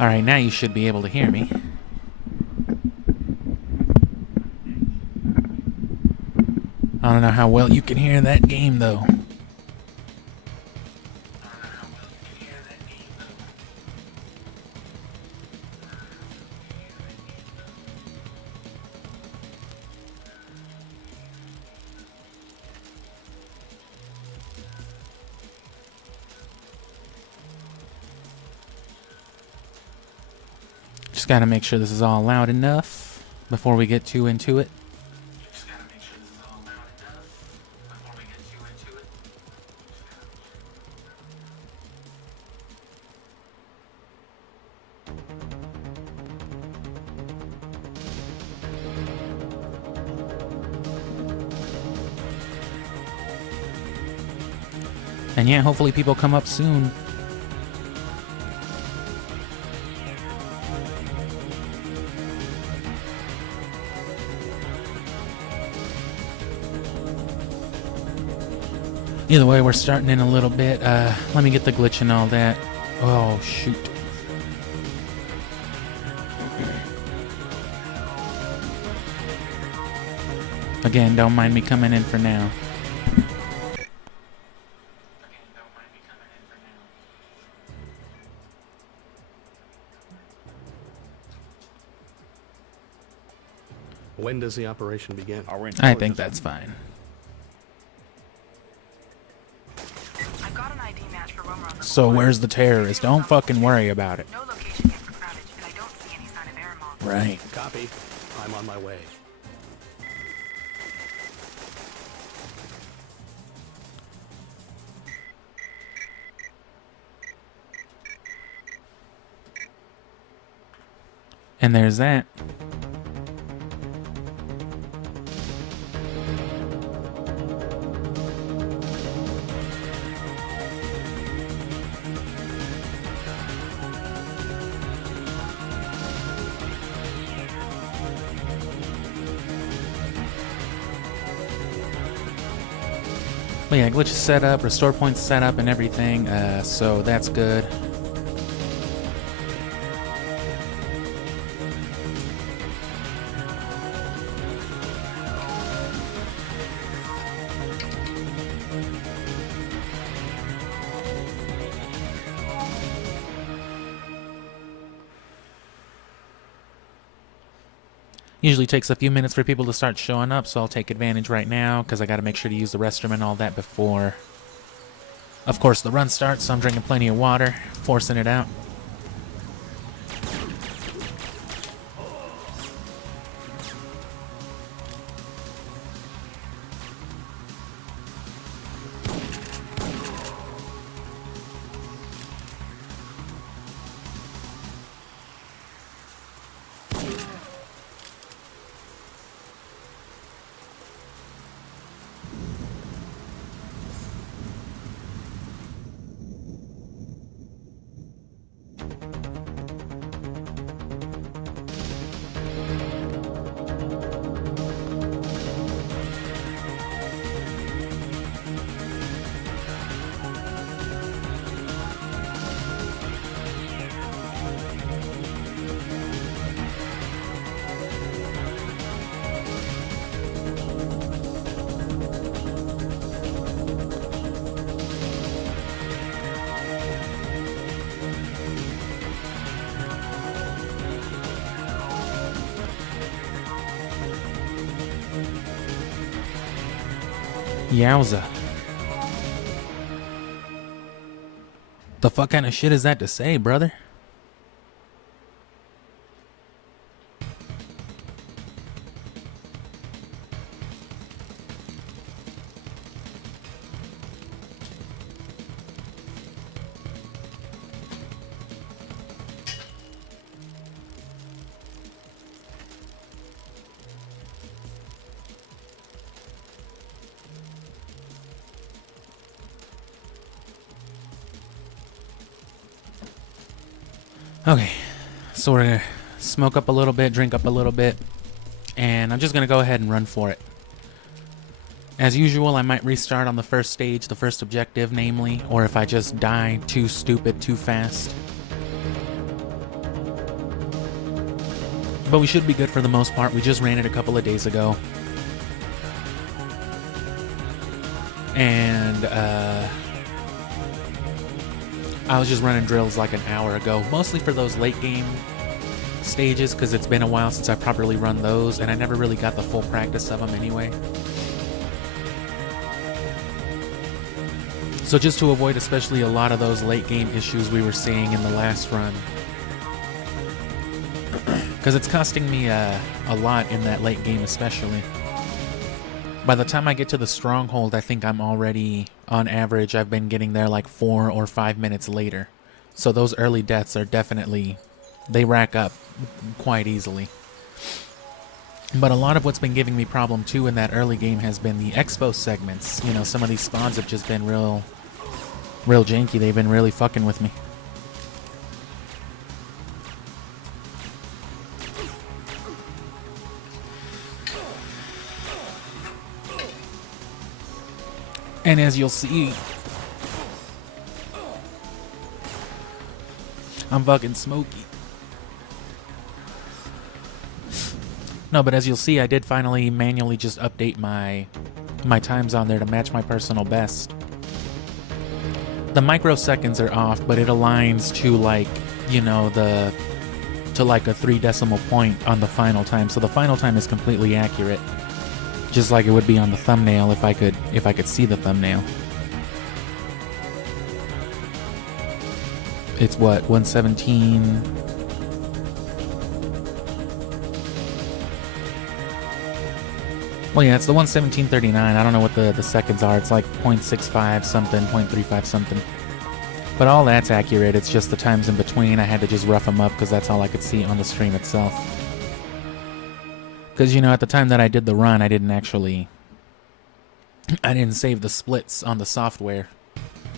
Alright, now you should be able to hear me. I don't know how well you can hear that game, though. Just gotta make sure this is all loud enough before we get too into it. And yeah, hopefully people come up soon. Either way, we're starting in a little bit. Let me get the glitch and all that. Oh, shoot. Again, don't mind me coming in for now. When does the operation begin? I think that's fine. So where's the terrorist? Don't fucking worry about it. No location yet for Kravitz, and I don't see any sign of air mob. Right. Copy. I'm on my way. And there's that. But yeah, glitch is set up, restore points set up and everything, so that's good. Usually takes a few minutes for people to start showing up, so I'll take advantage right now because I got to make sure to use the restroom and all that before, of course, the run starts. So I'm drinking plenty of water, forcing it out. Yowza. The fuck kind of shit is that to say, brother? Okay, so we're gonna smoke up a little bit, drink up a little bit, and I'm just gonna go ahead and run for it. As usual, I might restart on the first stage, the first objective, namely, or if I just die too stupid too fast. But we should be good for the most part. We just ran it a couple of days ago. And I was just running drills like an hour ago, mostly for those late game stages, because it's been a while since I've properly run those, and I never really got the full practice of them anyway. So just to avoid especially a lot of those late game issues we were seeing in the last run, because it's costing me a lot in that late game especially. By the time I get to the stronghold, I think I'm already, on average, I've been getting there like 4 or 5 minutes later. So those early deaths are definitely, they rack up quite easily. But a lot of what's been giving me problem too in that early game has been the expo segments. You know, some of these spawns have just been real janky. They've been really fucking with me. And as you'll see, I'm fucking smoky. No, but as you'll see, I did finally manually just update my times on there to match my personal best. The microseconds are off, but it aligns to like, you know, to like a 3 decimal point on the final time. So the final time is completely accurate. Just like it would be on the thumbnail if I could see the thumbnail. It's what, 117. Well, yeah, it's the 117.39. I don't know what the seconds are. It's like 0.65 something, 0.35 something. But all that's accurate. It's just the times in between. I had to just rough them up because that's all I could see on the stream itself. Because, you know, at the time that I did the run, I didn't save the splits on the software.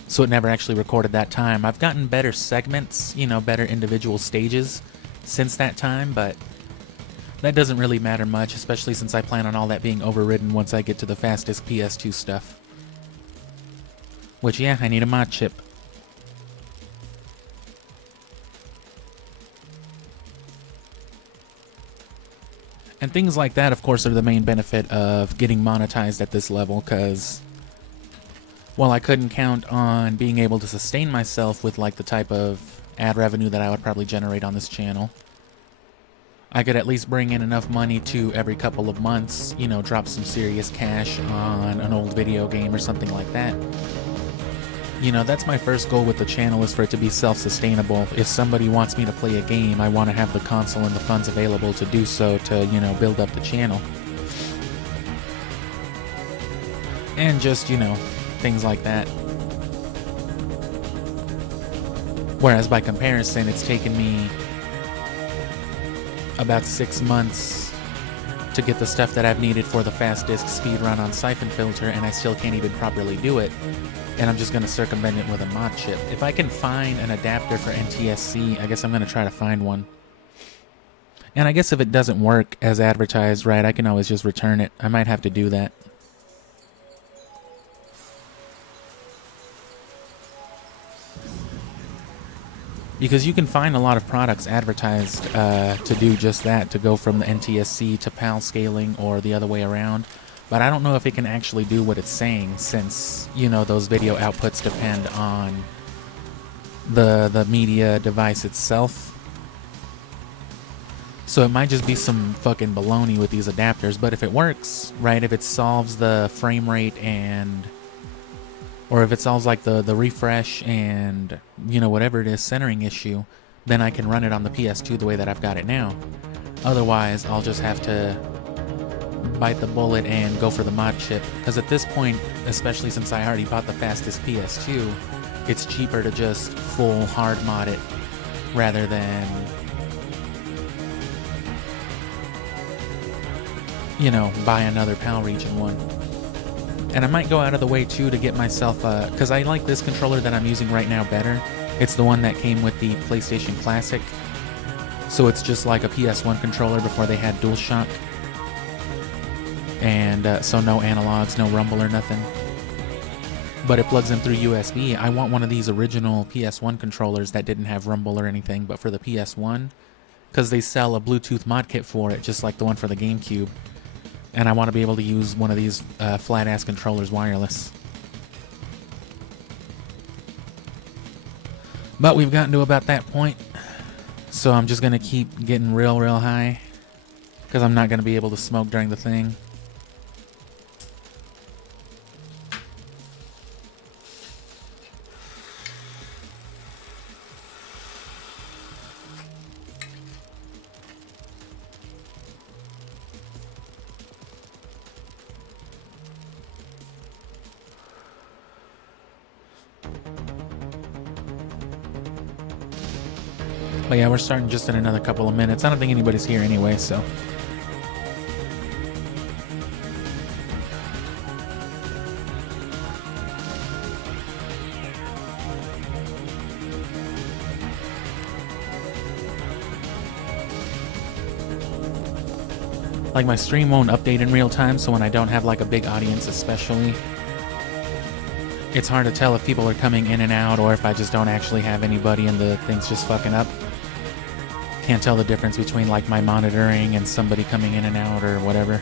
So it never actually recorded that time. I've gotten better segments, you know, better individual stages since that time, but that doesn't really matter much, especially since I plan on all that being overridden once I get to the fastest PS2 stuff. Which, yeah, I need a mod chip. And things like that, of course, are the main benefit of getting monetized at this level, because while I couldn't count on being able to sustain myself with like the type of ad revenue that I would probably generate on this channel, I could at least bring in enough money to every couple of months, you know, drop some serious cash on an old video game or something like that. You know, that's my first goal with the channel, is for it to be self-sustainable. If somebody wants me to play a game, I want to have the console and the funds available to do so, to, you know, build up the channel. And just, you know, things like that. Whereas by comparison, it's taken me about 6 months to get the stuff that I've needed for the fast disk speedrun on Syphonfilter, and I still can't even properly do it. And I'm just going to circumvent it with a mod chip. If I can find an adapter for NTSC, I guess I'm going to try to find one. And I guess if it doesn't work as advertised, right, I can always just return it. I might have to do that. Because you can find a lot of products advertised to do just that, to go from the NTSC to PAL scaling or the other way around. But I don't know if it can actually do what it's saying, since, you know, those video outputs depend on the media device itself. So it might just be some fucking baloney with these adapters, but if it works, right, if it solves the frame rate and, or if it solves like the refresh and, you know, whatever it is, centering issue, then I can run it on the PS2 the way that I've got it now. Otherwise, I'll just have to bite the bullet and go for the mod chip, because at this point, especially since I already bought the fastest PS2, it's cheaper to just full hard mod it rather than, you know, buy another PAL region one. And I might go out of the way too to get myself because I like this controller that I'm using right now better. It's the one that came with the PlayStation Classic, so it's just like a PS1 controller before they had DualShock. And so no analogs, no rumble or nothing. But it plugs in through USB. I want one of these original PS1 controllers that didn't have rumble or anything, but for the PS1, because they sell a Bluetooth mod kit for it, just like the one for the GameCube. And I want to be able to use one of these flat-ass controllers wireless. But we've gotten to about that point, so I'm just going to keep getting real high, because I'm not going to be able to smoke during the thing. But yeah, we're starting just in another couple of minutes. I don't think anybody's here anyway, so. Like, my stream won't update in real time, so when I don't have like a big audience especially, it's hard to tell if people are coming in and out or if I just don't actually have anybody and the thing's just fucking up. Can't tell the difference between like my monitoring and somebody coming in and out or whatever.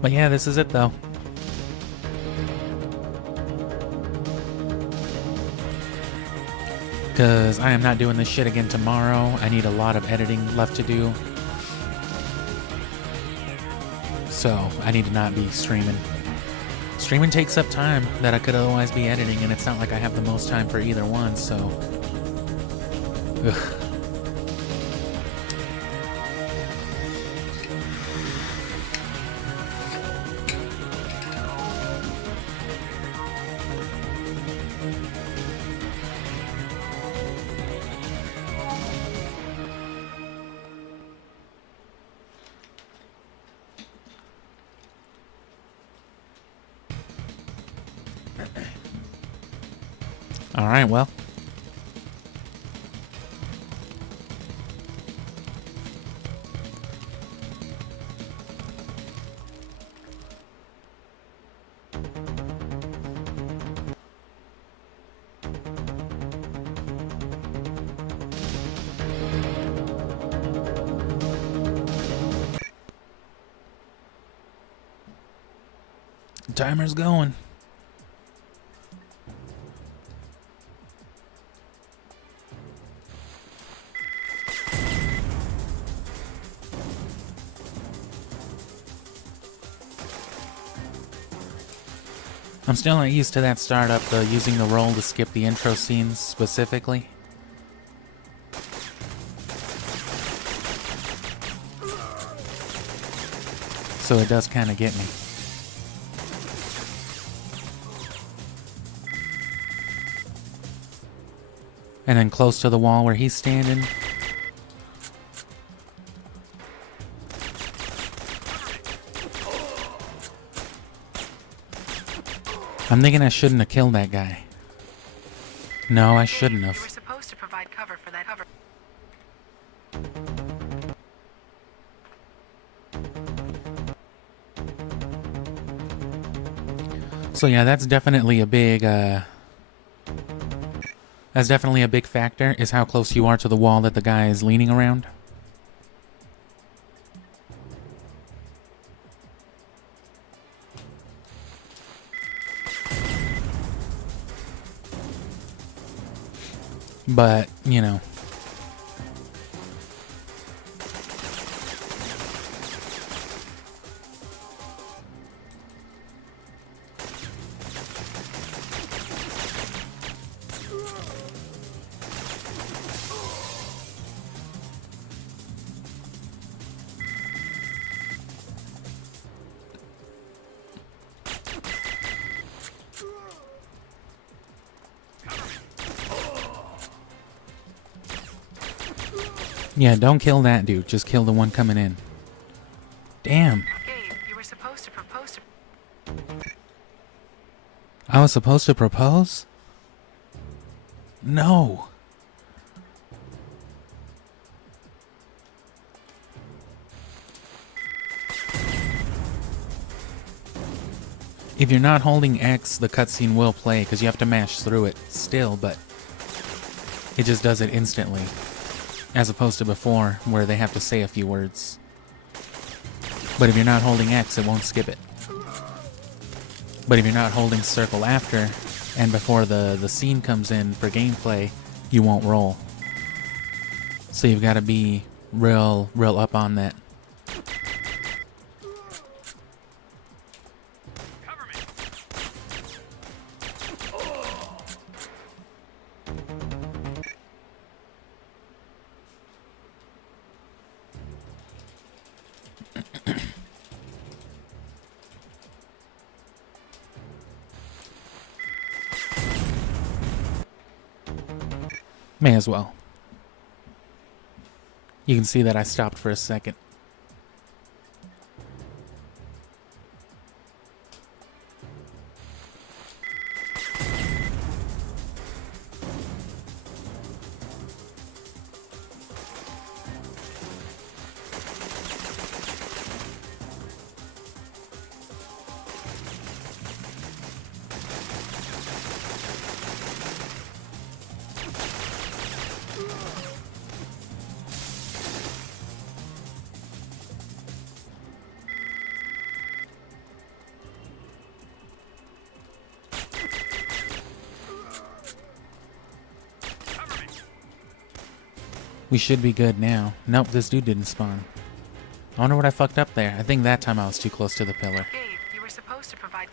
But yeah, this is it though. Because I am not doing this shit again tomorrow. I need a lot of editing left to do. So I need to not be streaming. Streaming takes up time that I could otherwise be editing, and it's not like I have the most time for either one, so. Ugh. All right, well. Timer's going. I'm still not used to that startup, using the roll to skip the intro scenes specifically. So it does kind of get me. And then close to the wall where he's standing. I'm thinking I shouldn't have killed that guy. No, I shouldn't have. You were supposed to provide cover for that cover. So yeah, that's definitely a big, factor, is how close you are to the wall that the guy is leaning around. But, you know. Yeah, don't kill that dude. Just kill the one coming in. Damn. Gabe, you were supposed to propose to... I was supposed to propose? No. If you're not holding X, the cutscene will play because you have to mash through it still, but it just does it instantly. As opposed to before, where they have to say a few words. But if you're not holding X, it won't skip it. But if you're not holding circle after, and before the scene comes in for gameplay, you won't roll. So you've got to be real up on that. May as well. You can see that I stopped for a second. We should be good now. Nope, this dude didn't spawn. I wonder what I fucked up there. I think that time I was too close to the pillar. Gabe, you were supposed to provide...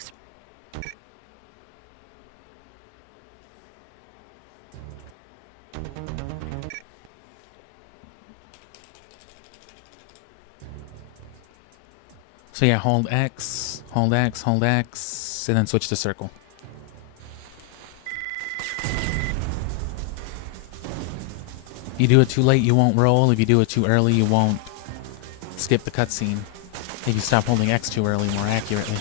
So yeah, hold X, hold X, hold X, and then switch to circle. If you do it too late, you won't roll. If you do it too early, you won't skip the cutscene. If you stop holding X too early, more accurately.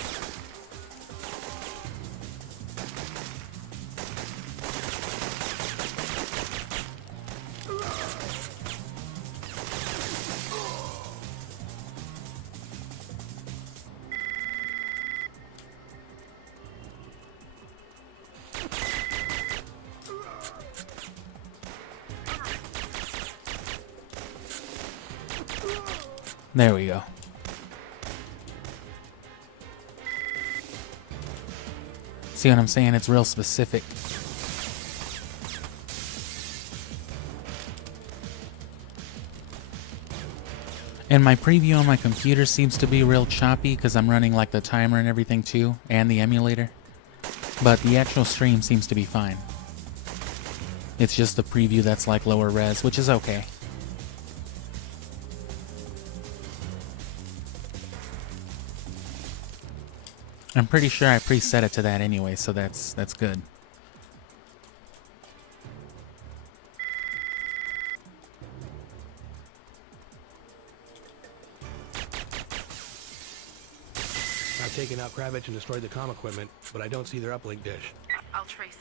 There we go. See what I'm saying? It's real specific. And my preview on my computer seems to be real choppy because I'm running like the timer and everything too, and the emulator. But the actual stream seems to be fine. It's just the preview that's like lower res, which is okay. I'm pretty sure I preset it to that anyway, so that's good. I've taken out Kravitz and destroyed the comm equipment, but I don't see their uplink dish. I'll trace it.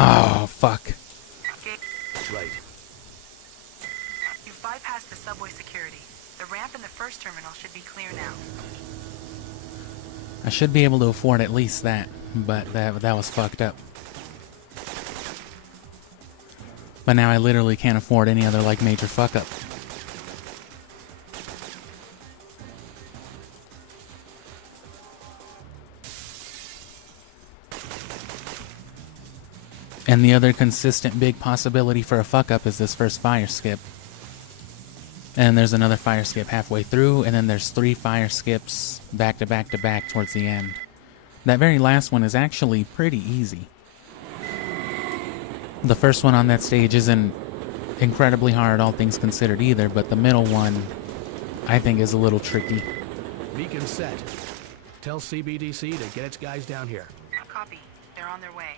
Oh, fuck. Right. You've bypassed the subway security. The ramp in the first terminal should be clear now. I should be able to afford at least that, but that was fucked up. But now I literally can't afford any other like major fuck up. And the other consistent big possibility for a fuck up is this first fire skip. And there's another fire skip halfway through, and then there's 3 fire skips back to back to back towards the end. That very last one is actually pretty easy. The first one on that stage isn't incredibly hard, all things considered, either, but the middle one, I think, is a little tricky. Beacon set. Tell CBDC to get its guys down here. Copy. They're on their way.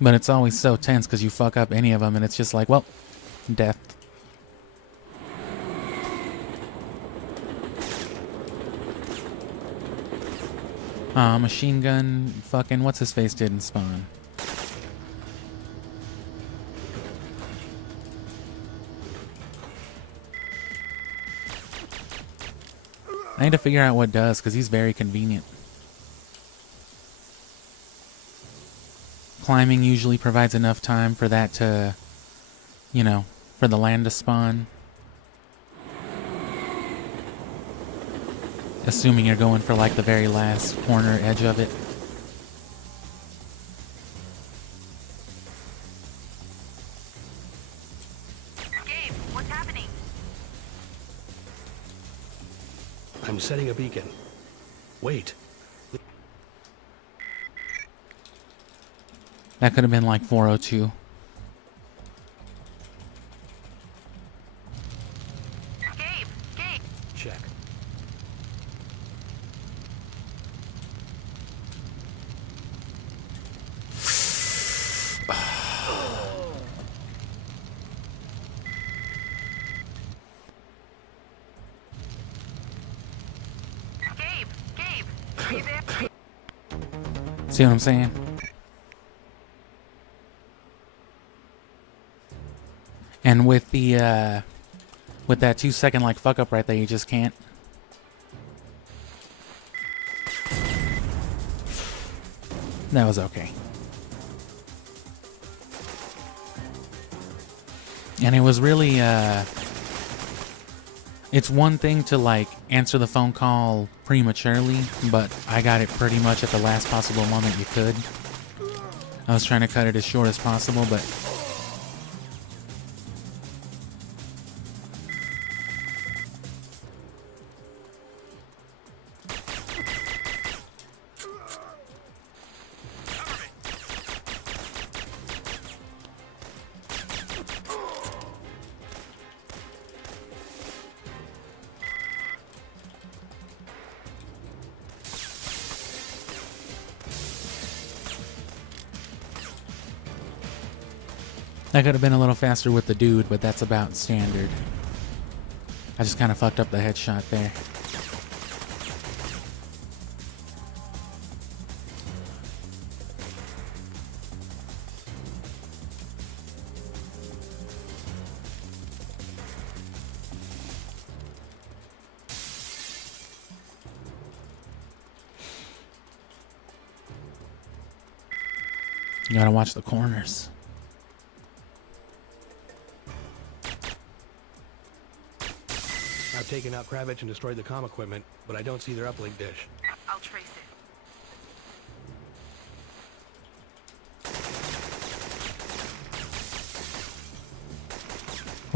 But it's always so tense because you fuck up any of them, and it's just like, well, death. Machine gun, fucking what's his face didn't spawn. I need to figure out what does, because he's very convenient. Climbing usually provides enough time for that to, you know, for the land to spawn. Assuming you're going for like the very last corner edge of it. Gabe, what's happening? I'm setting a beacon. Wait. That could have been like 402. Gabe! Check. Gabe! Are you there? See what I'm saying? And with the with that 2-second like fuck up right there, you just can't. That was okay. And it was really it's one thing to like answer the phone call prematurely, but I got it pretty much at the last possible moment you could. I was trying to cut it as short as possible, but I could have been a little faster with the dude, but that's about standard. I just kind of fucked up the headshot there. You gotta watch the corners. I've taken out Kravitz and destroyed the comm equipment, but I don't see their uplink dish. I'll trace it.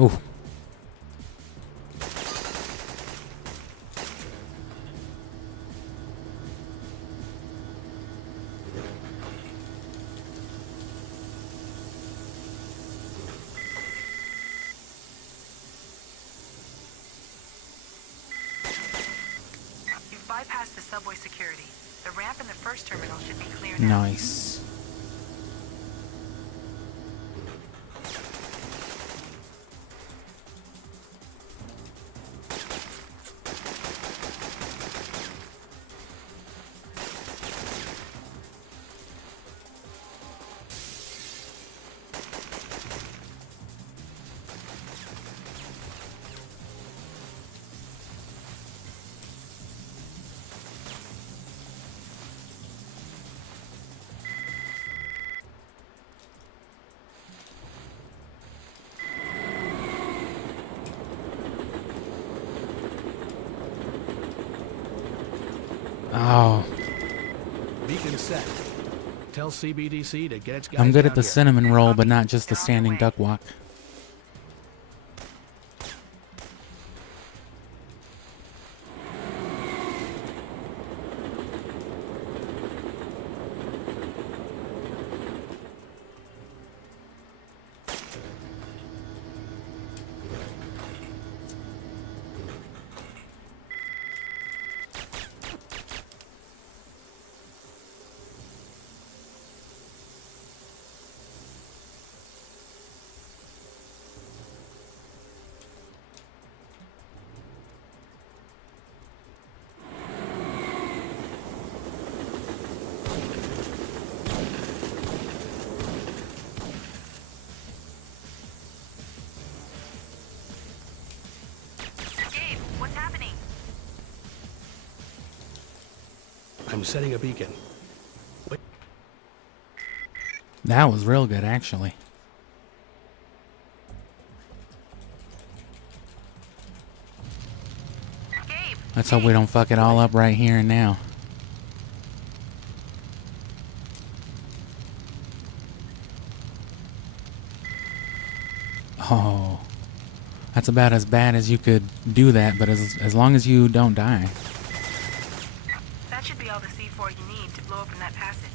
Ooh. You've bypassed the subway security. The ramp in the first terminal should be clear now. Nice. Oh, Beacon set. Tell CBDC to get its guys I'm good down at the here. cinnamon roll, but not just the standing duck walk. I'm setting a beacon. That was real good, actually. Gabe, Let's hope we don't fuck it all up right here and now. Oh, that's about as bad as you could do that, but as long as you don't die. that should be all the C4 you need to blow open that passage.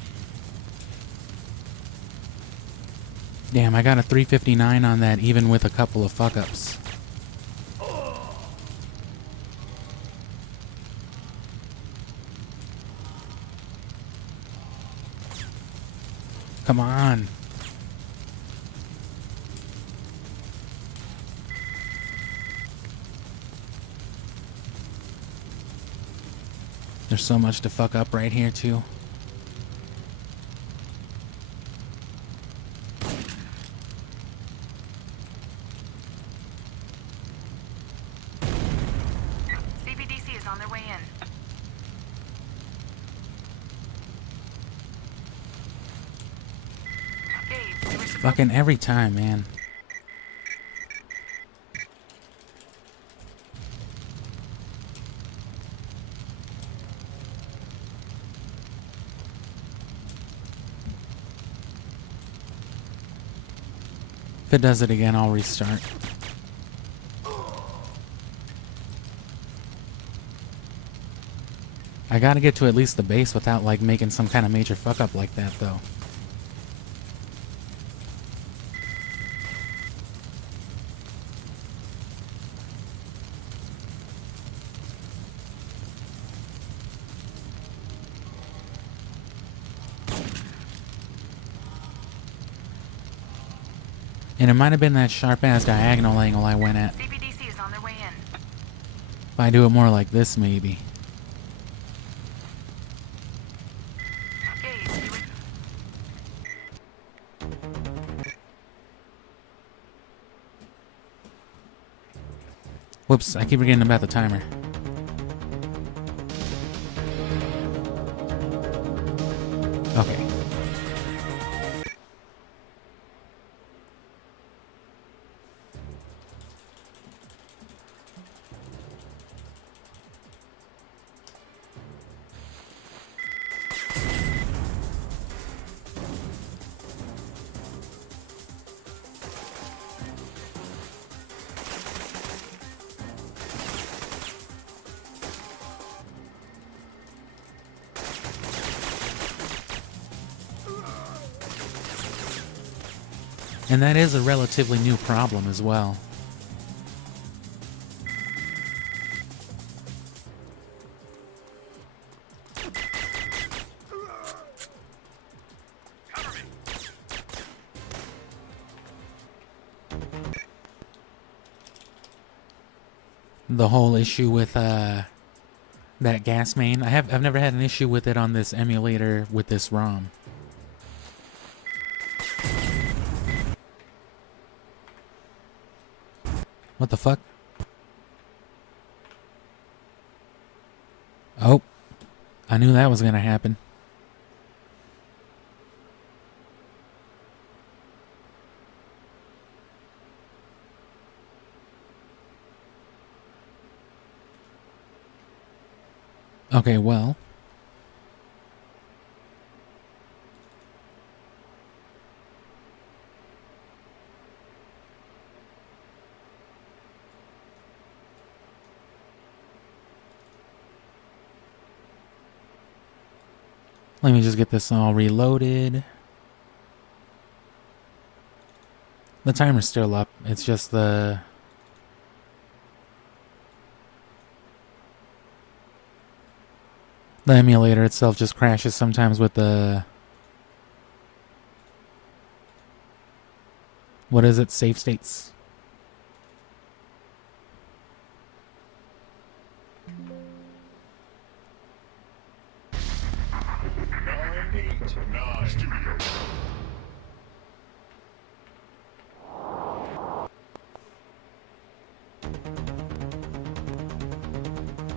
Damn, I got a 359 on that even with a couple of fuck-ups. Come on. There's so much to fuck up right here, too. CBDC is on their way in. Gabe, we were supposed Fucking every time, man. If it does it again, I'll restart. I gotta get to at least the base without, like, making some kind of major fuck up like that, though. And it might have been that sharp-ass diagonal angle I went at. CBDC is on their way in. If I do it more like this, maybe. Gabe, we were... Whoops, I keep forgetting about the timer. Okay. And that is a relatively new problem as well. The whole issue with that gas main, I've never had an issue with it on this emulator with this ROM. What the fuck? Oh, I knew that was gonna happen. Okay, well. Let me just get this all reloaded. The timer's still up. It's just the emulator itself just crashes sometimes with the... What is it? Save states.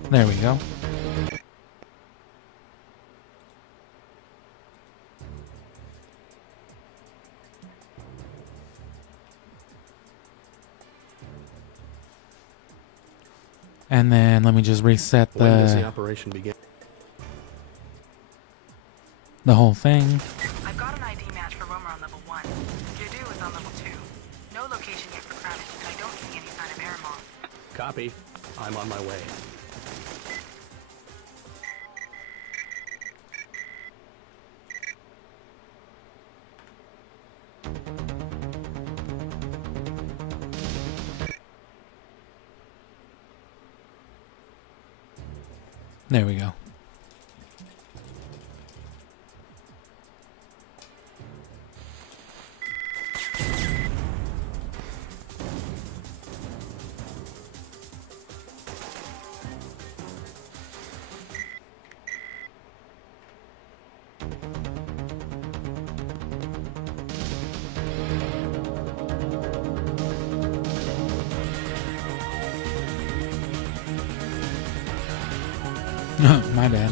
There we go. And then let me just reset When does the the operation begin? whole thing. I've got an ID match for Romer on level 1. Dudu is on level 2. No location yet for Kravitz, and I don't see any sign of Aramon. Copy. I'm on my way. There we go. My bad.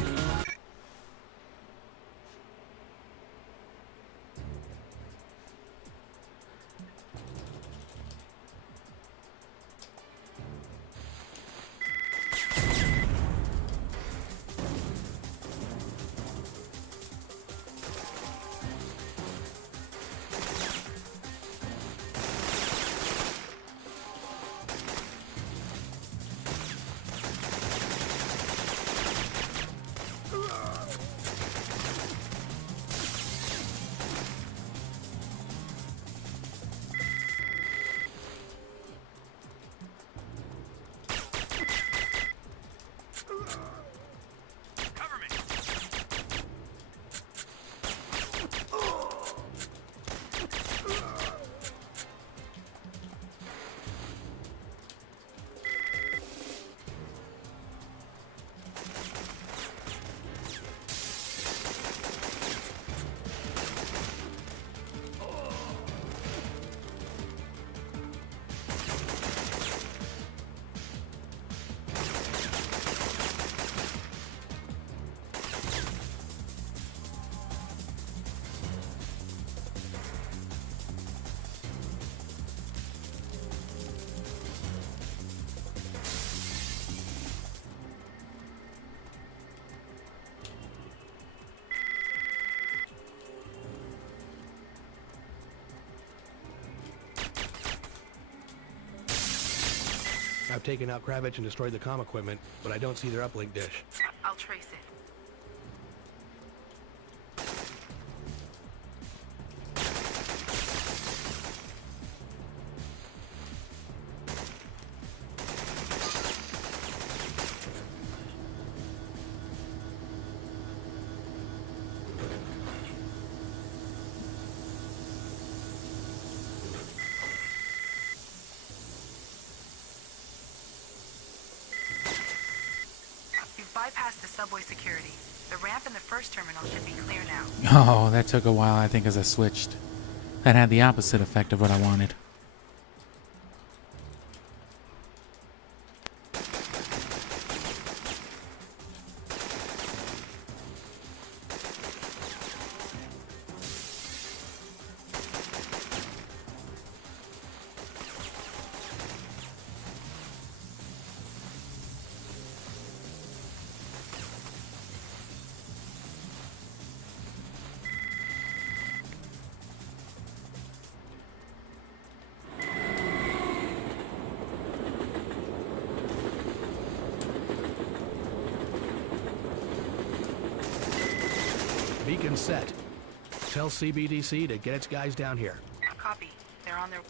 I've taken out Kravitz and destroyed the comm equipment, but I don't see their uplink dish. I'll trace it. You've bypassed the subway security. The ramp in the first terminal should be clear now. Oh, that took a while, I think, as I switched. That had the opposite effect of what I wanted. Beacon set. Tell CBDC to get its guys down here. Copy. They're on their...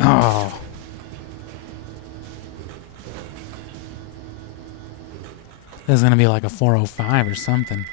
Oh. This is gonna be like a 405 or something.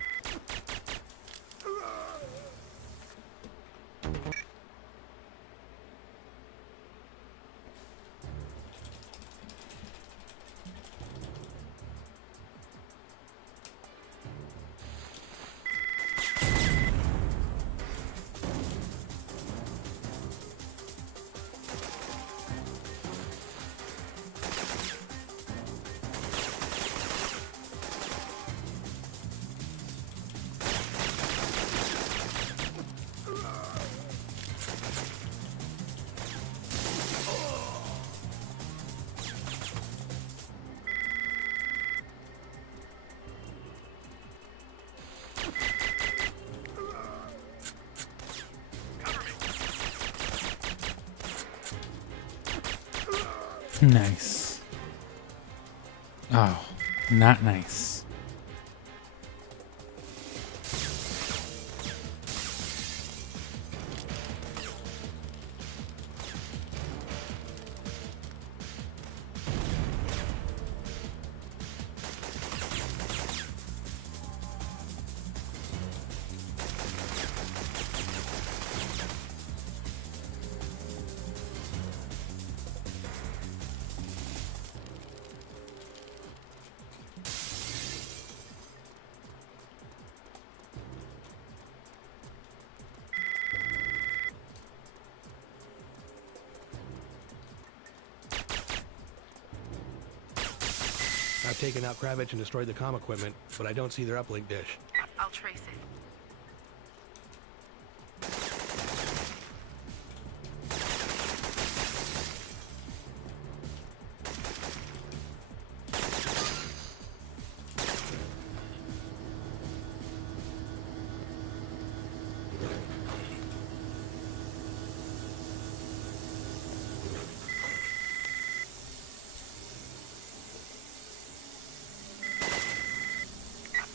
Nice. Oh, not nice. I've taken out Kravitz and destroyed the comm equipment, but I don't see their uplink dish. I'll trace it.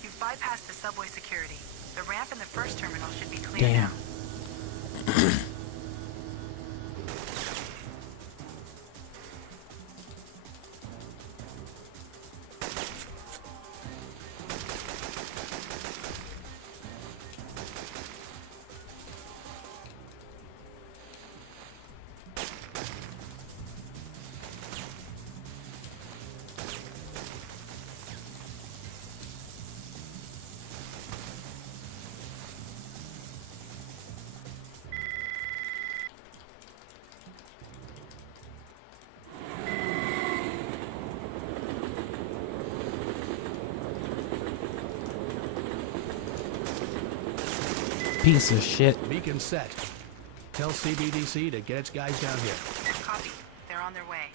You've bypassed the subway security. The ramp in the first terminal should be clear Damn. now. Piece of shit. Beacon set. Tell CBDC to get its guys down here. Copy. They're on their way.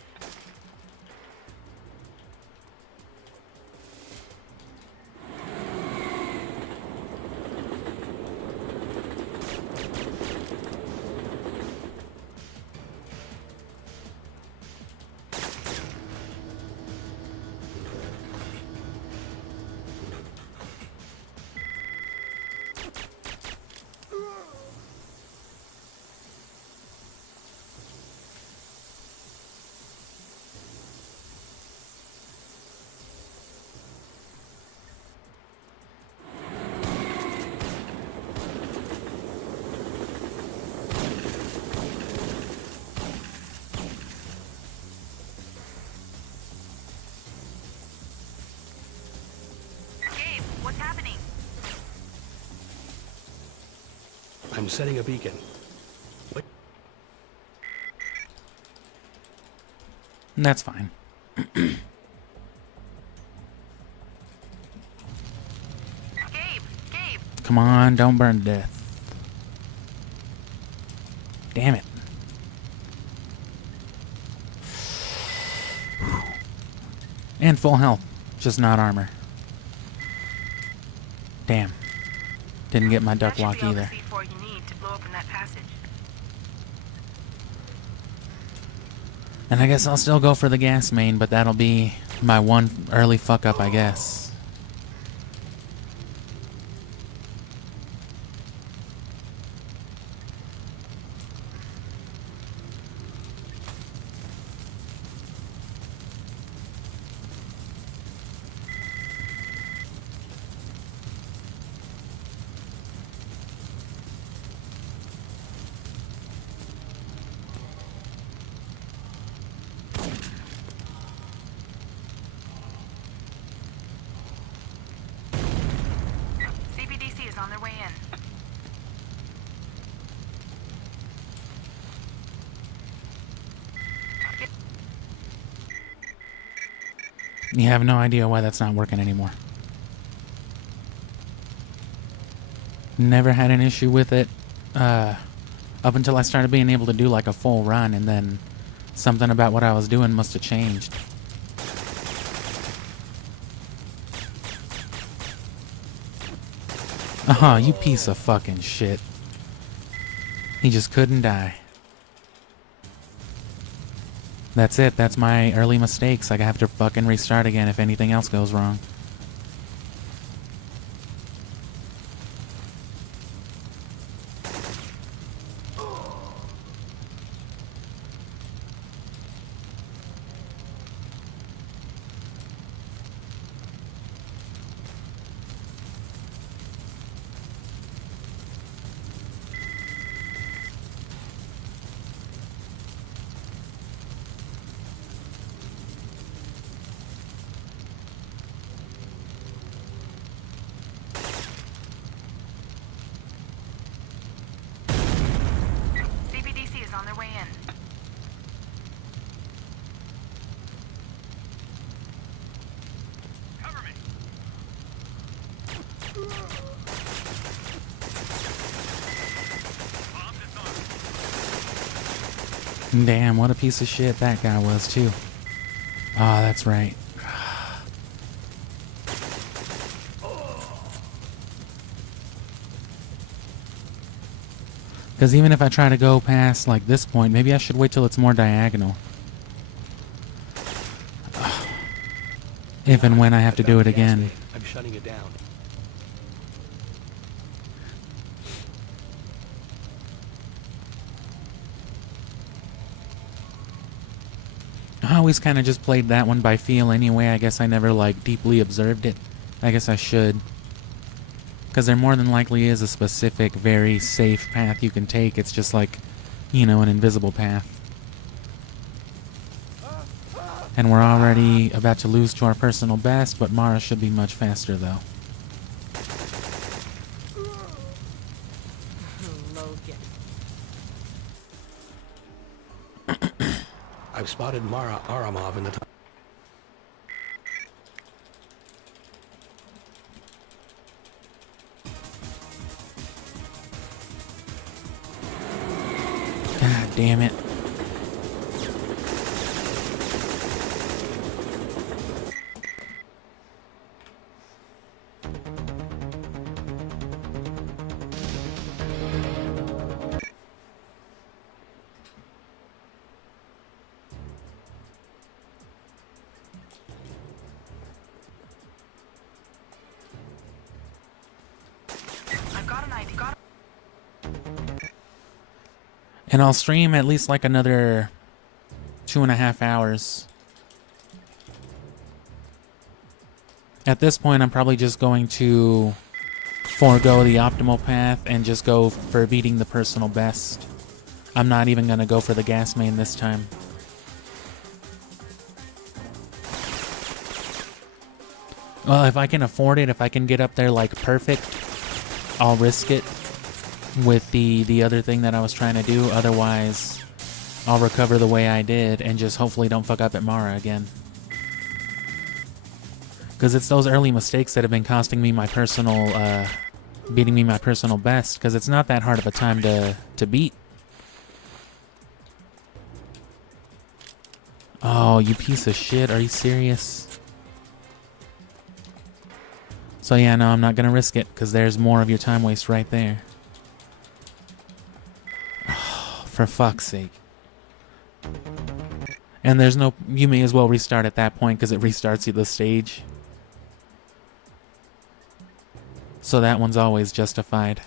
Gabe, what's happening? I'm setting a beacon. What? That's fine. Gabe! Come on, don't burn to death. Damn it. And full health, just not armor. Damn. Didn't get my duck That walk should be all the either. C4 you need to blow open that passage. And I guess I'll still go for the gas main, but that'll be my one early fuck up, I guess. CBDC is on their way in. You have no idea why that's not working anymore. Never had an issue with it up until I started being able to do like a full run, and then something about what I was doing must have changed. Oh, you piece of fucking shit. He just couldn't die. That's it. That's my early mistakes. I have to fucking restart again if anything else goes wrong. CBDC is on their way in. Cover me. Damn, what a piece of shit that guy was, too. Oh, that's right. Because even if I try to go past, like, this point, maybe I should wait till it's more diagonal. If and when I have to do it again. I'm shutting it down. I always kind of just played that one by feel anyway. I guess I never, like, deeply observed it. I guess I should. Because there more than likely is a specific, very safe path you can take. It's just like, you know, an invisible path. And we're already about to lose to our personal best, but Mara should be much faster, though. I've spotted Mara Aramov in the top. God damn it. I've got an ID. And I'll stream at least like another 2.5 hours. At this point, I'm probably just going to forego the optimal path and just go for beating the personal best. I'm not even going to go for the gas main this time. Well, if I can afford it, if I can get up there like perfect, I'll risk it with the other thing that I was trying to do. Otherwise, I'll recover the way I did and just hopefully don't fuck up at Mara again. Because it's those early mistakes that have been costing me my personal, beating me my personal best. Because it's not that hard of a time to beat. Oh, you piece of shit. Are you serious? So yeah, no, I'm not going to risk it. Because there's more of your time waste right there. Oh, for fuck's sake. And there's no... You may as well restart at that point because it restarts you the stage. So that one's always justified.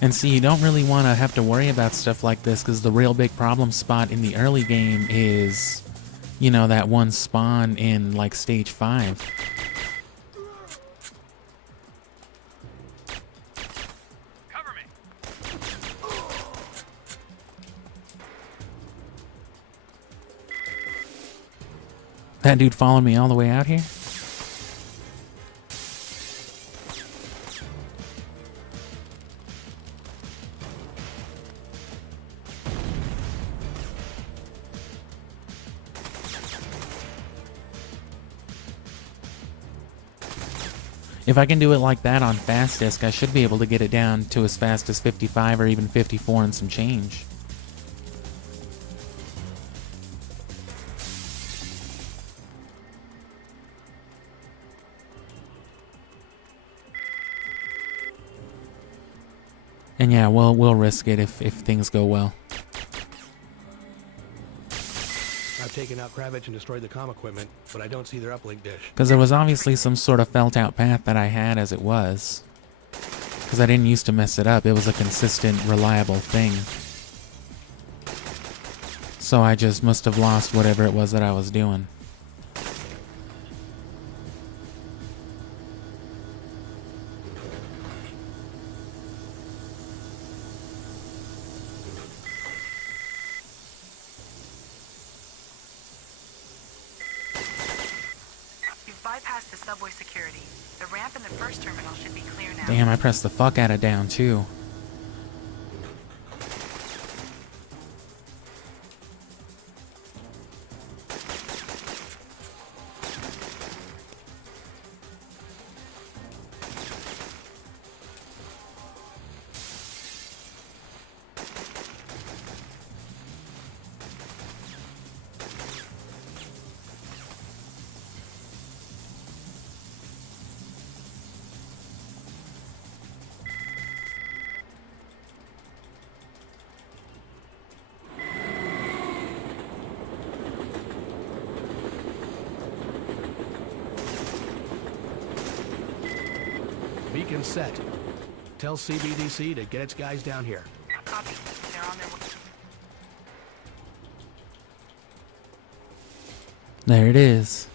And see, you don't really want to have to worry about stuff like this because the real big problem spot in the early game is, you know, that one spawn in, like, stage 5. Cover me. That dude followed me all the way out here? If I can do it like that on fast disk, I should be able to get it down to as fast as 55 or even 54 and some change. And yeah, we'll risk it if things go well. I've taken out Kravitz and destroyed the comm equipment, but I don't see their uplink dish. Because there was obviously some sort of felt out path that I had as it was. Because I didn't used to mess it up. It was a consistent, reliable thing. So I just must have lost whatever it was that I was doing. Bypass the subway security. The ramp in the first terminal should be clear now. Damn, I pressed the fuck out of down too. Beacon set. Tell CBDC to get its guys down here. Copy. They're on their way. There it is.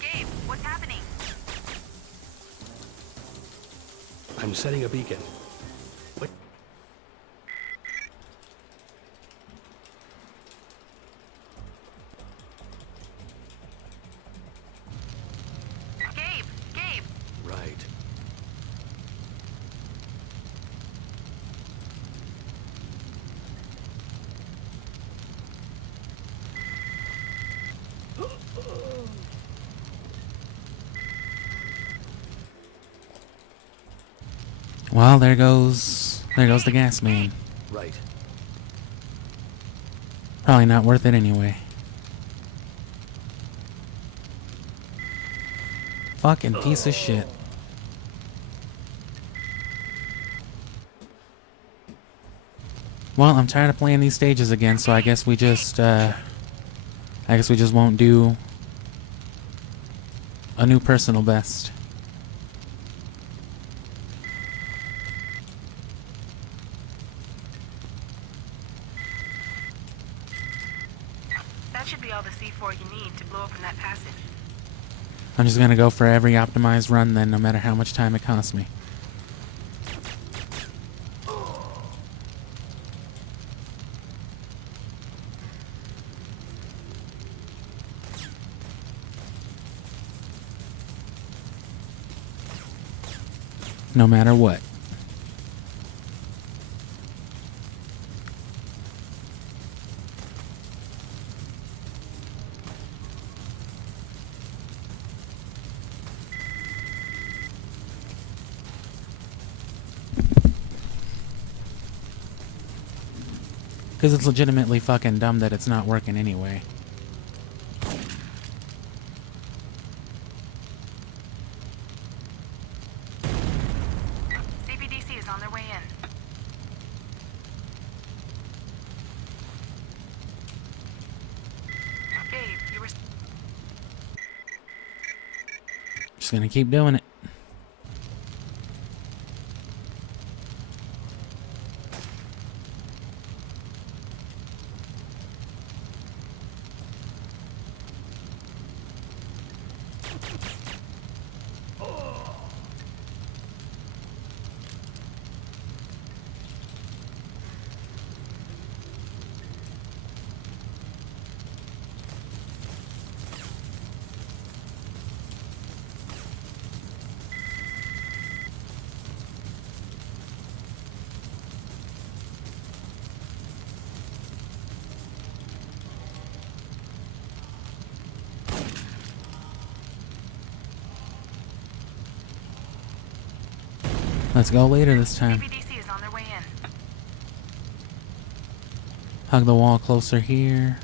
Gabe, what's happening? I'm setting a beacon. Wait. Gabe! Right. Well, there goes the gas main. Right. Probably not worth it anyway. Fucking piece of shit. Well, I'm tired of playing these stages again, so I guess we just won't do a new personal best. That should be all the C4 you need to blow up in that passage. I'm just gonna go for every optimized run then, no matter how much time it costs me. No matter what. Because it's legitimately fucking dumb that it's not working anyway. CBDC is on their way in. Gabe, you were... Just gonna keep doing it. Let's go later this time. CBDC is on their way in. Hug the wall closer here.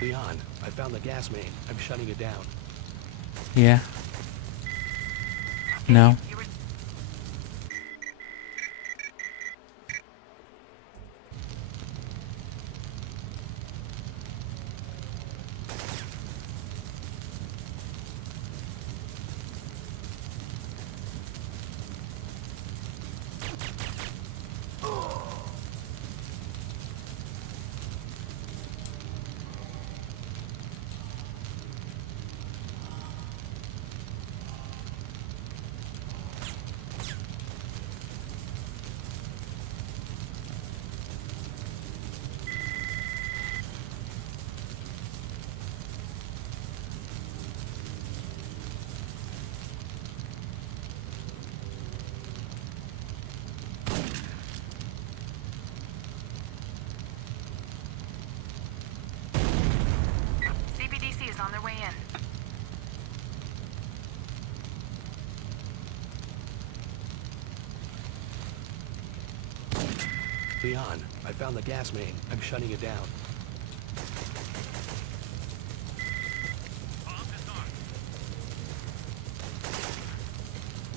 Leon, I found the gas main. I'm shutting it down. Yeah. No. You were CBDC is on their way in. Leon, I found the gas main. I'm shutting it down.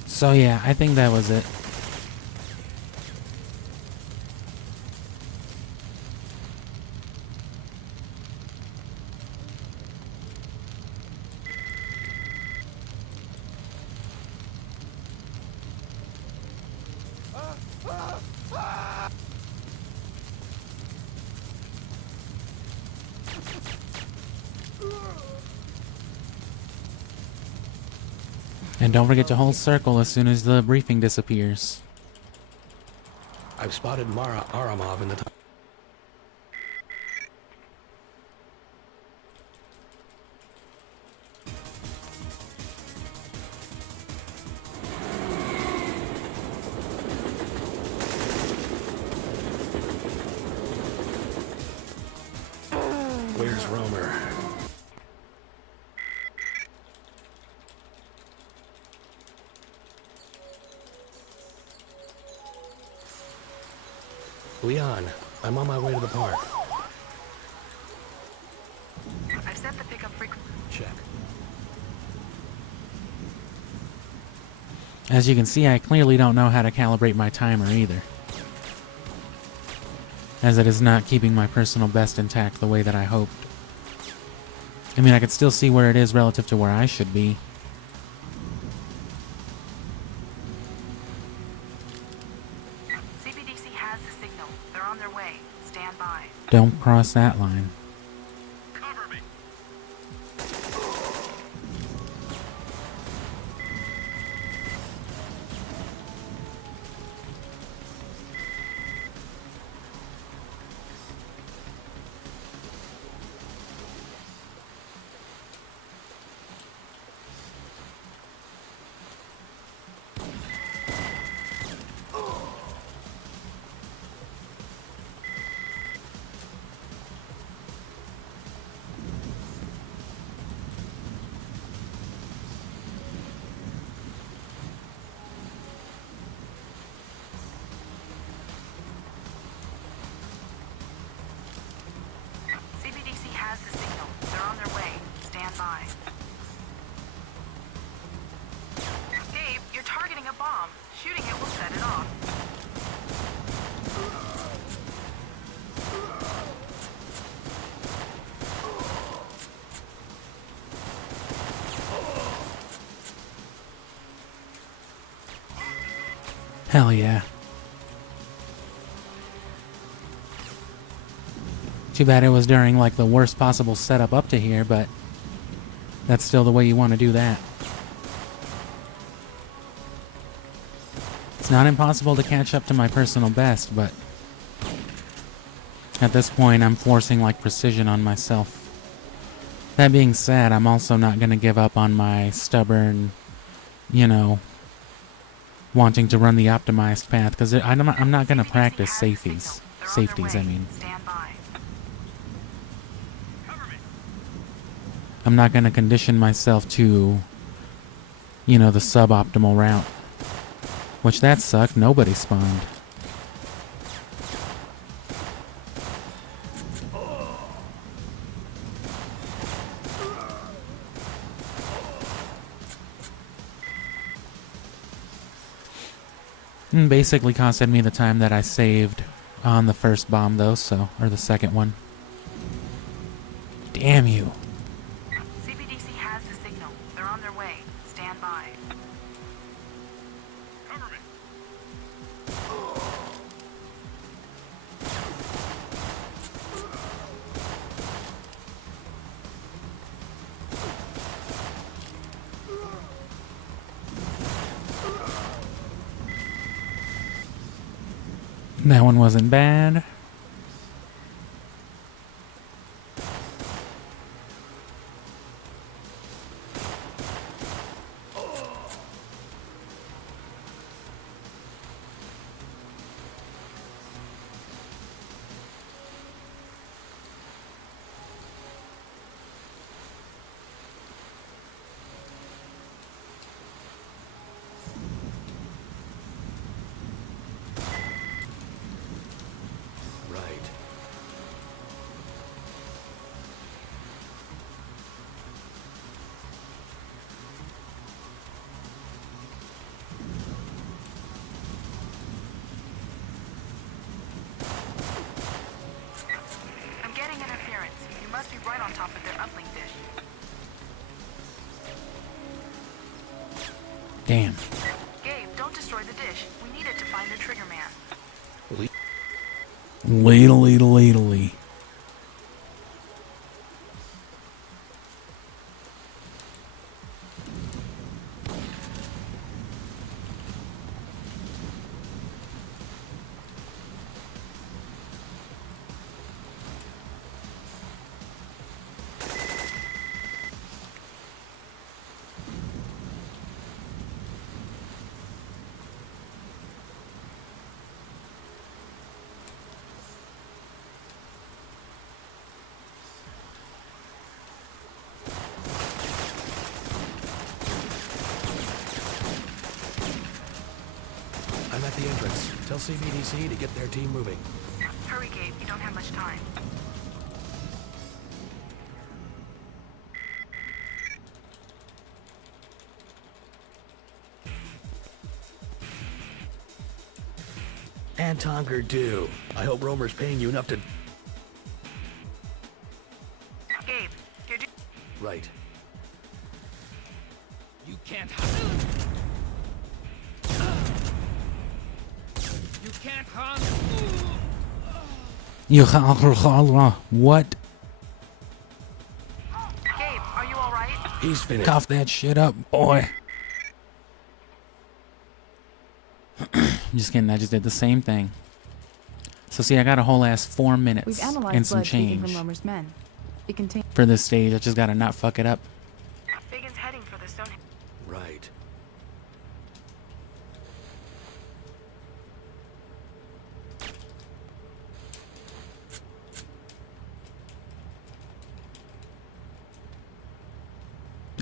So yeah, I think that was it. And don't forget to hold circle as soon as the briefing disappears. I've spotted Mara Aramov in the top. Where's Romer? Leon, I'm on my way to the park. I've set the pickup frequency. Check. As you can see, I clearly don't know how to calibrate my timer either, as it is not keeping my personal best intact the way that I hoped. I mean, I can still see where it is relative to where I should be. CBDC has the signal. They're on their way. Stand by. Don't cross that line. Cover me. CBDC has the signal. They're on their way. Stand by. Dave, you're targeting a bomb. Shooting it will set it off. Hell yeah. Too bad it was during like the worst possible setup up to here, but that's still the way you want to do that. It's not impossible to catch up to my personal best, but at this point I'm forcing like precision on myself. That being said, I'm also not going to give up on my stubborn, you know, wanting to run the optimized path, because I'm not going to practice safeties. Safeties, I mean. Stand by. I'm not going to condition myself to, you know, the suboptimal route. Which that sucked. Nobody spawned. Basically costed me the time that I saved on the first bomb, though, so... Or the second one. Damn you. CBDC has the signal. They're on their way. Stand by. Cover me. That one wasn't bad. Right. I'm getting interference. You must be right on top of their uplink dish. Damn. Gabe, don't destroy the dish. We need it to find the trigger man. Ladle, ladle, ladle. I'm at the entrance. Tell CBDC to get their team moving. Hurry, Gabe. You don't have much time. Anton Gerdue. I hope Romer's paying you enough to... Gabe, you're Right. You can't hunt. You can't hunt. What? Gabe, are you alright? He's finished. Cough that shit up, boy. Just kidding, I just did the same thing. So see, I got a whole ass 4 minutes We've and analyzed some blood speaking change from Romer's men. It contains for this stage. I just gotta not fuck it up. Biggins heading for the stone. Right.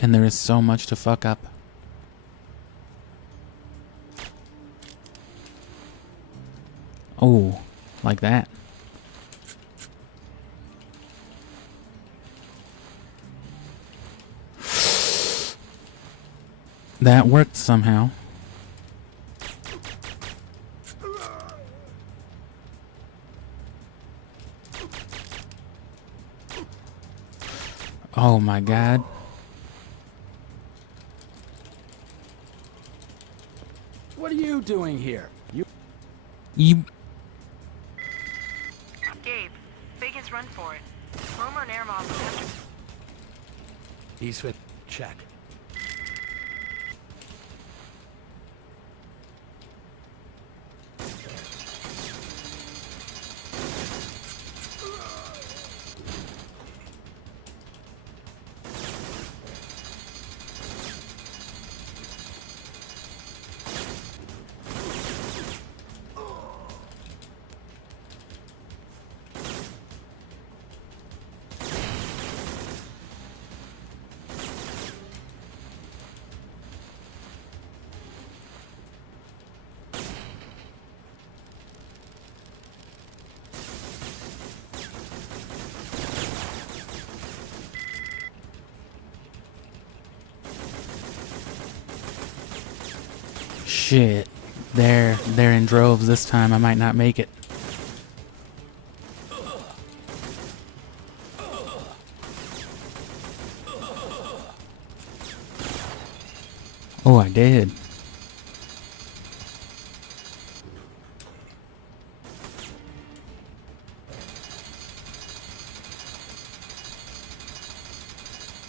And there is so much to fuck up. Oh, like that. That worked somehow. Oh my god. What are you doing here? You... Gabe, Biggins run for it. Romer and Airmob. He's fit. Check. Shit. They're in droves this time. I might not make it. Oh, I did.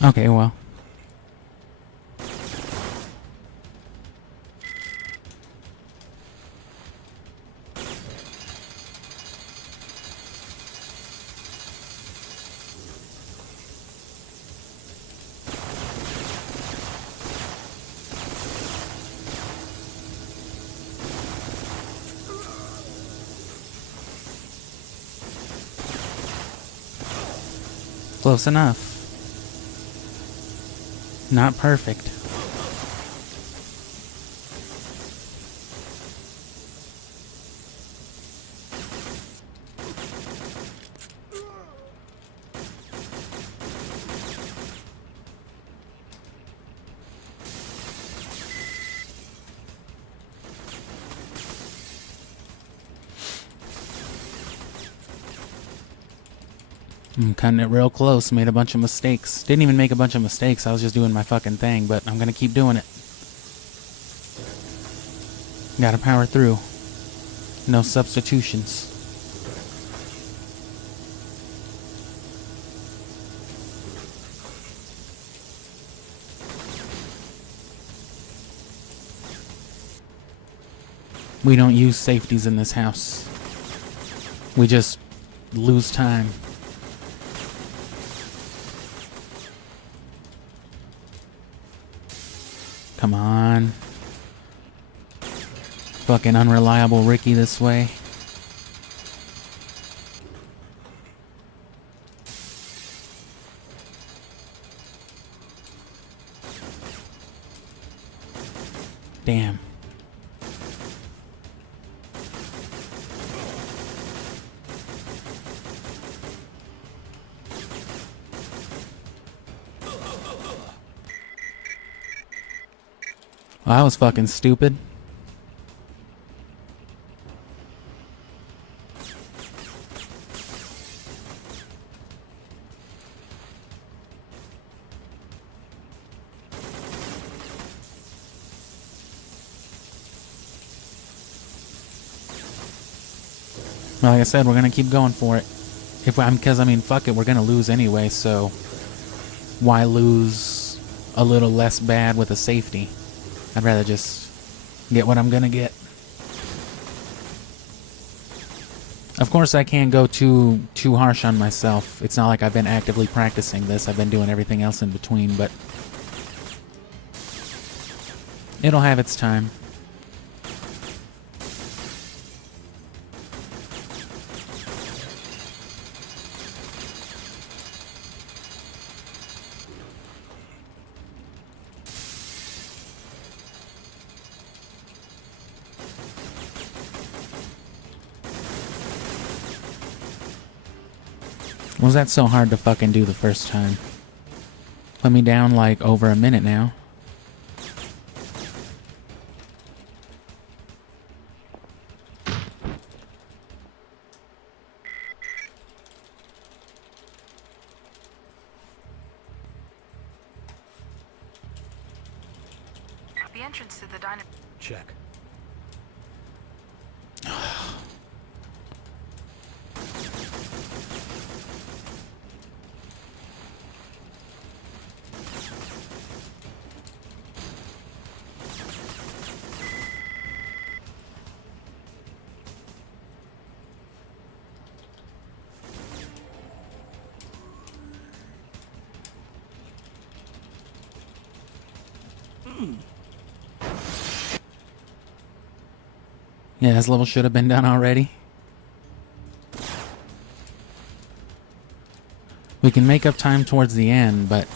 Okay, well. Close enough. Not perfect. I'm cutting it real close. Made a bunch of mistakes. Didn't even make a bunch of mistakes. I was just doing my fucking thing, but I'm gonna keep doing it. Gotta power through. No substitutions. We don't use safeties in this house. We just lose time. Come on. Fucking unreliable Ricky this way. Damn. Well, that was fucking stupid. Well, like I said, we're gonna keep going for it. Because I mean, fuck it, we're gonna lose anyway. So why lose a little less bad with a safety? I'd rather just get what I'm gonna get. Of course, I can't go too harsh on myself. It's not like I've been actively practicing this. I've been doing everything else in between, but it'll have its time. Was that so hard to fucking do the first time? Put me down like over a minute now. The entrance to the diner. Check. Yeah, this level should have been done already. We can make up time towards the end, but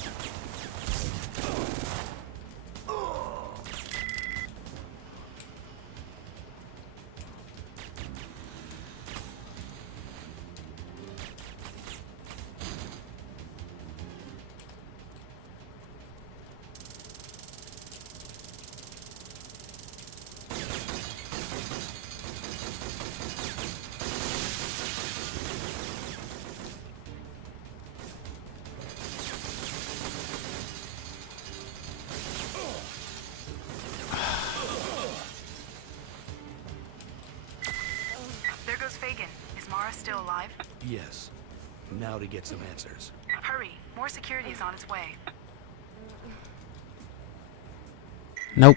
Carlos Fagan, is Mara still alive? Yes. Now to get some answers. Hurry, more security is on its way. Nope.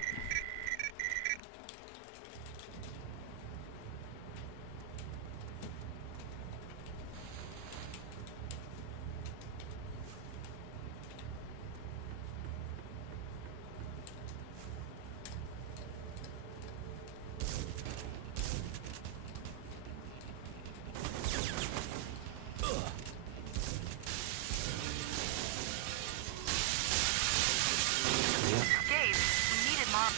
Gabe, we needed Mara.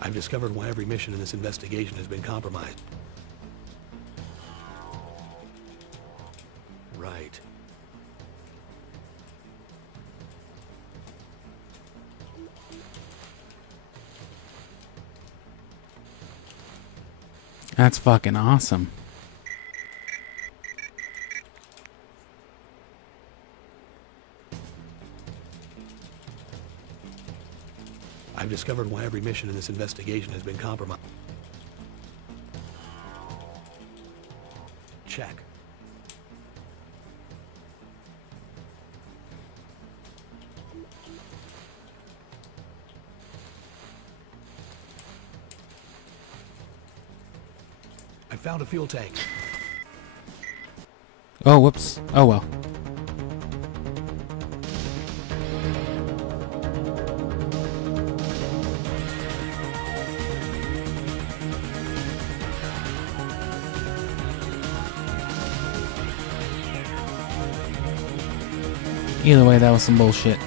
I've discovered why every mission in this investigation has been compromised. Right. That's fucking awesome. I've discovered why every mission in this investigation has been compromised. Check. I found a fuel tank. Oh, whoops. Oh well. Either way, that was some bullshit.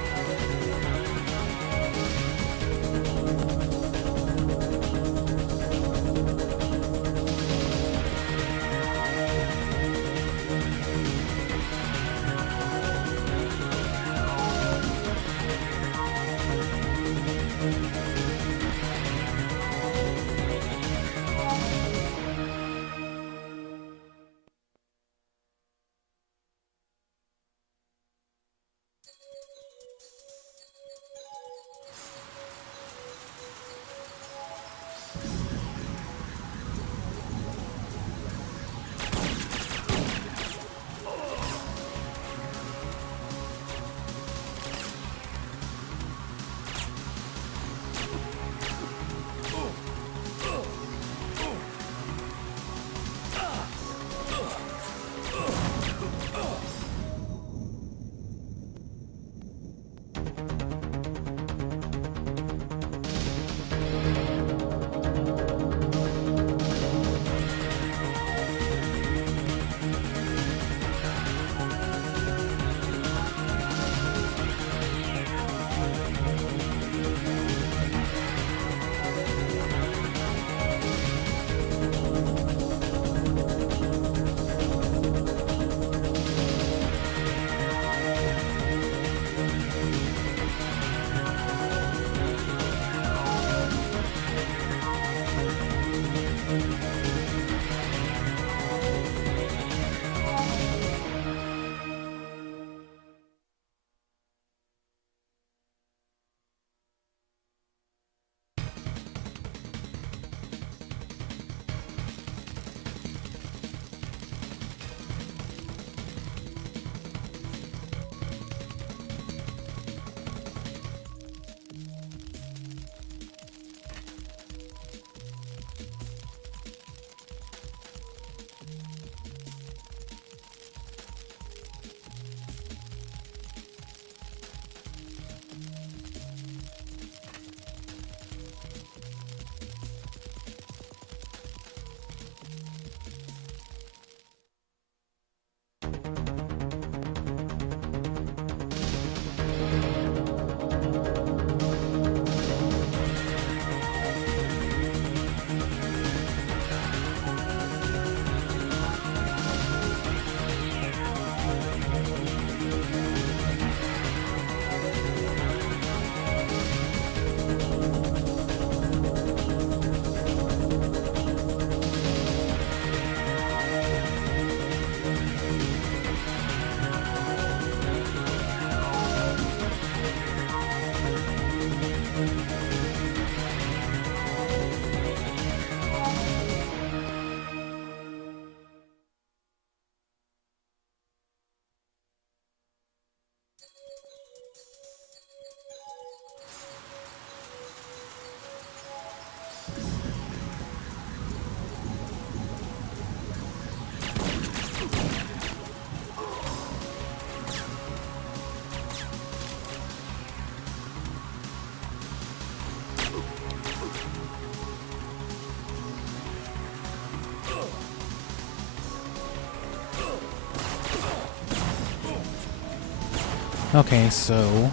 Okay, so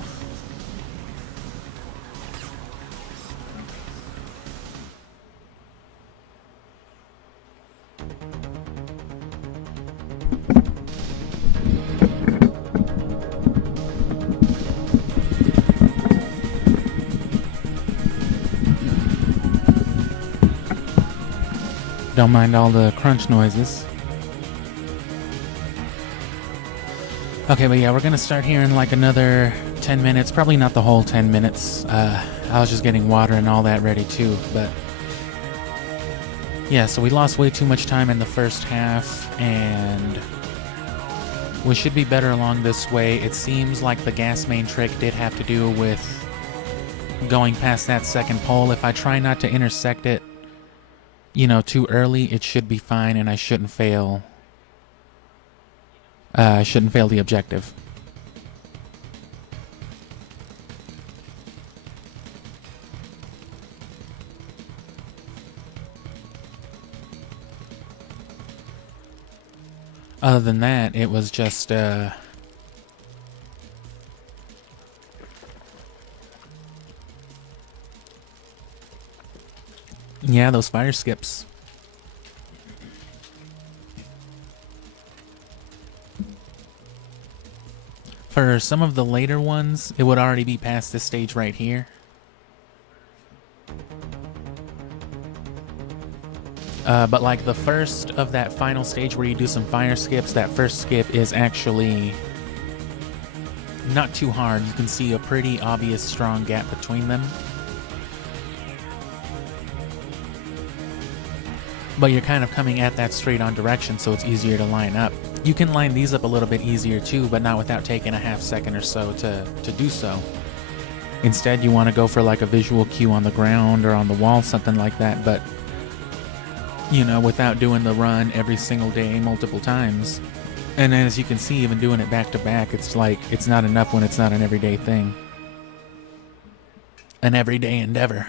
don't mind all the crunch noises. Okay, but yeah, we're gonna start here in like another 10 minutes. Probably not the whole 10 minutes. I was just getting water and all that ready too, but yeah, so we lost way too much time in the first half, and we should be better along this way. It seems like the gas main trick did have to do with going past that second pole. If I try not to intersect it, you know, too early, it should be fine, and I shouldn't fail. I shouldn't fail the objective. Other than that, it was just, yeah, those fire skips. For some of the later ones, it would already be past this stage right here. But like the first of that final stage where you do some fire skips, that first skip is actually not too hard. You can see a pretty obvious strong gap between them. But you're kind of coming at that straight on direction, so it's easier to line up. You can line these up a little bit easier too, but not without taking a half second or so to do so. Instead, you want to go for like a visual cue on the ground or on the wall, something like that, but you know, without doing the run every single day multiple times. And as you can see, even doing it back to back, it's like, it's not enough when it's not an everyday thing. An everyday endeavor.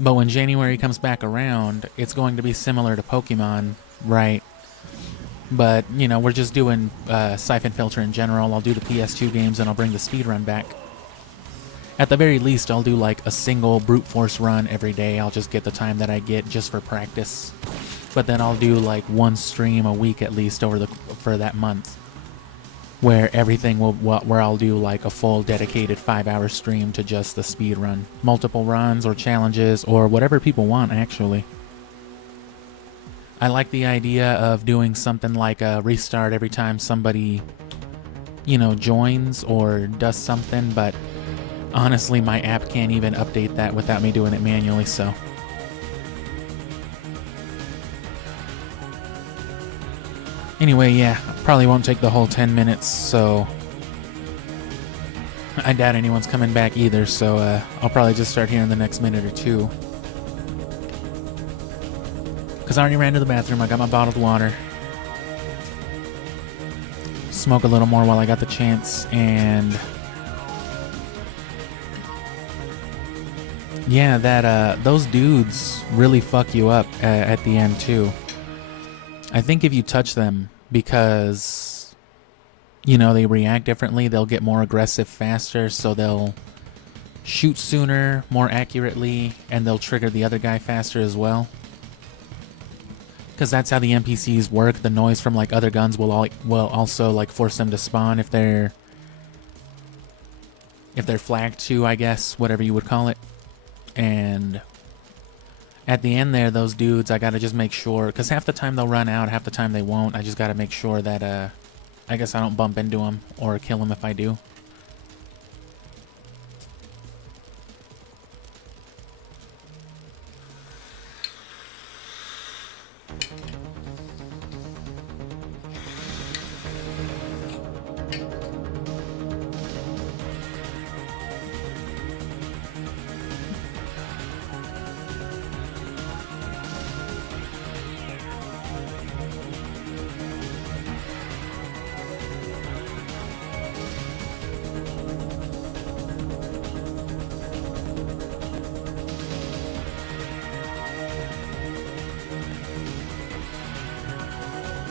But when January comes back around, it's going to be similar to Pokemon, right? But, you know, we're just doing Syphonfilter in general. I'll do the PS2 games and I'll bring the Speedrun back. At the very least, I'll do like a single brute force run every day. I'll just get the time that I get just for practice. But then I'll do like one stream a week at least for that month, where everything where I'll do like a full dedicated 5-hour stream to just the speed run, multiple runs or challenges or whatever people want. Actually, I like the idea of doing something like a restart every time somebody, you know, joins or does something, but honestly, my app can't even update that without me doing it manually, so. Anyway, yeah, probably won't take the whole 10 minutes, so I doubt anyone's coming back either, so I'll probably just start here in the next minute or two. Because I already ran to the bathroom, I got my bottled water. Smoke a little more while I got the chance, and yeah, that those dudes really fuck you up at the end too. I think if you touch them, because, you know, they react differently, they'll get more aggressive faster, so they'll shoot sooner, more accurately, and they'll trigger the other guy faster as well. Because that's how the NPCs work. The noise from like other guns will also like force them to spawn if they're flagged to, I guess, whatever you would call it. And at the end there, those dudes, I gotta just make sure, because half the time they'll run out, half the time they won't. I just gotta make sure that, I guess I don't bump into them or kill them if I do.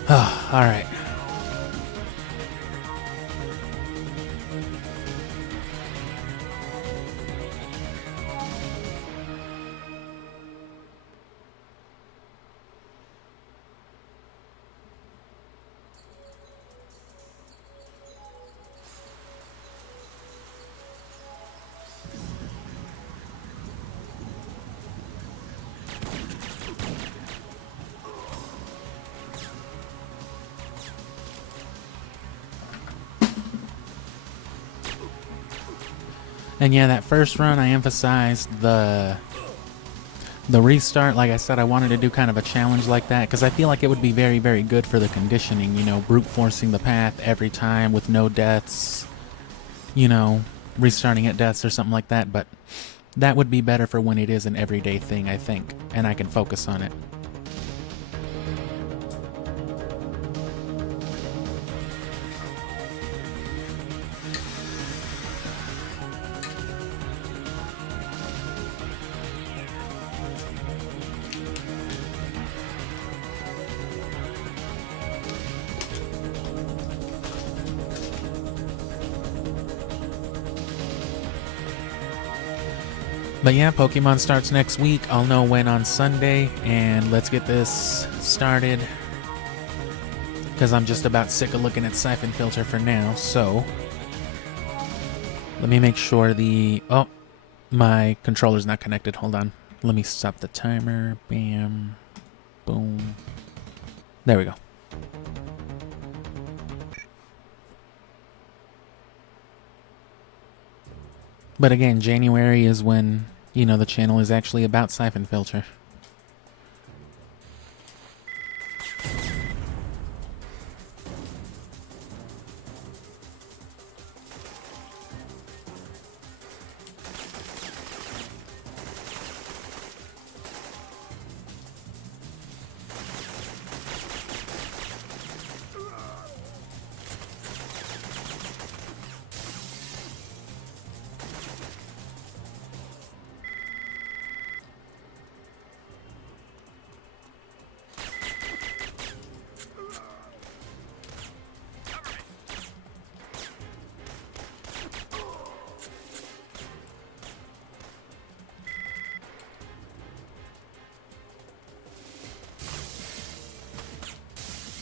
Alright. And yeah, that first run I emphasized the restart. Like I said, I wanted to do kind of a challenge like that because I feel like it would be very, very good for the conditioning, you know, brute forcing the path every time with no deaths, you know, restarting at deaths or something like that. But that would be better for when it is an everyday thing, I think, and I can focus on it. But yeah, Pokemon starts next week. I'll know when on Sunday, and let's get this started. Because I'm just about sick of looking at Syphonfilter for now, so... Let me make sure the... Oh, my controller's not connected. Hold on. Let me stop the timer. Bam. Boom. There we go. But again, January is when, you know, the channel is actually about Syphonfilter.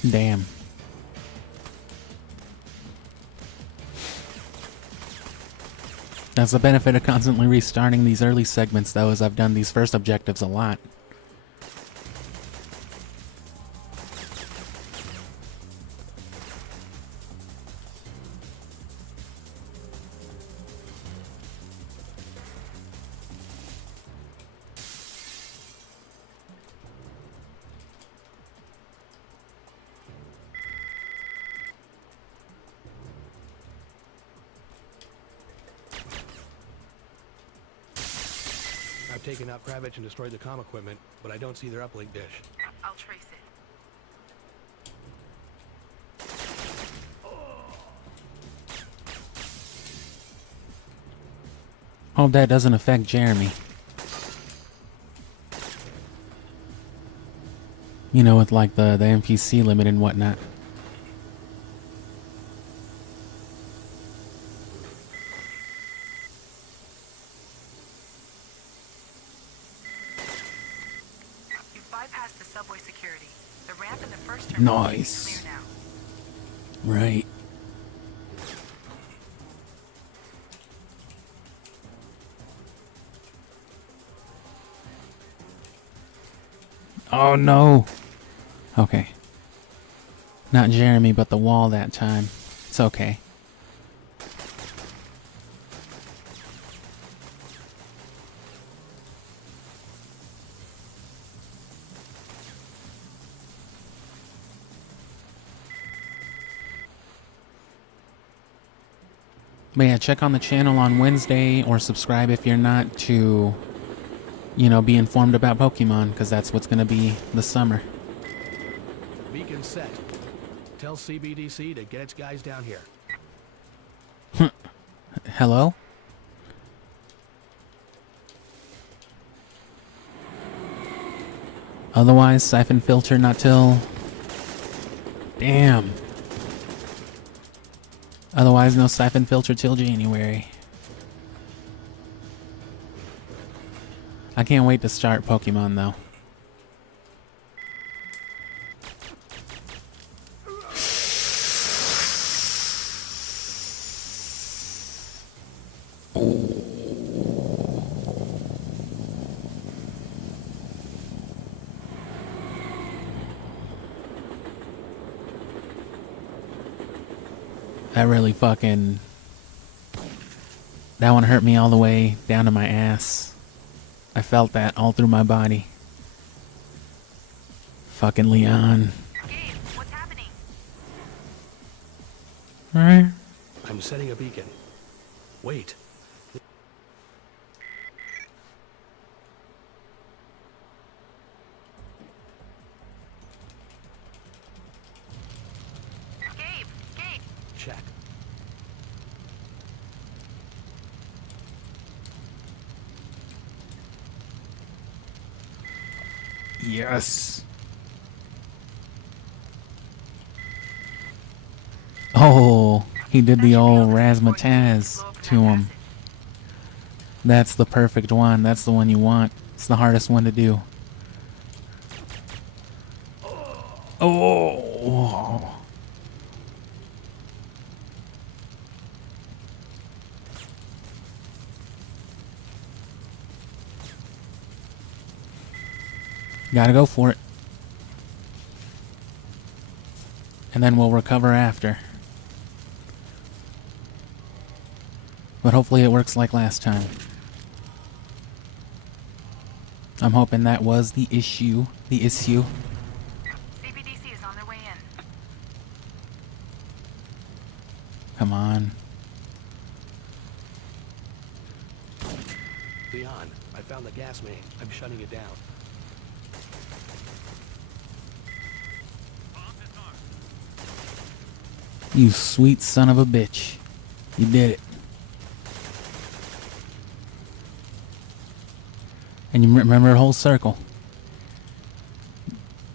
Damn. That's the benefit of constantly restarting these early segments, though, is I've done these first objectives a lot. I've taken out Kravitz and destroyed the comm equipment, but I don't see their uplink dish. I'll trace it. Hope that doesn't affect Jeremy. You know, with like the NPC limit and whatnot. You've bypassed the subway security. The ramp in the first terminal Nice. is clear now. Right. Oh no. Okay. Not Jeremy, but the wall that time. It's okay. But yeah, check on the channel on Wednesday or subscribe if you're not to, you know, be informed about Pokemon, because that's what's going to be this summer. Beacon set. Tell CBDC to get its guys down here. Hello? Otherwise, Syphonfilter not till... Damn. Otherwise, no Syphonfilter till January. I can't wait to start Pokemon, though. That really fucking... That one hurt me all the way down to my ass. I felt that all through my body. Fucking Leon. Gabe, what's happening? Alright. I'm setting a beacon. Wait. Gabe! Check. Yes. Oh, he did the old razzmatazz to him. That's the perfect one. That's the one you want. It's the hardest one to do. Oh. Gotta go for it. And then we'll recover after. But hopefully it works like last time. I'm hoping that was the issue. CBDC is on their way in. Come on. Leon, I found the gas main. I'm shutting it down. You sweet son of a bitch. You did it. And you remember to hold circle.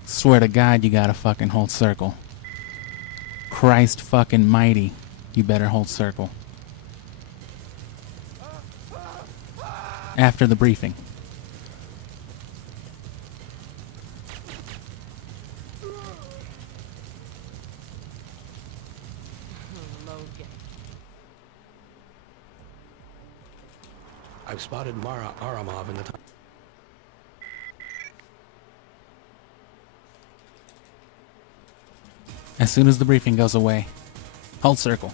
Swear to God you gotta fucking hold circle. Christ fucking mighty. You better hold circle. After the briefing. I've spotted Mara Aramov in the top. As soon as the briefing goes away, hold circle.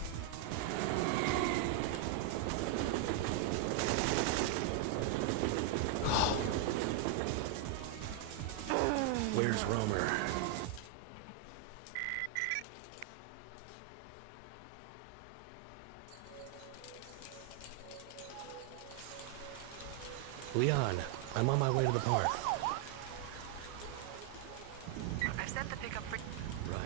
Where's Romer? Leon, I'm on my way to the park. I've set the pickup for... Right.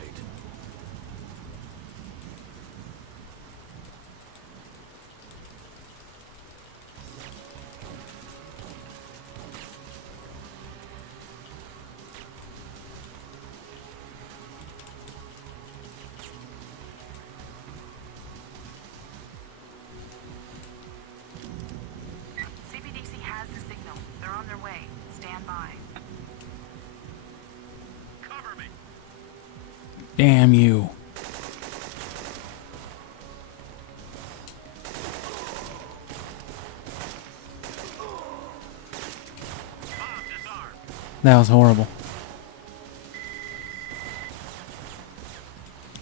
CBDC has the signal. They're on their way. Stand by. Cover me. Damn you. That was horrible.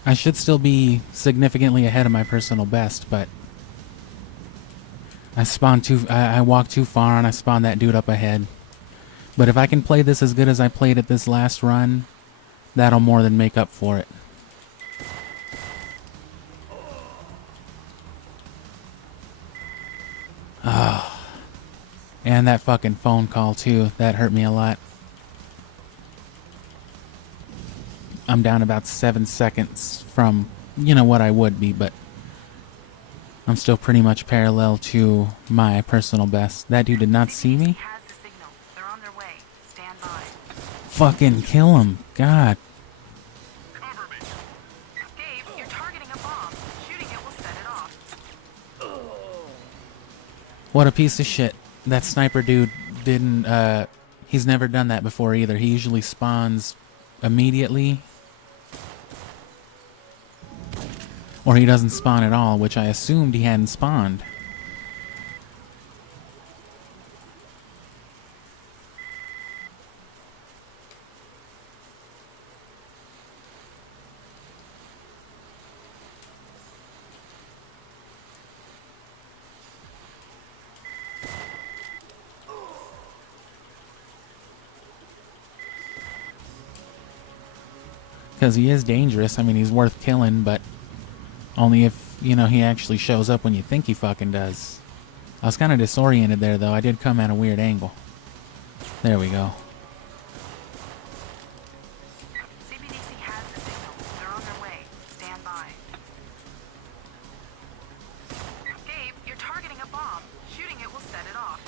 I should still be significantly ahead of my personal best, but I walked too far and I spawned that dude up ahead. But if I can play this as good as I played at this last run, that'll more than make up for it. Ah. And that fucking phone call too, that hurt me a lot. I'm down about 7 seconds from, you know, what I would be, but I'm still pretty much parallel to my personal best. That dude did not see me? Has the signal. They're on their way. Stand by. Fucking kill him. God. Cover me. Gabe, you're targeting a bomb. Shooting it will set it off. What a piece of shit. That sniper dude didn't, he's never done that before either. He usually spawns immediately. Or he doesn't spawn at all, which I assumed he hadn't spawned. Because he is dangerous. I mean, he's worth killing, but only if, you know, he actually shows up when you think he fucking does. I was kind of disoriented there, though. I did come at a weird angle. There we go. CBDC has the signal. They're on their way. Stand by. Gabe, you're targeting a bomb. Shooting it will set it off.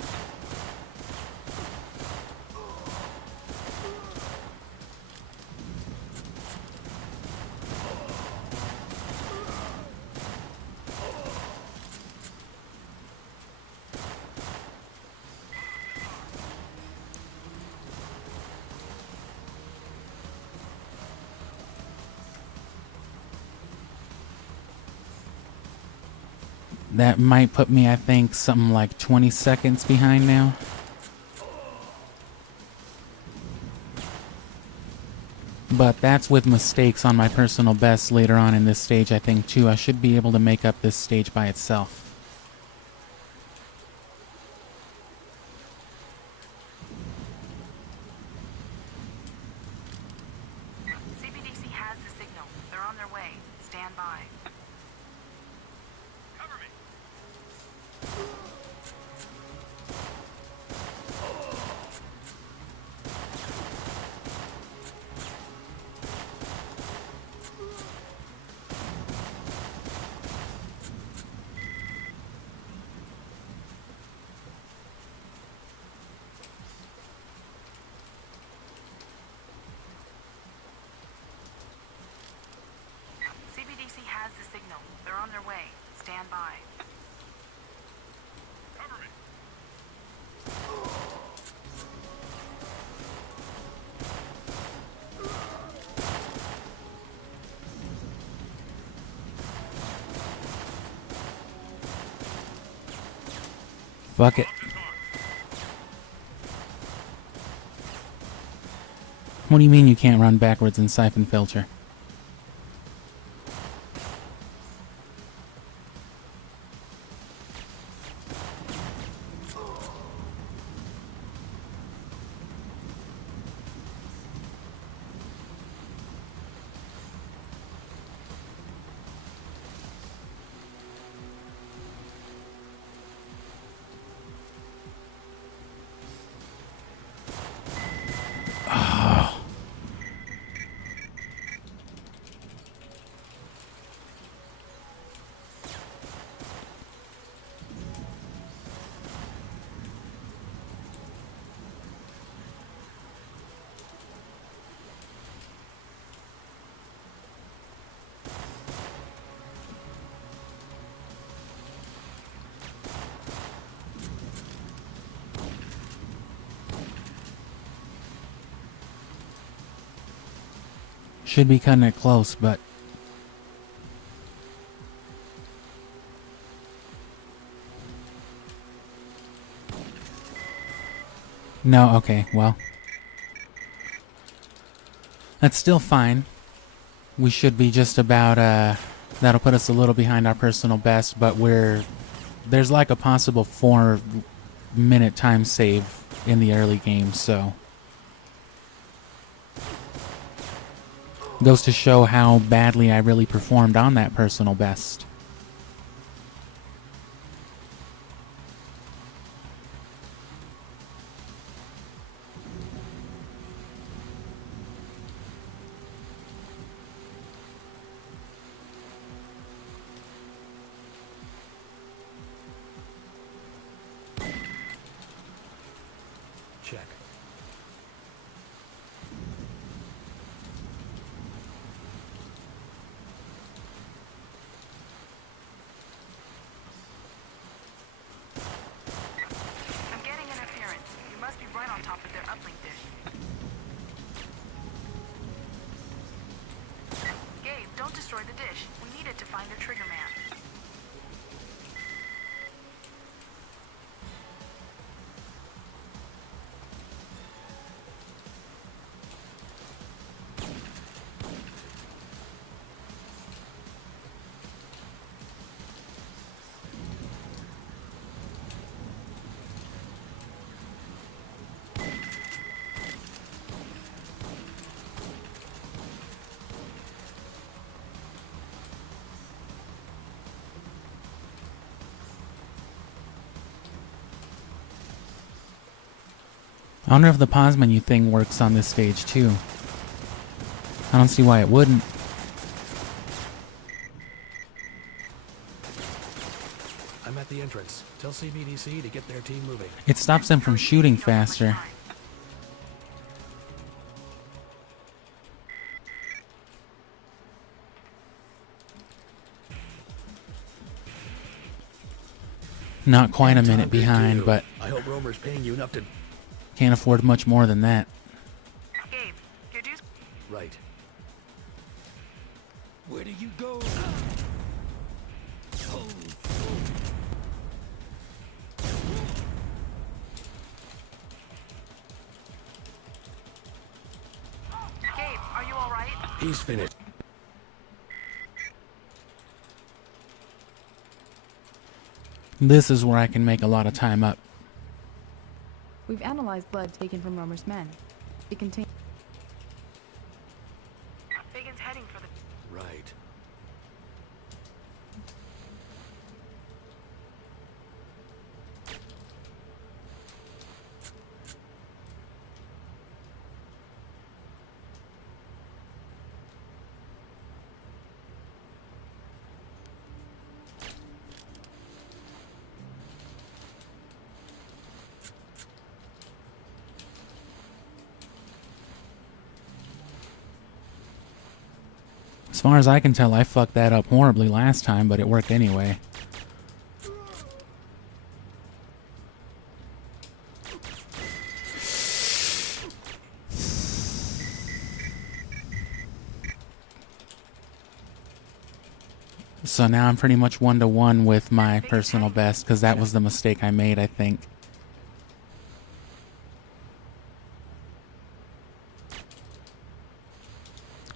That might put me, I think, something like 20 seconds behind now. But that's with mistakes on my personal best later on in this stage, I think, too. I should be able to make up this stage by itself. CBDC has the signal. They're on their way. Stand by. Cover me. CBDC has the signal. They're on their way. Stand by. Cover me. Fuck it. What do you mean you can't run backwards in Syphonfilter? Should be cutting it close, but... No, okay, well... That's still fine. We should be just about, that'll put us a little behind our personal best, but there's like a possible 4-minute time save in the early game, so... Goes to show how badly I really performed on that personal best. Check. I'm getting interference. You must be right on top of their uplink dish. Gabe, don't destroy the dish. We need it to find their trigger man. I wonder if the pause menu thing works on this stage too. I don't see why it wouldn't. I'm at the entrance. Tell CBDC to get their team moving. It stops them from shooting faster. Not quite a minute behind, but I hope Romer's paying you enough to... can't afford much more than that. Gabe, your dude's... Right. Where do you go? Oh, Gabe, are you alright? He's finished. This is where I can make a lot of time up. We've analyzed blood taken from Romer's men. It contains... Fagan's heading for the... Right. As far as I can tell, I fucked that up horribly last time, but it worked anyway. So now I'm pretty much 1-to-1 with my personal best, because that was the mistake I made, I think.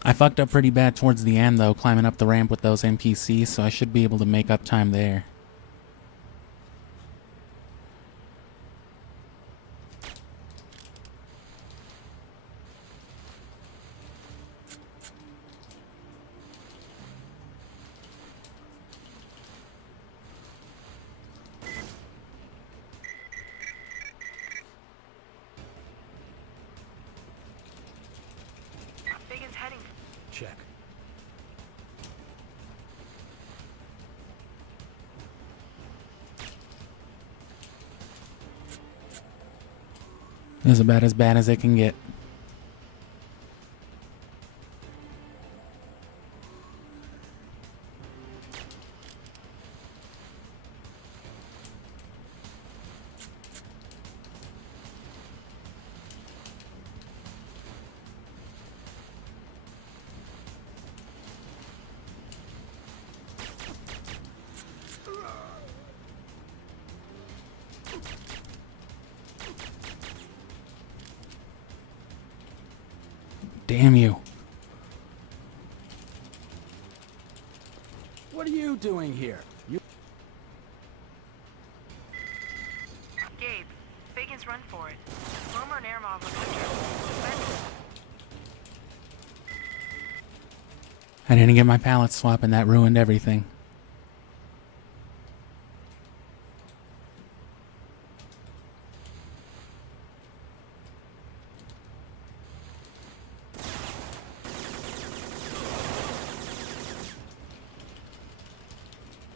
I fucked up pretty bad towards the end, though, climbing up the ramp with those NPCs, so I should be able to make up time there. Fagan's heading... Check. This is about as bad as it can get. Damn you. what are you doing here? You... Gabe, Fagan's run for it. Romer and Aramov look good. I didn't get my pallet swap and that ruined everything.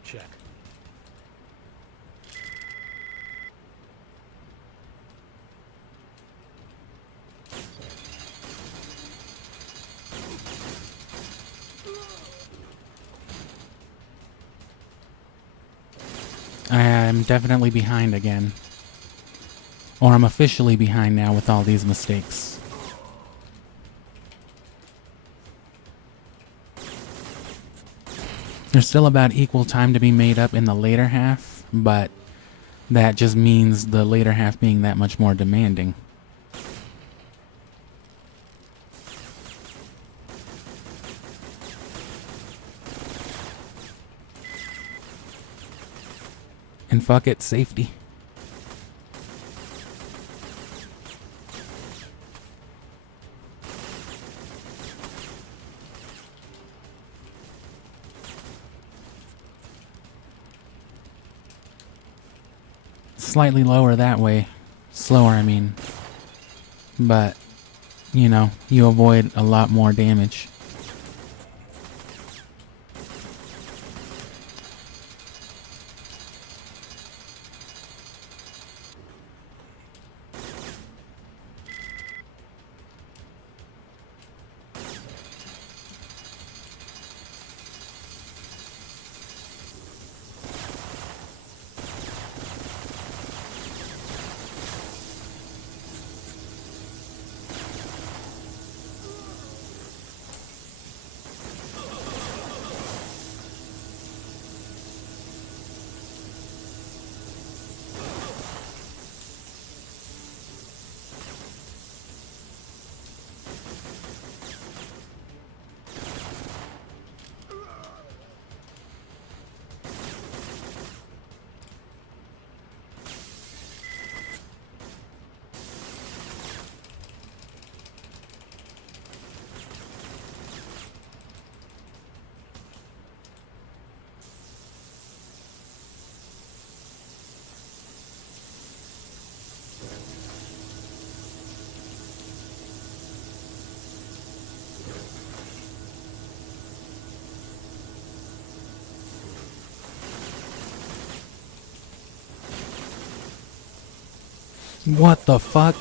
Check. I am definitely behind again. Or I'm officially behind now with all these mistakes. There's still about equal time to be made up in the later half, but that just means the later half being that much more demanding. And fuck it, safety. Slightly lower that way. Slower, I mean. but, you know, you avoid a lot more damage. What the fuck?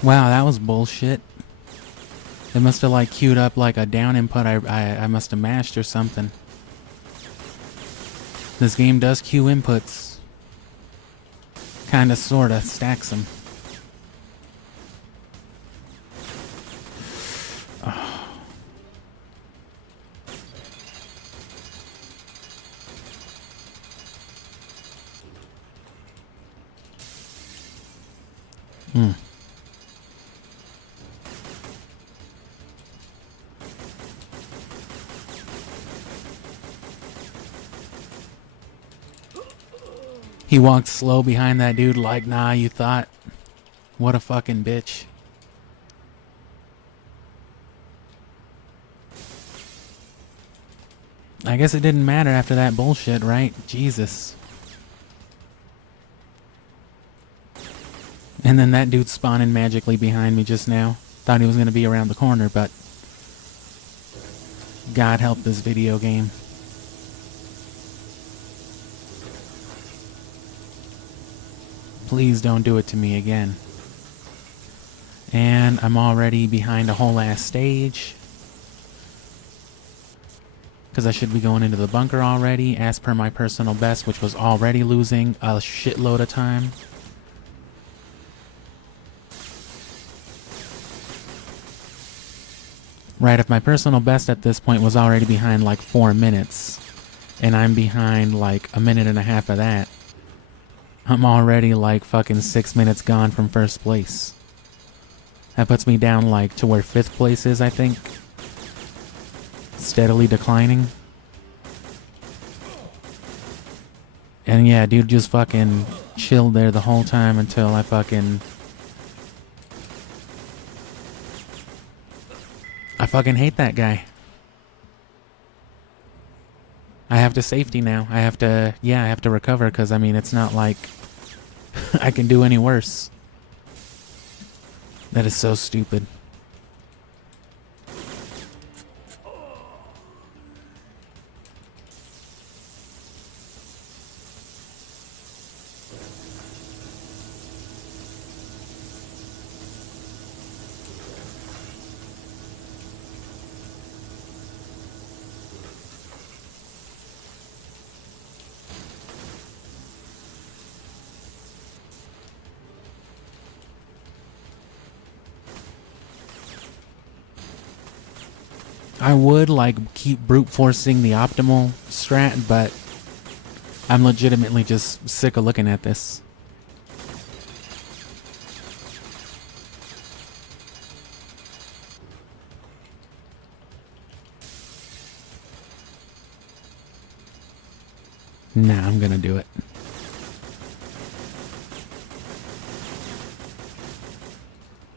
Wow, that was bullshit. It must have like queued up like a down input I must have mashed or something. This game does queue inputs. Kinda sorta stacks them. He walked slow behind that dude like, nah, you thought? What a fucking bitch. I guess it didn't matter after that bullshit, right? Jesus. And then that dude spawning magically behind me just now. Thought he was going to be around the corner, but God help this video game. Please don't do it to me again. And I'm already behind a whole ass stage. Because I should be going into the bunker already, as per my personal best, which was already losing a shitload of time. Right, if my personal best at this point was already behind like 4 minutes, and I'm behind like a minute and a half of that, I'm already like fucking 6 minutes gone from first place. That puts me down like to where 5th place is, I think. Steadily declining. And yeah, dude just fucking chilled there the whole time until I fucking hate that guy. I have to safety now. I have to recover, because I mean, it's not like I can do any worse. That is so stupid. I would like keep brute forcing the optimal strat, but I'm legitimately just sick of looking at this. Nah, I'm gonna do it.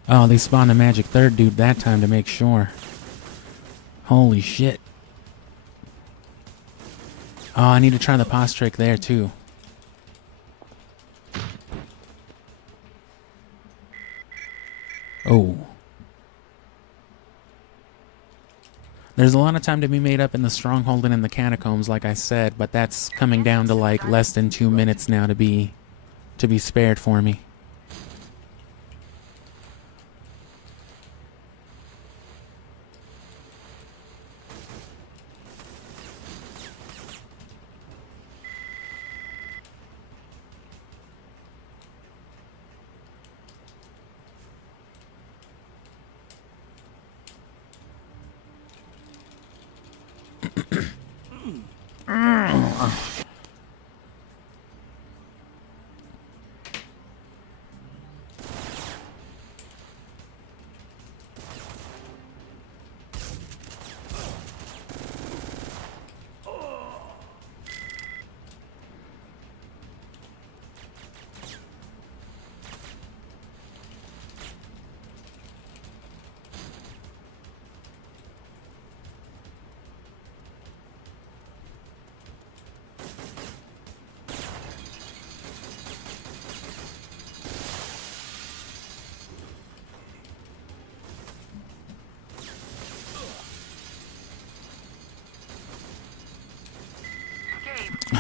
Oh, they spawned a magic third dude that time to make sure. Holy shit. Oh, I need to try the pause trick there too. There's a lot of time to be made up in the stronghold and in the catacombs, like I said, but that's coming down to like less than 2 minutes now to be spared for me.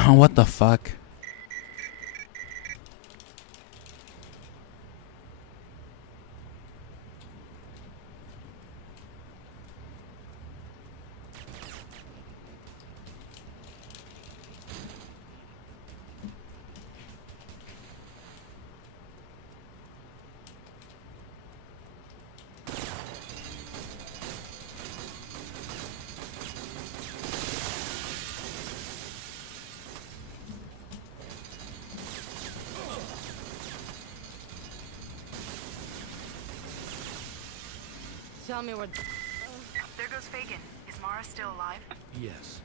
Oh, what the fuck? Tell me what... There goes Fagin. Is Mara still alive? Yes.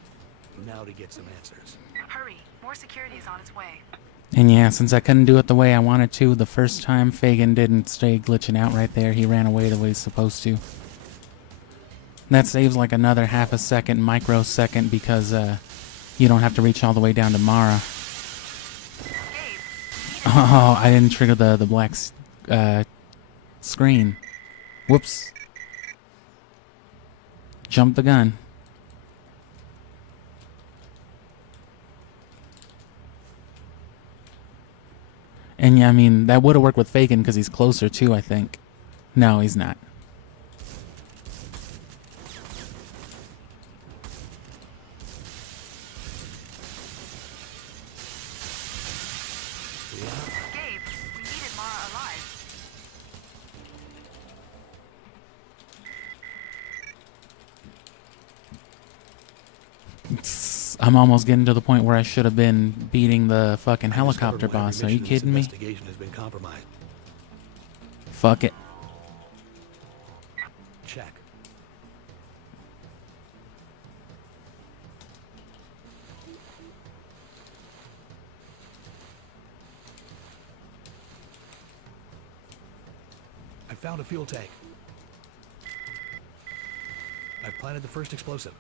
Now to get some answers. Hurry. More security is on its way. And yeah, since I couldn't do it the way I wanted to the first time, Fagin didn't stay glitching out right there. He ran away the way he's supposed to. That saves like another half a second, microsecond, because you don't have to reach all the way down to Mara. Oh, I didn't trigger the black screen. Whoops. Jumped the gun. And yeah, I mean, that would have worked with Fagin because he's closer too, I think. No, he's not. Gabe, we needed Mara alive. I'm almost getting to the point where I should have been beating the fucking I helicopter discovered why boss. Are every you mission in kidding me? this investigation has been compromised. Fuck it. Check. I found a fuel tank. I've planted the first explosive.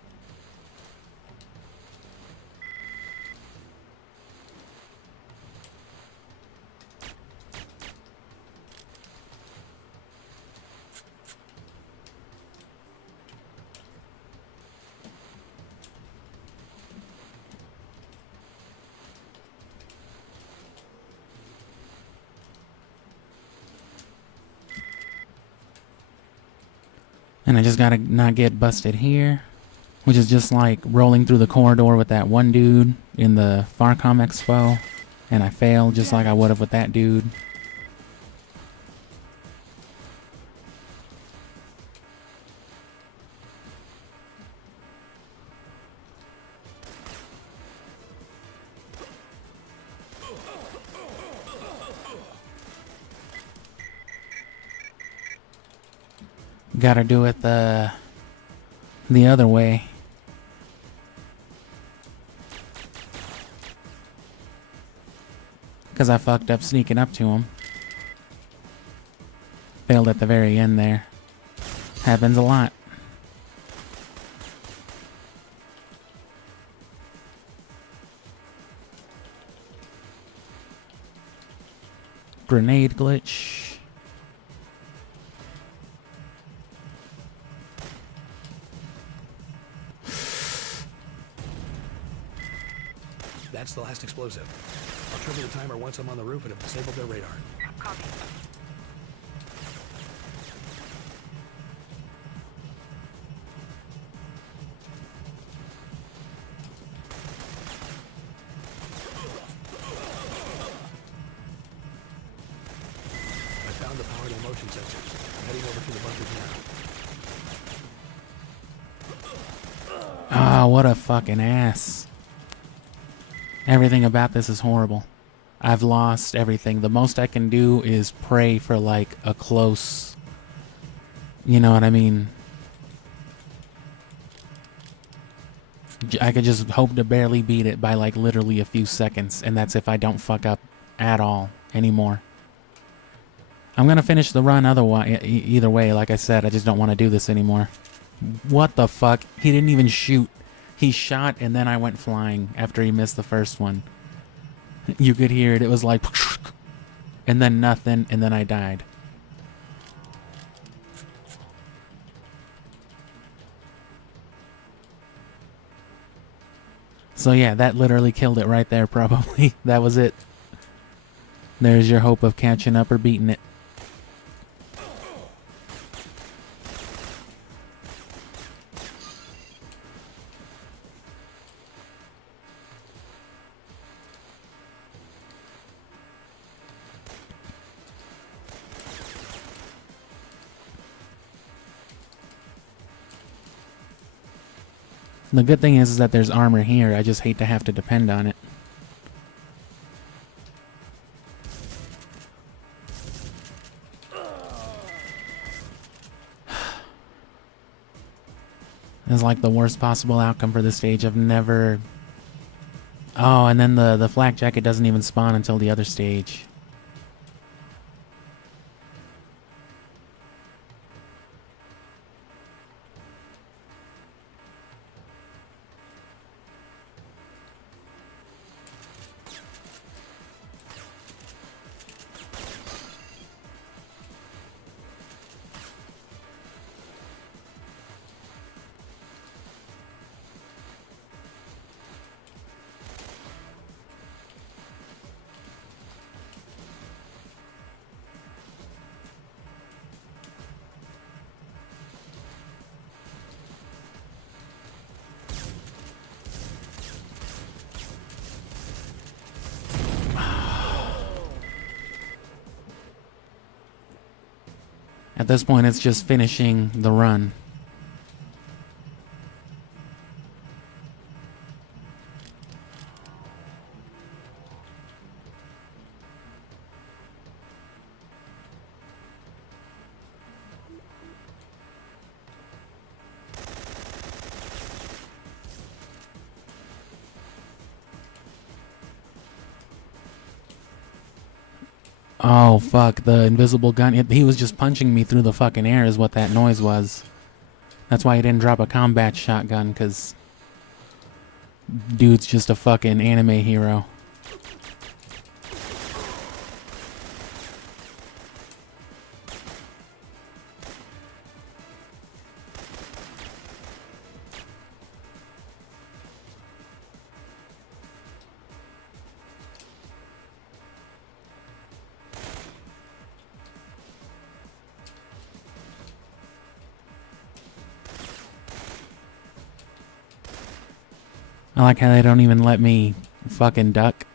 And I just gotta not get busted here. Which is just like rolling through the corridor with that one dude in the Farcom Expo. And I failed just like I would have with that dude. Gotta do it the other way. Because I fucked up sneaking up to him. Failed at the very end there. Happens a lot. Grenade glitch. That's the last explosive. I'll trigger the timer once I'm on the roof and have disabled their radar. Copy. I found the power and motion sensors. I'm heading over to the bunkers now. Ah, what a fucking ass. Everything about this is horrible. I've lost everything. The most I can do is pray for like a close... You know what I mean? I could just hope to barely beat it by like literally a few seconds, and that's if I don't fuck up at all anymore. I'm gonna finish the run otherwise, either way. Like I said, I just don't want to do this anymore. What the fuck? He didn't even shoot. He shot and then I went flying after he missed the first one. You could hear it. It was like... And then nothing, and then I died. So yeah, that literally killed it right there, probably. That was it. There's your hope of catching up or beating it. The good thing is that there's armor here. I just hate to have to depend on it. It's like the worst possible outcome for this stage. I've never... Oh, and then the flak jacket doesn't even spawn until the other stage. At this point, it's just finishing the run. Oh, fuck. The invisible gun. He was just punching me through the fucking air is what that noise was. That's why he didn't drop a combat shotgun, because... Dude's just a fucking anime hero. I like how they don't even let me fucking duck.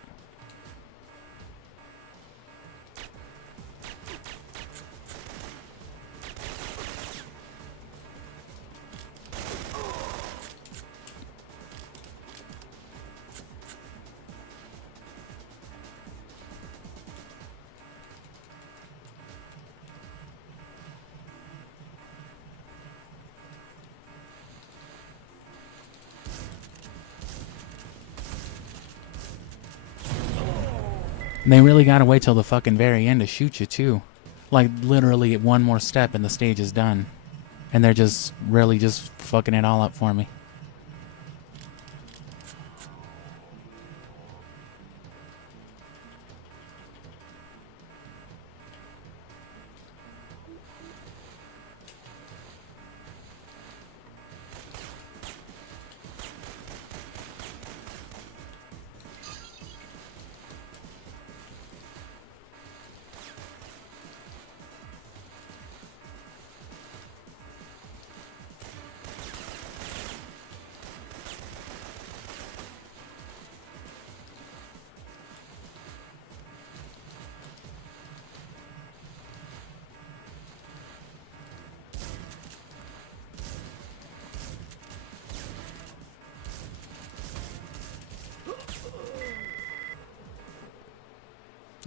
They really gotta wait till the fucking very end to shoot you, too. Like, literally one more step and the stage is done. And they're just really just fucking it all up for me.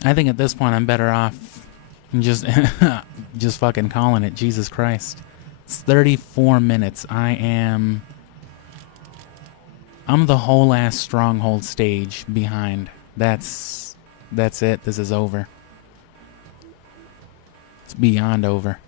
I think at this point I'm better off just just fucking calling it. Jesus Christ. It's 34 minutes. I'm the whole ass stronghold stage behind. That's it. This is over. It's beyond over.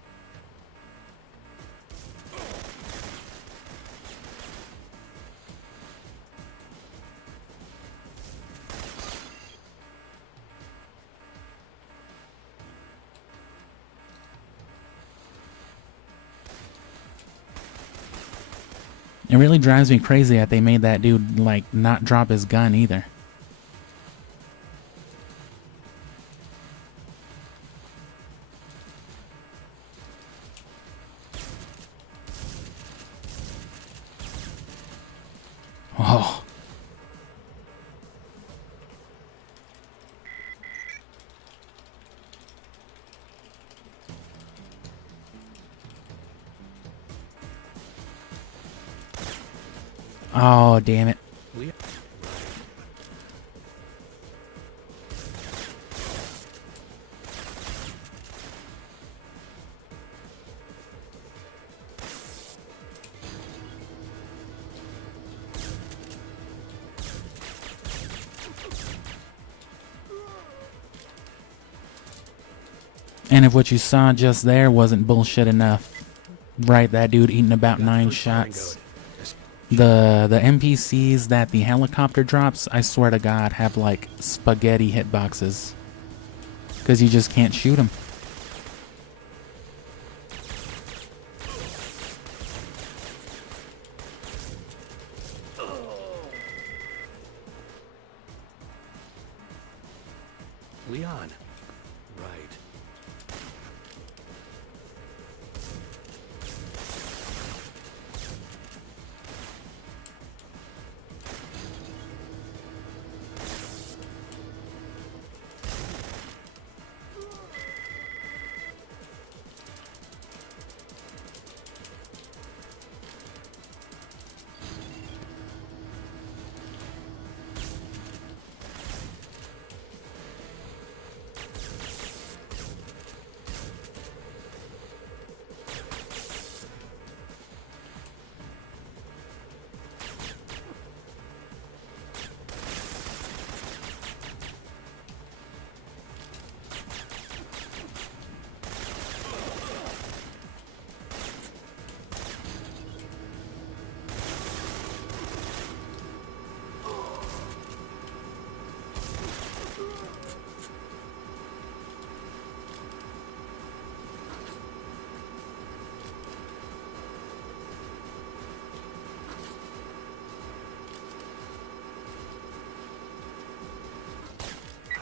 It really drives me crazy that they made that dude, like, not drop his gun either. Oh. Oh, damn it. We And if what you saw just there wasn't bullshit enough, right, that dude eating about got 9 first flying shots. goat. The NPCs that the helicopter drops, I swear to God, have like spaghetti hitboxes. Because you just can't shoot them. Leon. Right.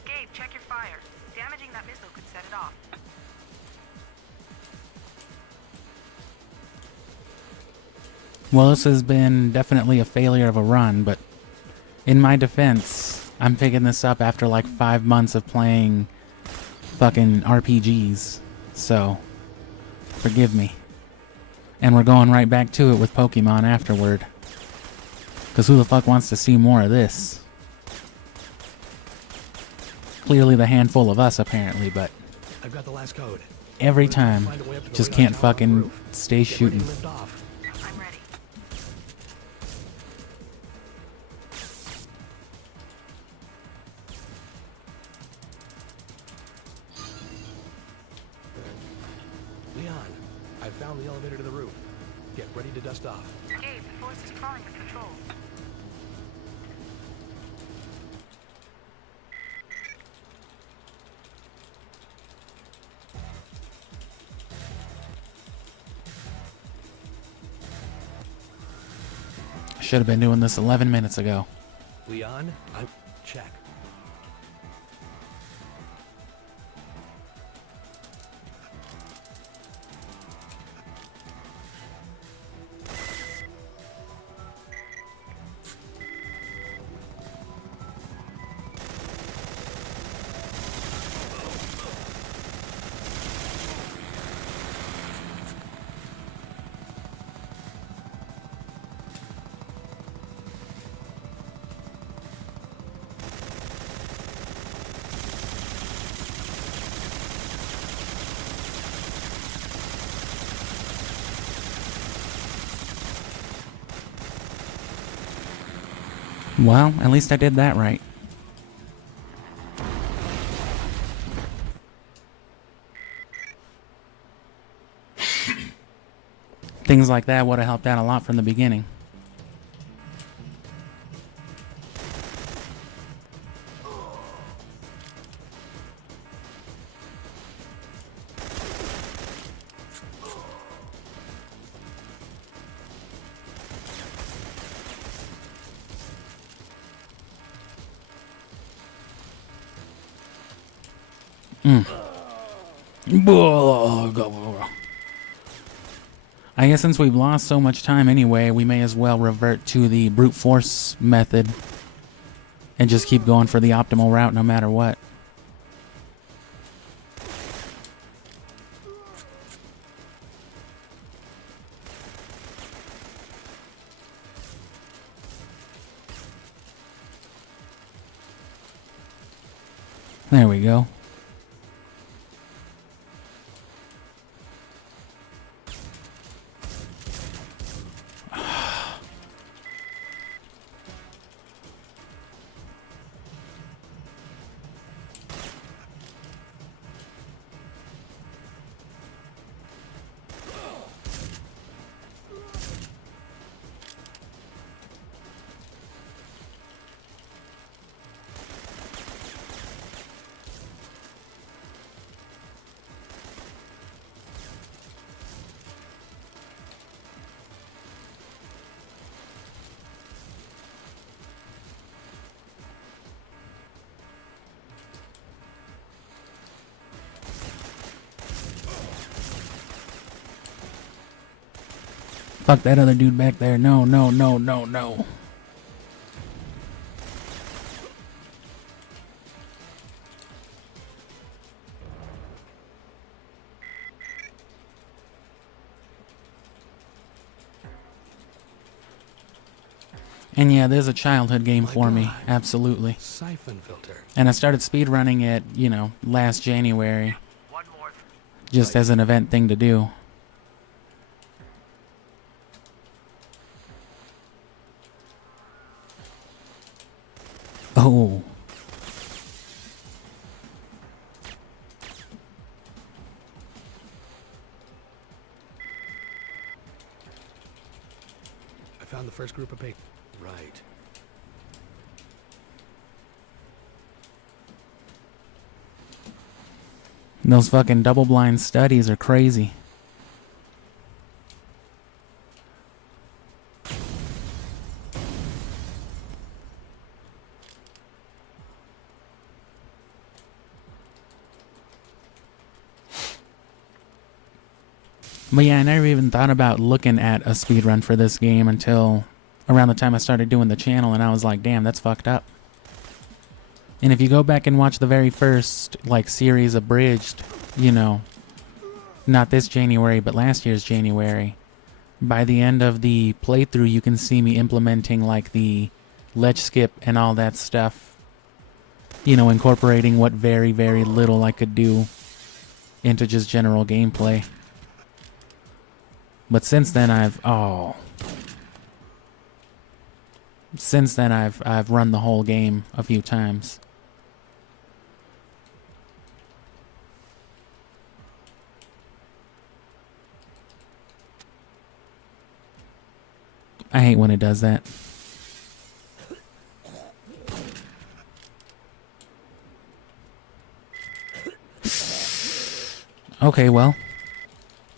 Gabe, check your fire. Damaging that missile could set it off. Well, this has been definitely a failure of a run, but in my defense, I'm picking this up after like 5 months of playing fucking RPGs. So, forgive me. And we're going right back to it with Pokemon afterward. Because who the fuck wants to see more of this? Clearly the handful of us, apparently, but I've got the last code. every time, Find a way up to the just radar can't tower on the fucking roof. stay Get ready shooting. to lift off. I'm ready. Leon, I've found the elevator to the roof. Get ready to dust off. Gabe, the force is crawling with patrols. Should have been doing this 11 minutes ago. Leon, I'm... Check. Well, at least I did that right. Things like that would have helped out a lot from the beginning. I guess since we've lost so much time anyway, we may as well revert to the brute force method and just keep going for the optimal route no matter what. There we go. Fuck that other dude back there. No, no, no, no, no. And yeah, there's a childhood game for me. Absolutely. Syphonfilter. And I started speedrunning it, you know, last January. Just as an event thing to do. Oh. I found the first group of papers. Right. Those fucking double-blind studies are crazy. But yeah, I never even thought about looking at a speedrun for this game until around the time I started doing the channel, and I was like, damn, that's fucked up. And if you go back and watch the very first, like, series abridged, you know, not this January, but last year's January, by the end of the playthrough, you can see me implementing, like, the ledge skip and all that stuff. You know, incorporating what very, very little I could do into just general gameplay. But since then I've run the whole game a few times. I hate when it does that. Okay, well,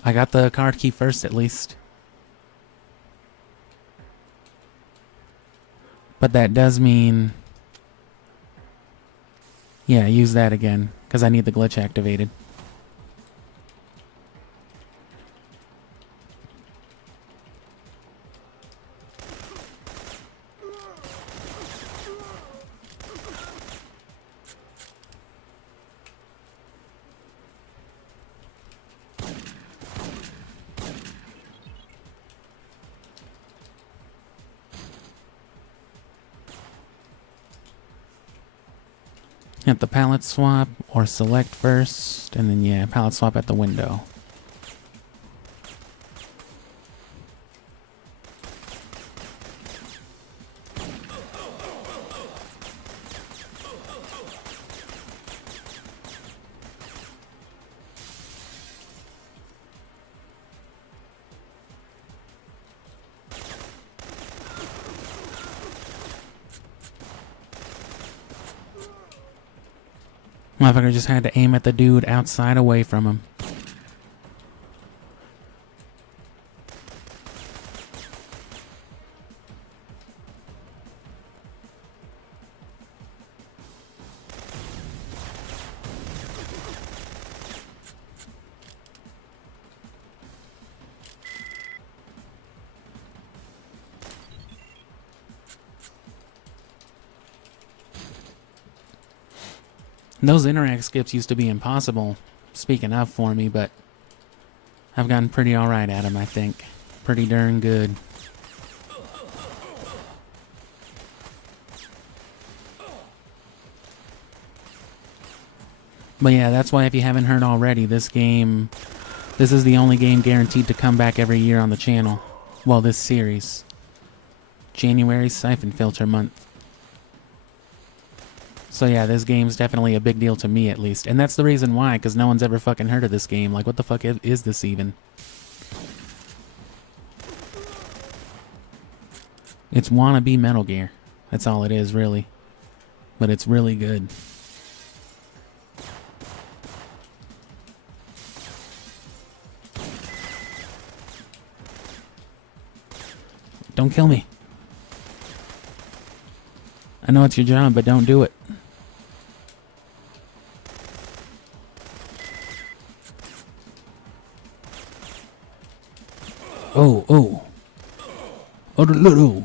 I got the card key first at least. But that does mean, yeah, use that again, because I need the glitch activated. Hit the palette swap or select first, and then yeah, palette swap at the window. Motherfucker just had to aim at the dude outside away from him. Those interact skips used to be impossible, speaking of, for me, but I've gotten pretty alright at them, I think. Pretty darn good. But yeah, that's why if you haven't heard already, this is the only game guaranteed to come back every year on the channel. Well, this series. January Syphonfilter month. So yeah, this game's definitely a big deal to me, at least. And that's the reason why, because no one's ever fucking heard of this game. Like, what the fuck is this even? It's wannabe Metal Gear. That's all it is, really. But it's really good. Don't kill me. I know it's your job, but don't do it. Oh, oh. Oh, little.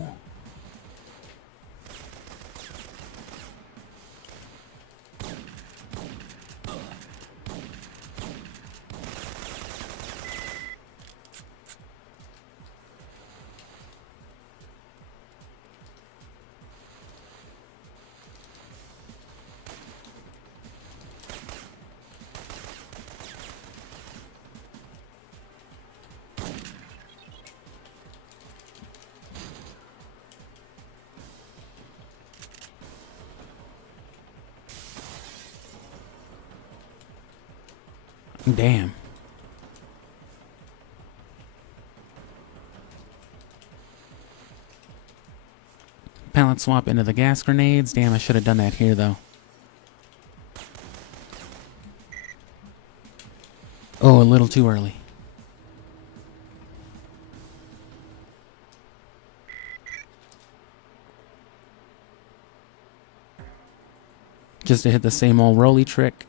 Damn. Pallet swap into the gas grenades. Damn, I should have done that here, though. Oh, a little too early. Just to hit the same old rolly trick.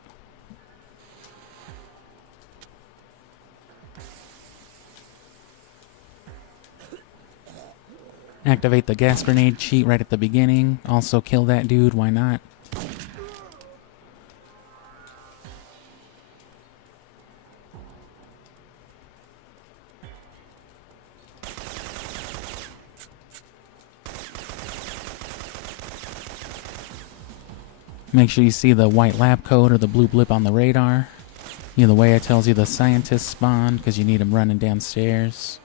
Activate the gas grenade cheat right at the beginning. Also kill that dude, why not? Make sure you see the white lab coat or the blue blip on the radar. You know, the way it tells you the scientists spawn, because you need them running downstairs.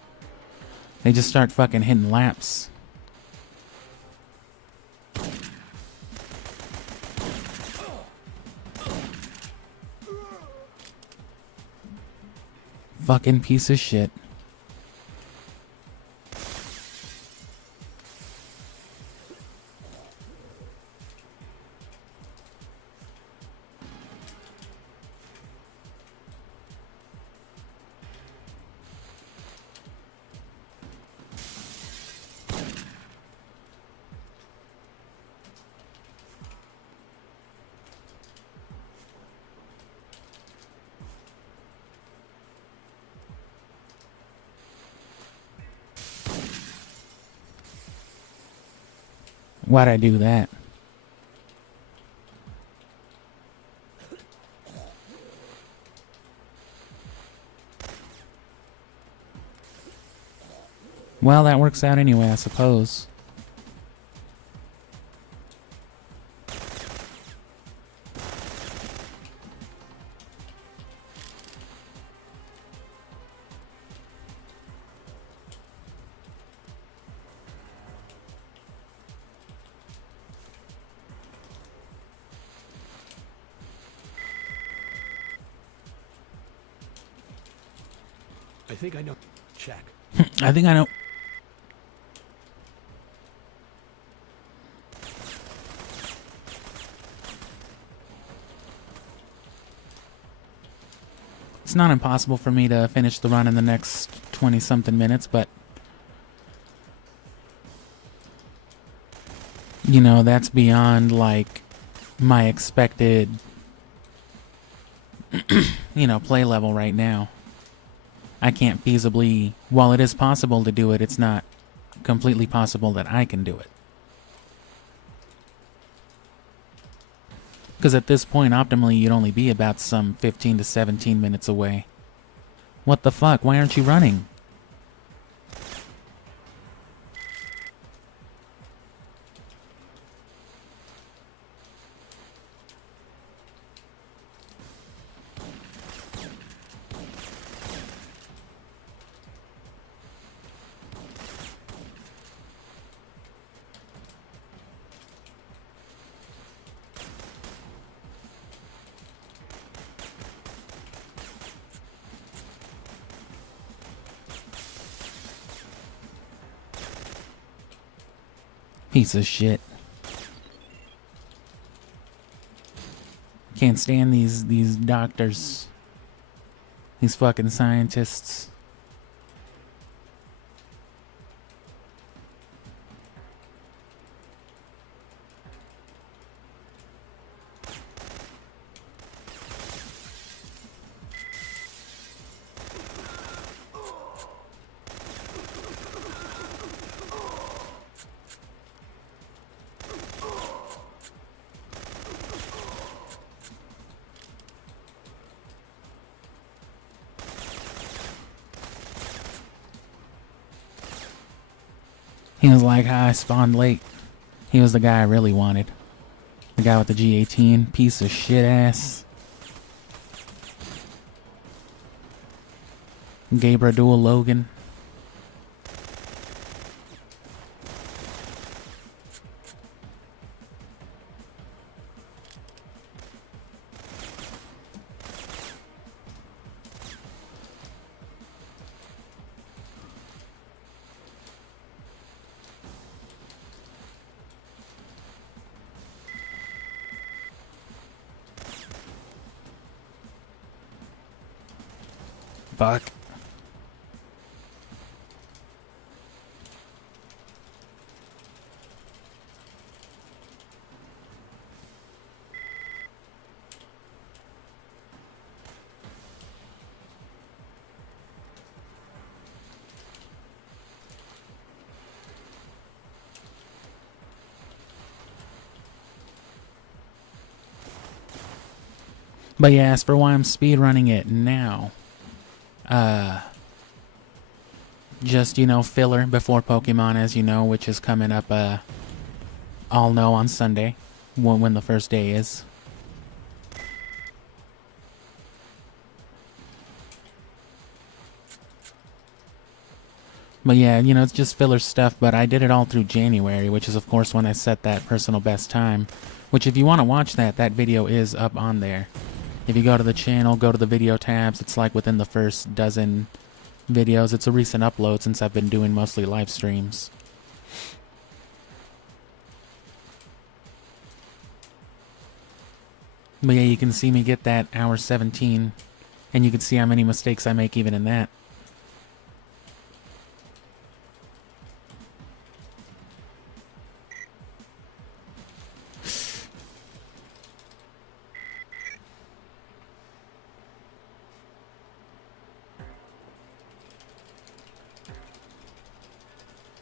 They just start fucking hitting laps. Fucking piece of shit. Why'd I do that? Well, that works out anyway, I suppose. I think I know. Check. I think I know. It's not impossible for me to finish the run in the next 20-something minutes, but you know, that's beyond like my expected you know, play level right now. I can't feasibly, while it is possible to do it, it's not completely possible that I can do it. Because at this point, optimally, you'd only be about some 15 to 17 minutes away. What the fuck? Why aren't you running? Piece of shit. Can't stand these doctors. These fucking scientists. He was like, "Hi, I spawned late." He was the guy I really wanted. The guy with the G18. Piece of shit ass. Gabriel Logan. Fuck. But yeah, as for why I'm speedrunning it now, just, you know, filler before Pokemon, as you know, which is coming up, I'll know on Sunday, when the first day is. But yeah, you know, it's just filler stuff, but I did it all through January, which is of course when I set that personal best time, which if you want to watch that video is up on there. If you go to the channel, go to the video tabs, it's like within the first dozen videos. It's a recent upload since I've been doing mostly live streams. But yeah, you can see me get that hour 17, and you can see how many mistakes I make even in that.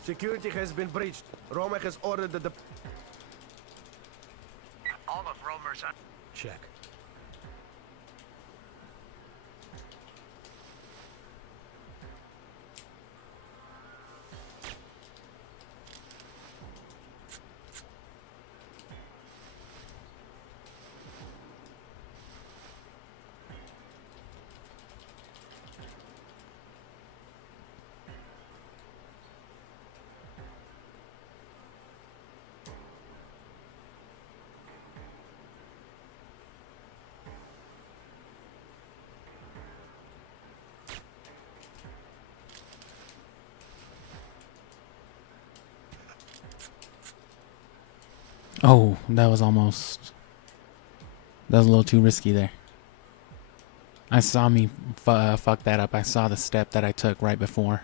Security has been breached. Roma has ordered the... All of Romer's on... Check. Oh, that was a little too risky there. I saw me fuck that up. I saw the step that I took right before.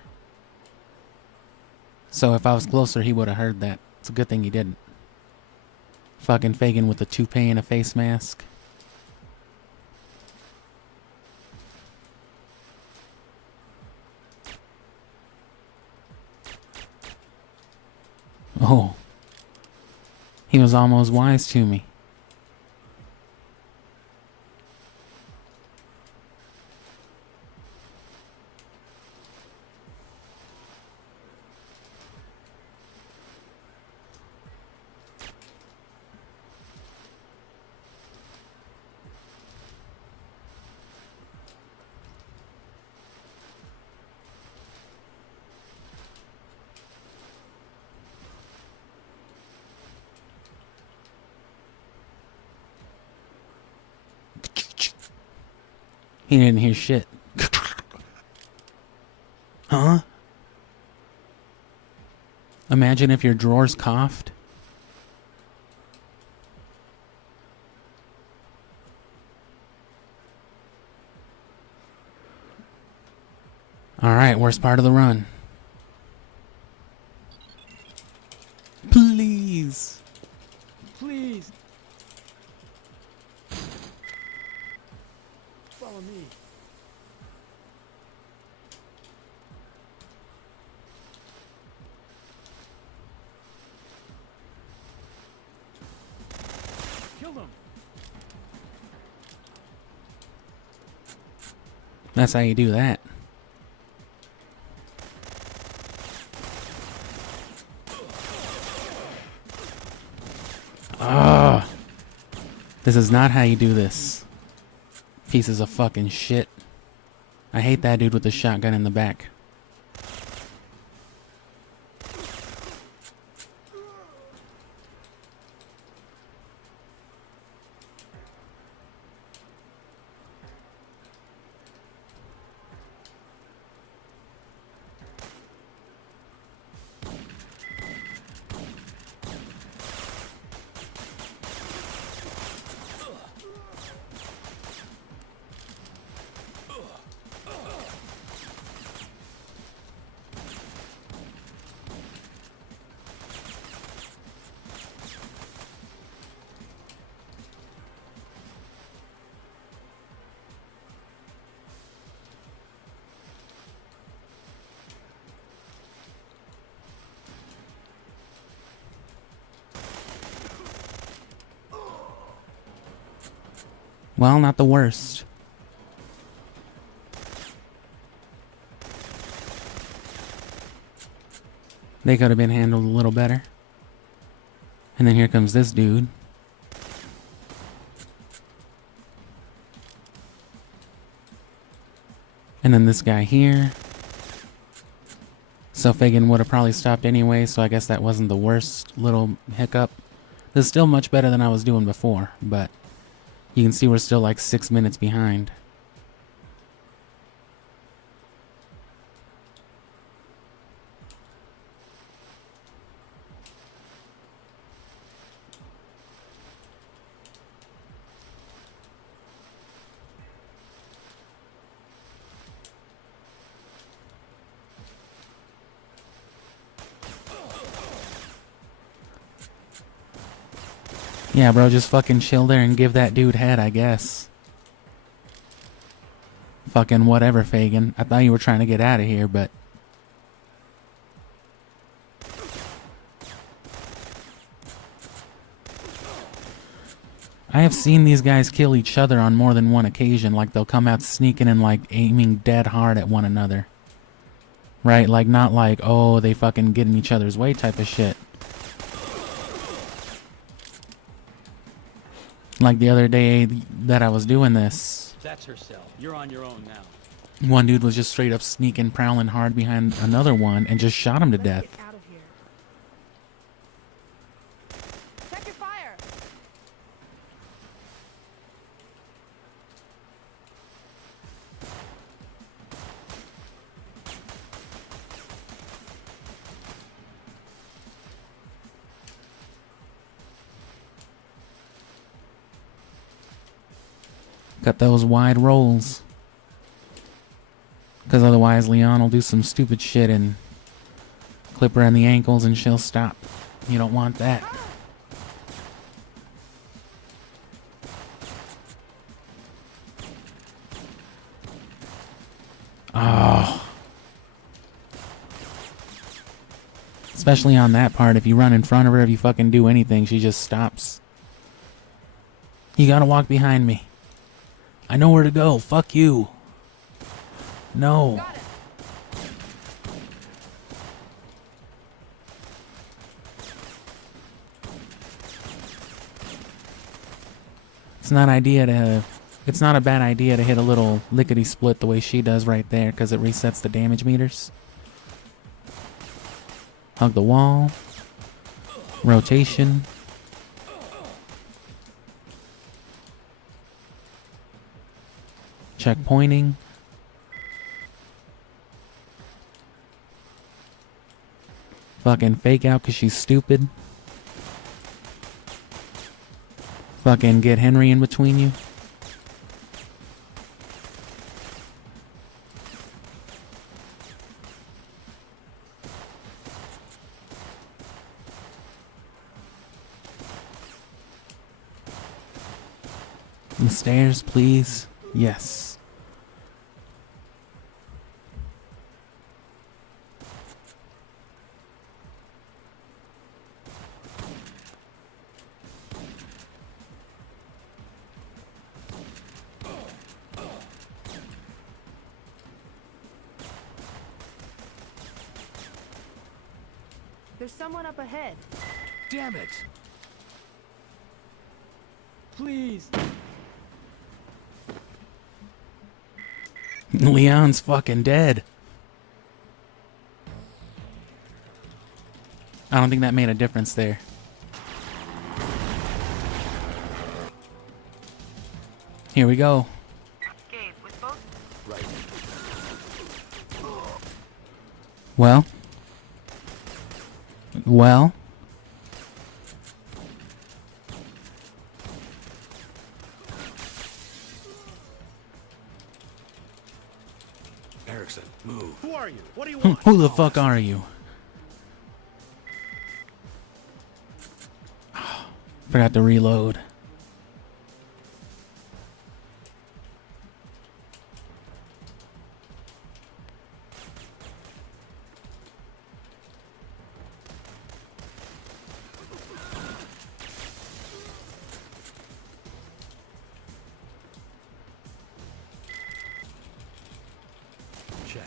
So if I was closer, he would have heard that. It's a good thing he didn't. Fucking Fagin with a toupee and a face mask. Oh. He was almost wise to me. He didn't hear shit. Huh? Imagine if your drawers coughed. Alright, worst part of the run. Please. Please. Follow me. Kill them. That's how you do that. Ah, this is not how you do this. Pieces of fucking shit. I hate that dude with the shotgun in the back. Well, not the worst. They could have been handled a little better. And then here comes this dude. And then this guy here. So Fagin would have probably stopped anyway, so I guess that wasn't the worst little hiccup. This is still much better than I was doing before, but you can see we're still like 6 minutes behind. Yeah, bro, just fucking chill there and give that dude head, I guess. Fucking whatever, Fagin. I thought you were trying to get out of here, but... I have seen these guys kill each other on more than one occasion. Like, they'll come out sneaking and, like, aiming dead hard at one another. Right? Like, not like, oh, they fucking get in each other's way type of shit. Like the other day that I was doing this. That's her cell. You're on your own now. One dude was just straight up sneaking, prowling hard behind another one and just shot him to death. Get out of here. Check your fire. Got those wide rolls. Because otherwise Leon will do some stupid shit and clip her in the ankles and she'll stop. You don't want that. Oh. Especially on that part, if you run in front of her, if you fucking do anything, she just stops. You gotta walk behind me. I know where to go. Fuck you. No. It's not a bad idea to hit a little lickety split the way she does right there, because it resets the damage meters. Hug the wall. Rotation. Checkpointing. Fucking fake out because she's stupid. Fucking get Henry in between you. The stairs, please. Yes. There's someone up ahead. Damn it! Please. Leon's fucking dead. I don't think that made a difference there. Here we go. Gabe, with both Right. Well. Well. Erickson, move. Who are you? What do you want? Who the fuck are you? Forgot to reload. Check.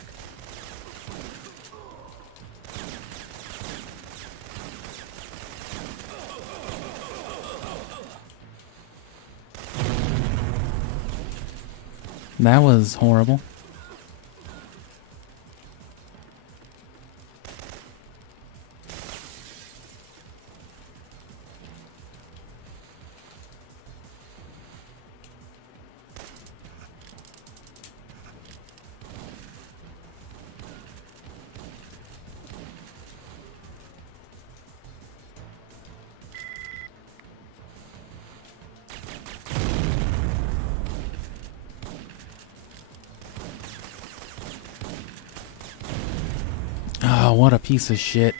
That was horrible. Oh, what a piece of shit.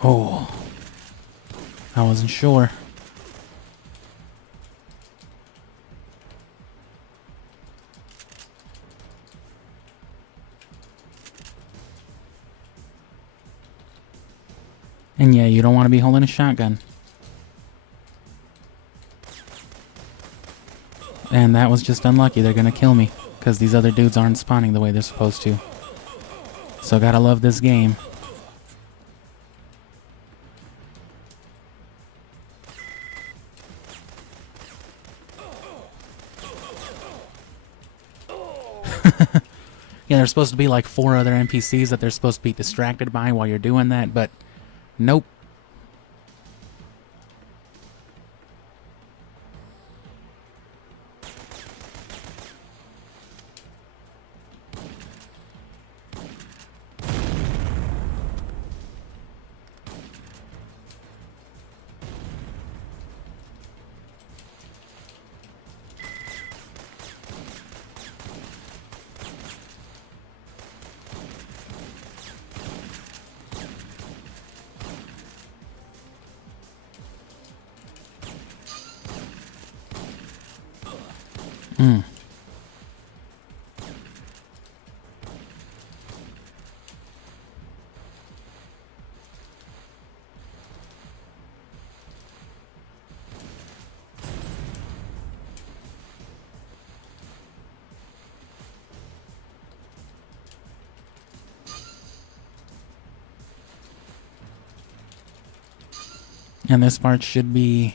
Oh, I wasn't sure. And yeah, you don't want to be holding a shotgun. And that was just unlucky. They're gonna kill me because these other dudes aren't spawning the way they're supposed to. So gotta love this game. Yeah, there's supposed to be like 4 other NPCs that they're supposed to be distracted by while you're doing that, but nope. Hmm. And this part should be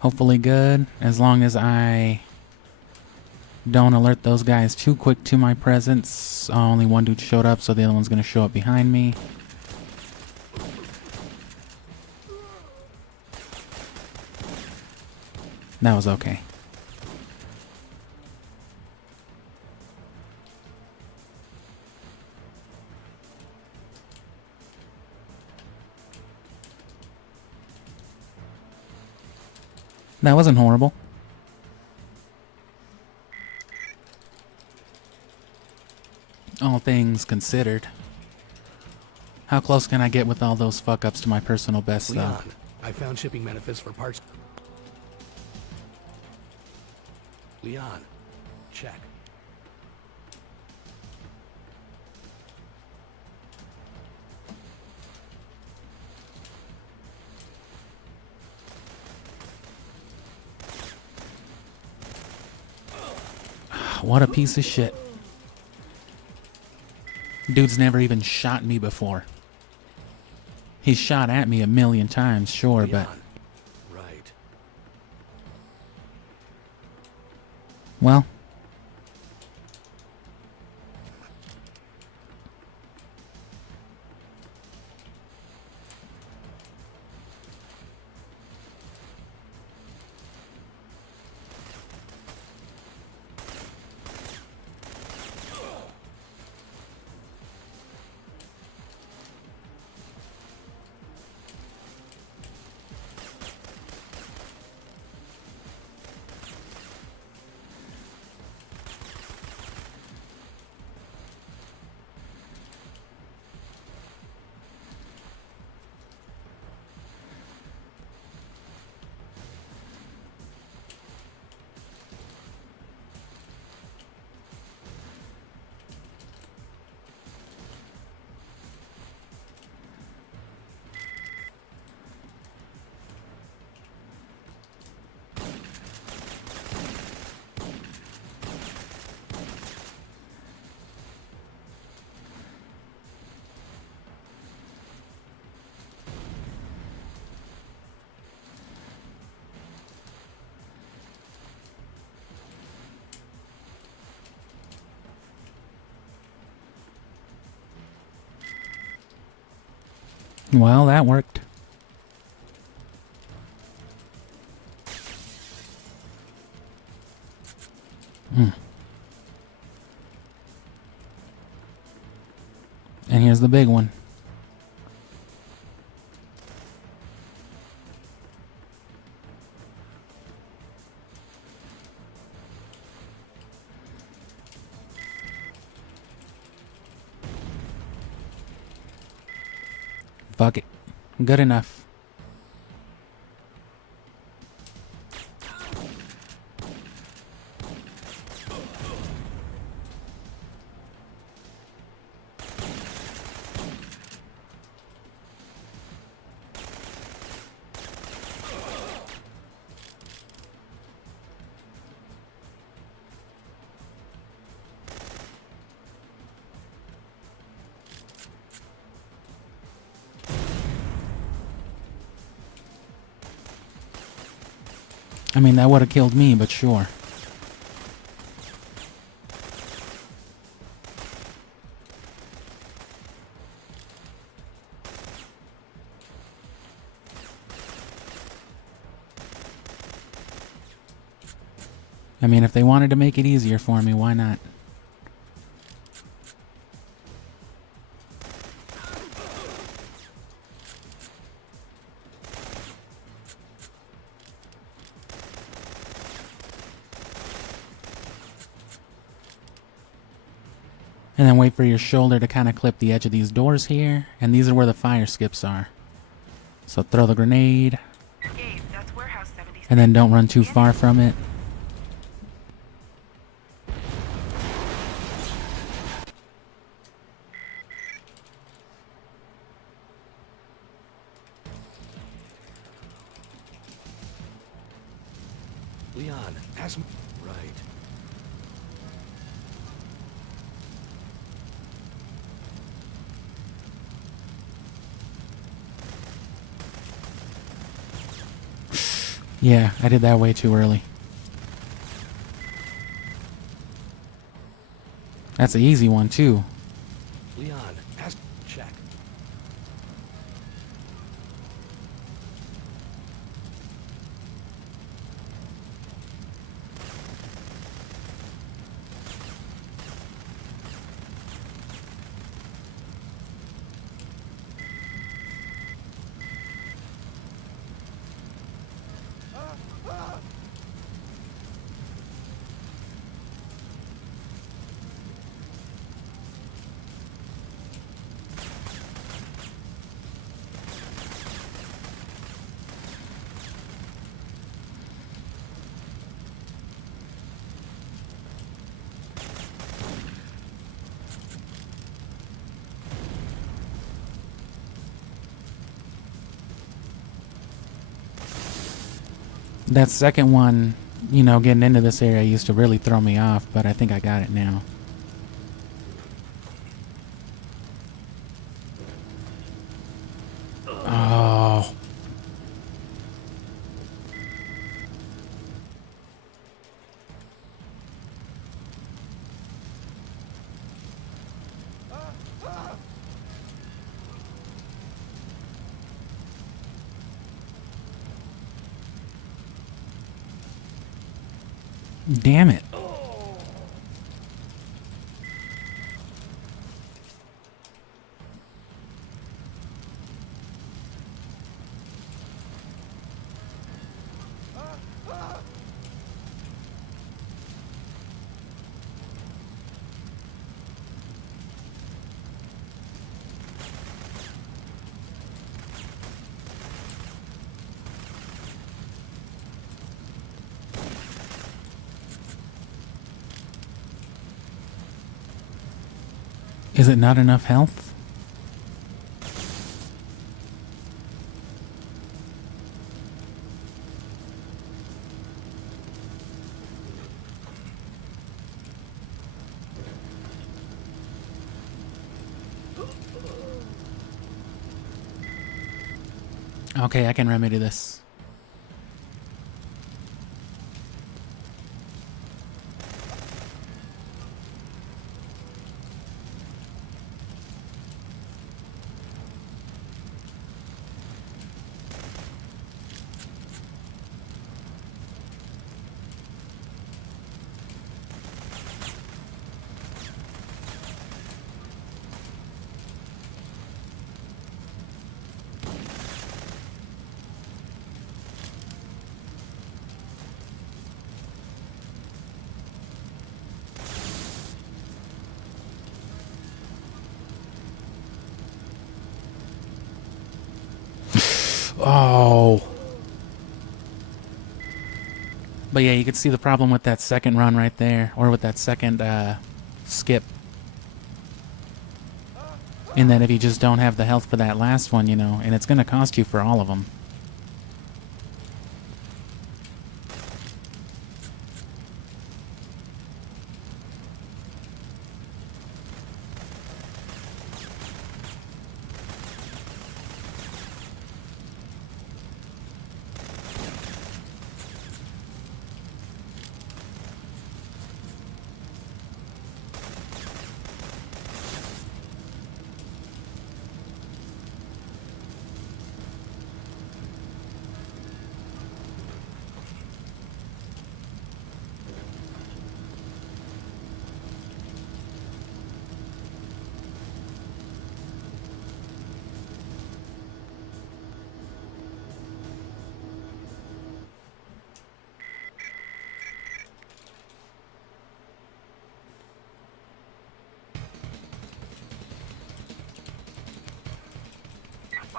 hopefully good, as long as I don't alert those guys too quick to my presence. Only one dude showed up, so the other one's going to show up behind me. That was okay. That wasn't horrible. All things considered. How close can I get with all those fuck-ups to my personal best, though? Leon, I found shipping manifests for parts. Leon, check. What a piece of shit. Dude's never even shot me before. He's shot at me a million times, sure, Leon. but... Right. Well... Well, that worked. And here's the big one. Fuck it. Good enough. I mean, that would have killed me, but sure. I mean, if they wanted to make it easier for me, why not? And then wait for your shoulder to kind of clip the edge of these doors here. And these are where the fire skips are. So throw the grenade. Gabe, that's warehouse 76. And then don't run too far from it. Leon, ask me. Right. Yeah, I did that way too early. That's an easy one too. Leon, ask. Check. That second one, you know, getting into this area used to really throw me off, but I think I got it now. Oh. Damn it. Is it not enough health? Okay, I can remedy this. Oh. But yeah, you can see the problem with that second run right there, or with that second skip. In that if you just don't have the health for that last one, you know, and it's going to cost you for all of them.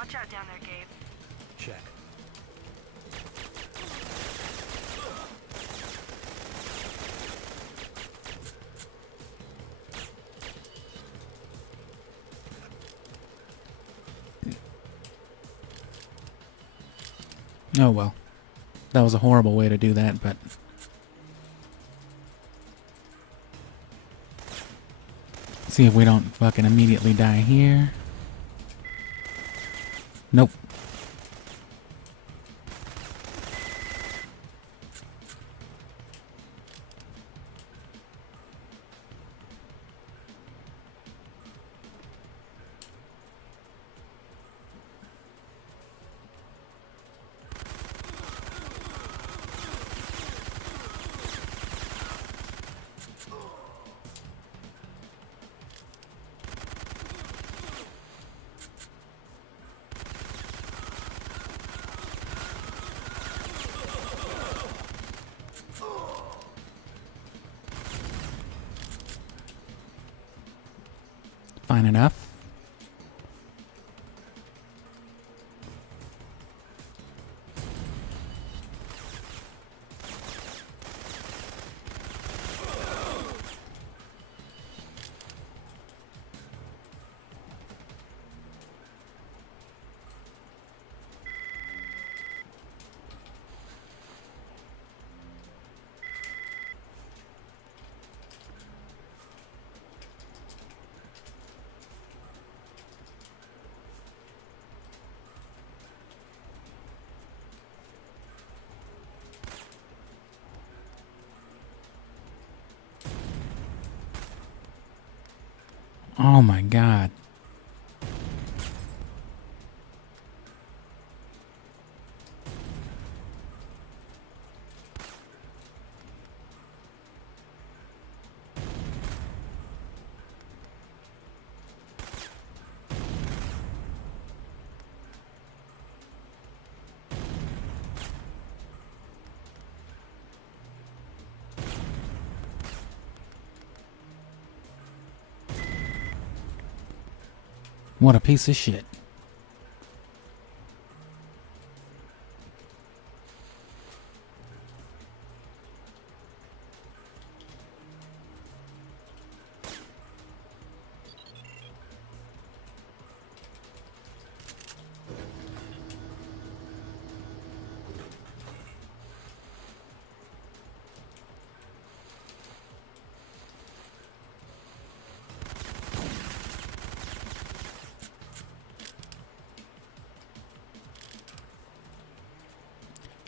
Watch out down there, Gabe. Check. Oh well. That was a horrible way to do that, but... See if we don't fucking immediately die here. Nope. Fine enough. Oh my god. What a piece of shit.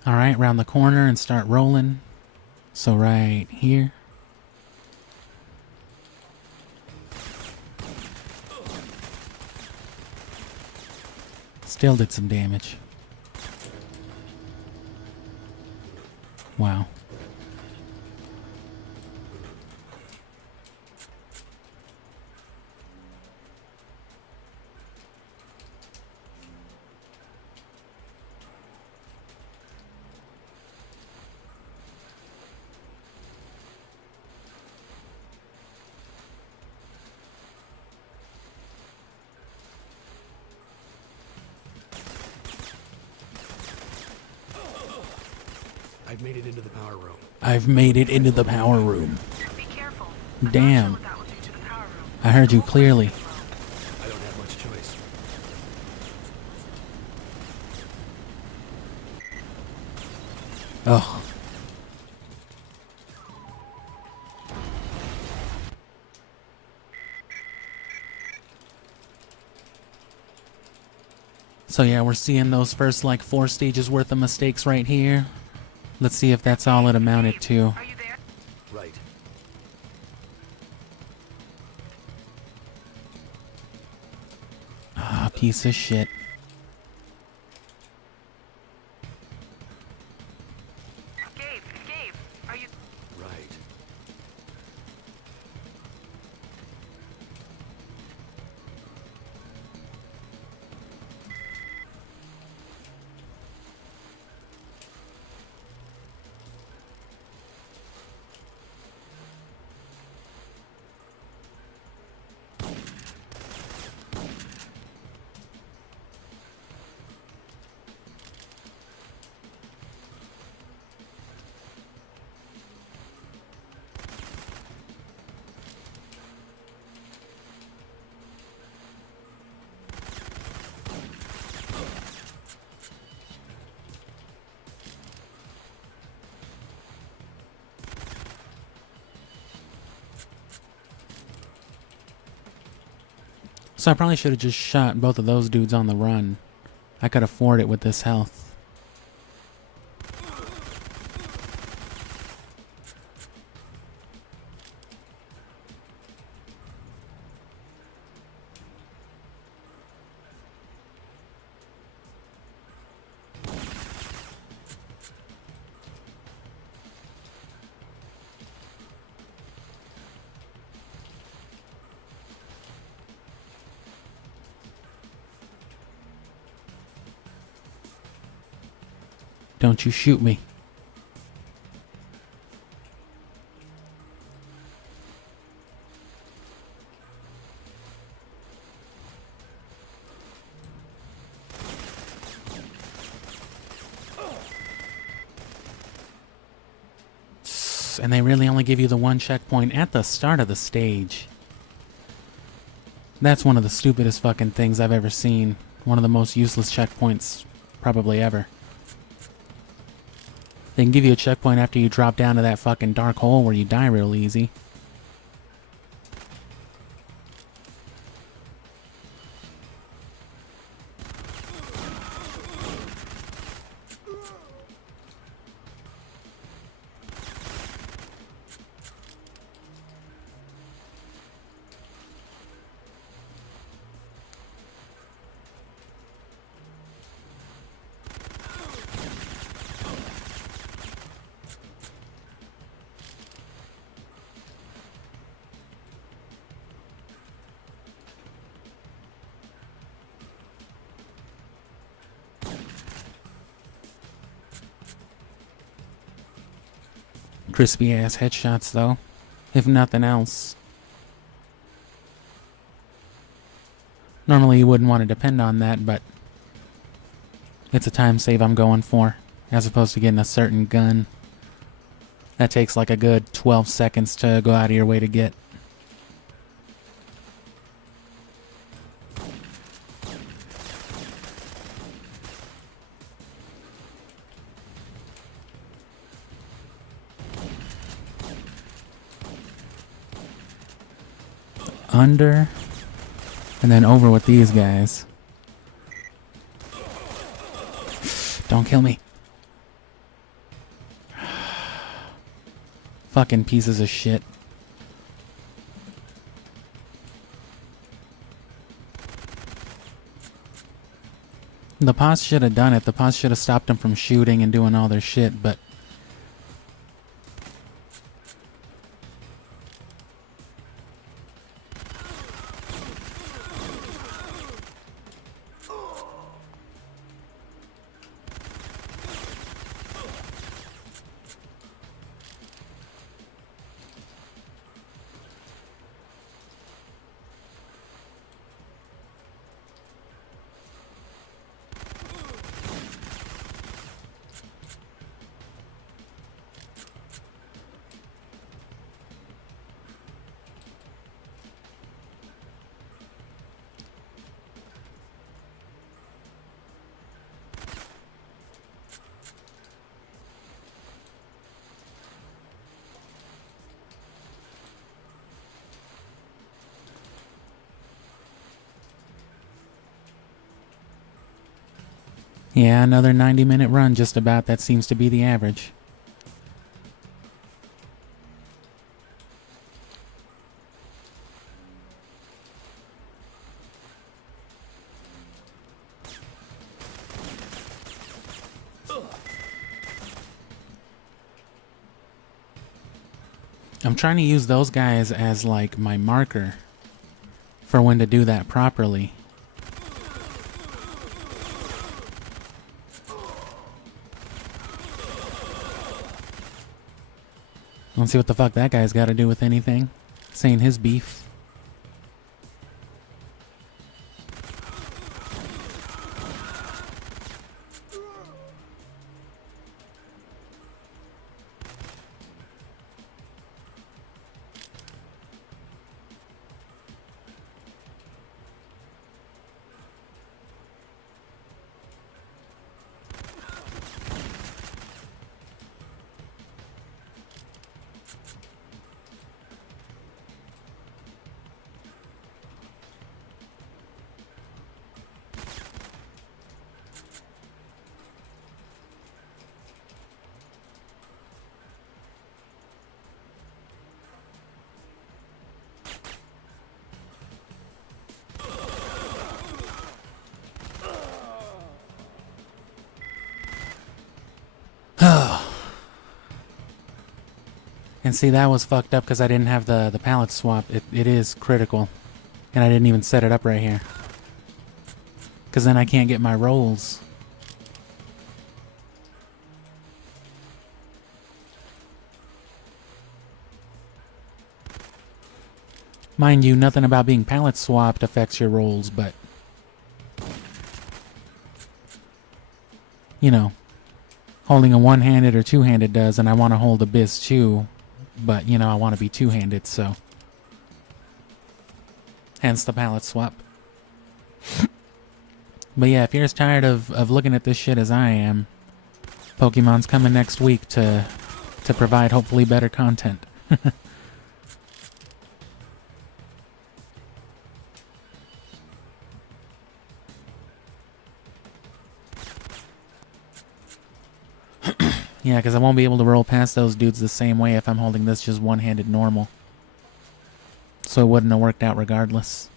All right, round the corner and start rolling. So right here. Still did some damage. Wow. I've made it into the power room. I've made it into the power room. Be careful. Damn. I'm not sure what that will do to the power room. I heard you clearly. I don't have much choice. Oh. So yeah, we're seeing those first like 4 stages worth of mistakes right here. Let's see if that's all it amounted to. Are you there? Right. Ah, piece of shit. Gabe, are you... Right. So I probably should have just shot both of those dudes on the run. I could afford it with this health. Don't you shoot me. And they really only give you the one checkpoint at the start of the stage. That's one of the stupidest fucking things I've ever seen. One of the most useless checkpoints probably ever. They can give you a checkpoint after you drop down to that fucking dark hole where you die real easy. Crispy ass headshots though, if nothing else. Normally you wouldn't want to depend on that, but it's a time save I'm going for, as opposed to getting a certain gun. That takes like a good 12 seconds to go out of your way to get. Under, and then over with these guys. Don't kill me. Fucking pieces of shit. The boss should have done it. The boss should have stopped them from shooting and doing all their shit, but yeah, another 90-minute run just about. That seems to be the average. I'm trying to use those guys as like my marker for when to do that properly. Let's see what the fuck that guy's got to do with anything. This ain't his beef. And see, that was fucked up because I didn't have the pallet swap. It is critical. And I didn't even set it up right here. Because then I can't get my rolls. Mind you, nothing about being pallet swapped affects your rolls, but... You know, holding a one-handed or two-handed does, and I want to hold a biz too, but, you know, I want to be two-handed, so... Hence the pallet swap. But yeah, if you're as tired of looking at this shit as I am, Pokemon's coming next week to provide hopefully better content. Yeah, because I won't be able to roll past those dudes the same way if I'm holding this just one-handed normal. So it wouldn't have worked out regardless.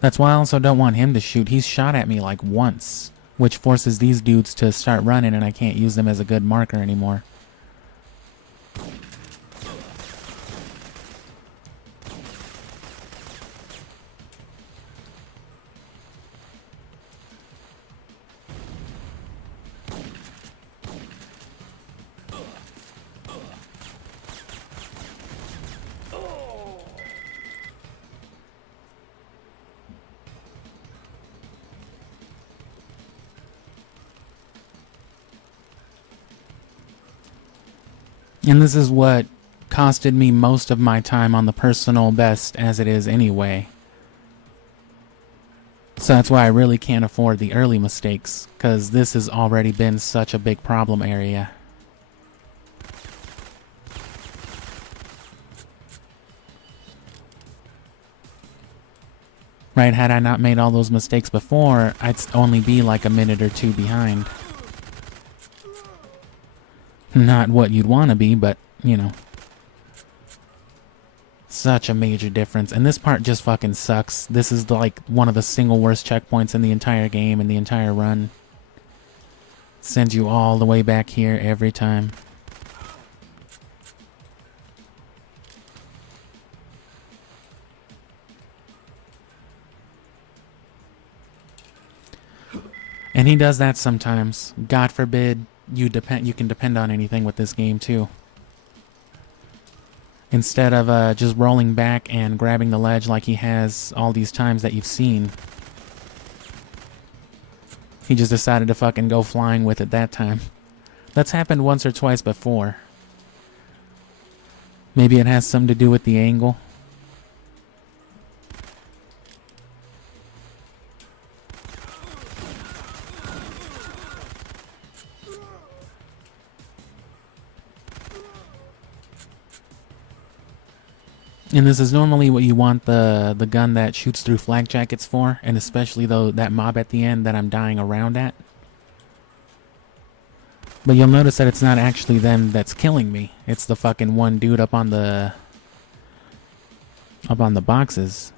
That's why I also don't want him to shoot. He's shot at me like once, which forces these dudes to start running and I can't use them as a good marker anymore. And this is what costed me most of my time on the personal best as it is anyway. So that's why I really can't afford the early mistakes, because this has already been such a big problem area. Right, had I not made all those mistakes before, I'd only be like a minute or two behind. Not what you'd want to be, but, you know. Such a major difference. And this part just fucking sucks. This is like one of the single worst checkpoints in the entire game and the entire run. Sends you all the way back here every time. And he does that sometimes. God forbid you can depend on anything with this game too. Instead of just rolling back and grabbing the ledge like he has all these times that you've seen, he just decided to fucking go flying with it that time. That's happened once or twice before. Maybe it has something to do with the angle. And this is normally what you want the gun that shoots through flak jackets for, and especially though that mob at the end that I'm dying around at. But you'll notice that it's not actually them that's killing me. It's the fucking one dude up on the boxes.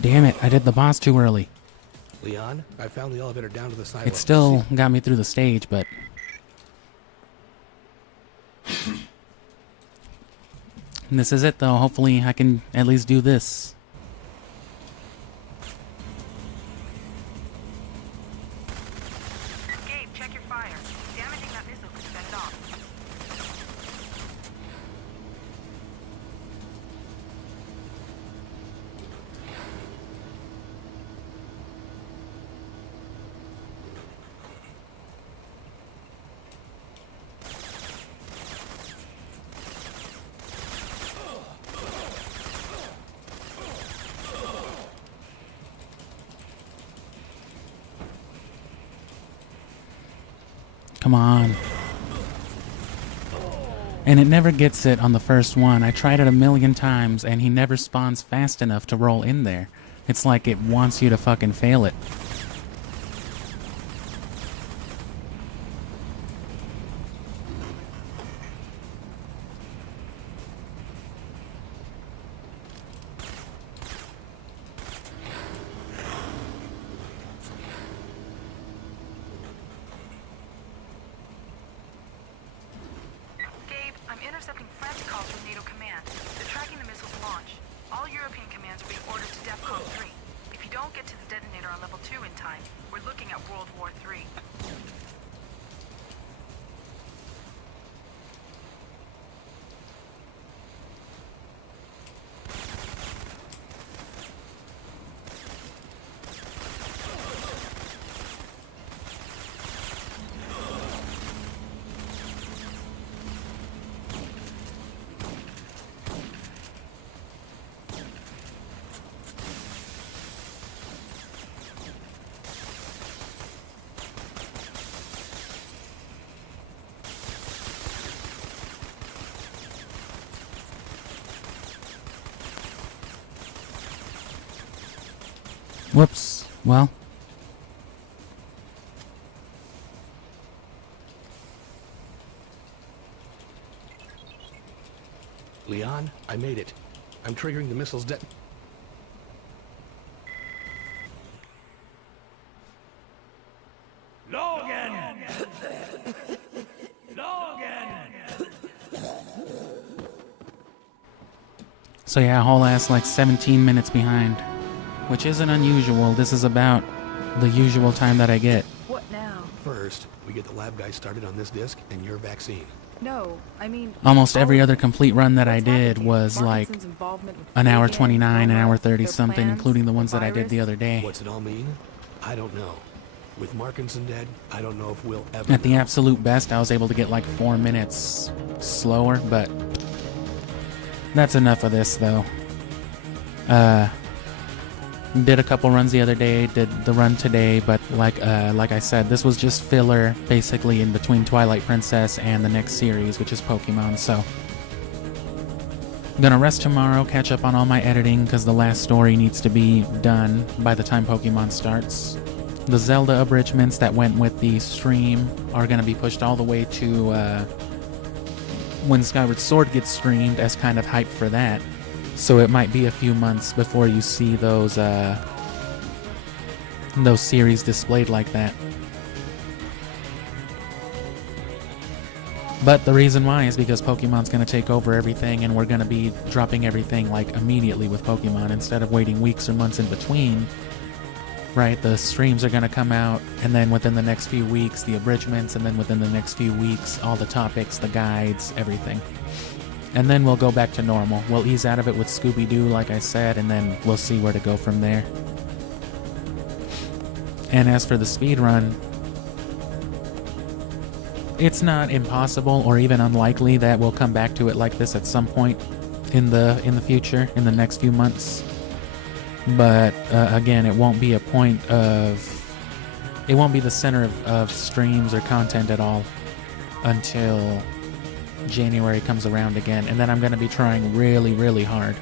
Damn it, I did the boss too early. Leon, I found the elevator down to the silo. It still got me through the stage, but... And this is it though, hopefully I can at least do this. Gabe, check your fire. Damaging that missile could set it off. Come on. And it never gets it on the first one. I tried it a million times, and he never spawns fast enough to roll in there. It's like it wants you to fucking fail it. Gabe, I'm intercepting French calls from NATO command. They're tracking the missile's launch. All European commands are being ordered to DEFCON 3. If you don't get to the detonator on level 2 in time, we're looking at World War III. Whoops. Well. Leon, I made it. I'm triggering the missile's Logan! Logan! So yeah, whole ass like 17 minutes behind. Which isn't unusual. This is about the usual time that I get. What now? First, we get the lab guy started on this disc and your vaccine. No, I mean... Almost every all other of it. complete run that I What's did happening? was like Parkinson's involvement with an hour Reagan, 29, an hour 30 their something, plans, including the the ones that I did virus. the other day. What's it all mean? I don't know. With Markinson dead, I don't know if we'll ever At the know. absolute best, I was able to get like 4 minutes slower, but that's enough of this though. Did a couple runs the other day, did the run today, but like I said, this was just filler basically in between Twilight Princess and the next series, which is Pokemon, so I'm gonna rest tomorrow, catch up on all my editing because the last story needs to be done by the time Pokemon starts. The Zelda abridgments that went with the stream are gonna be pushed all the way to when Skyward Sword gets streamed as kind of hype for that. So it might be a few months before you see those series displayed like that. But the reason why is because Pokemon's going to take over everything, and we're going to be dropping everything like immediately with Pokemon instead of waiting weeks or months in between. Right? The streams are going to come out, and then within the next few weeks, the abridgments, and then within the next few weeks, all the topics, the guides, everything. And then we'll go back to normal. We'll ease out of it with Scooby-Doo, like I said, and then we'll see where to go from there. And as for the speedrun, it's not impossible or even unlikely that we'll come back to it like this at some point in the future, in the next few months. But again, it won't be a point of... It won't be the center of streams or content at all until January comes around again, and then I'm going to be trying really, really hard.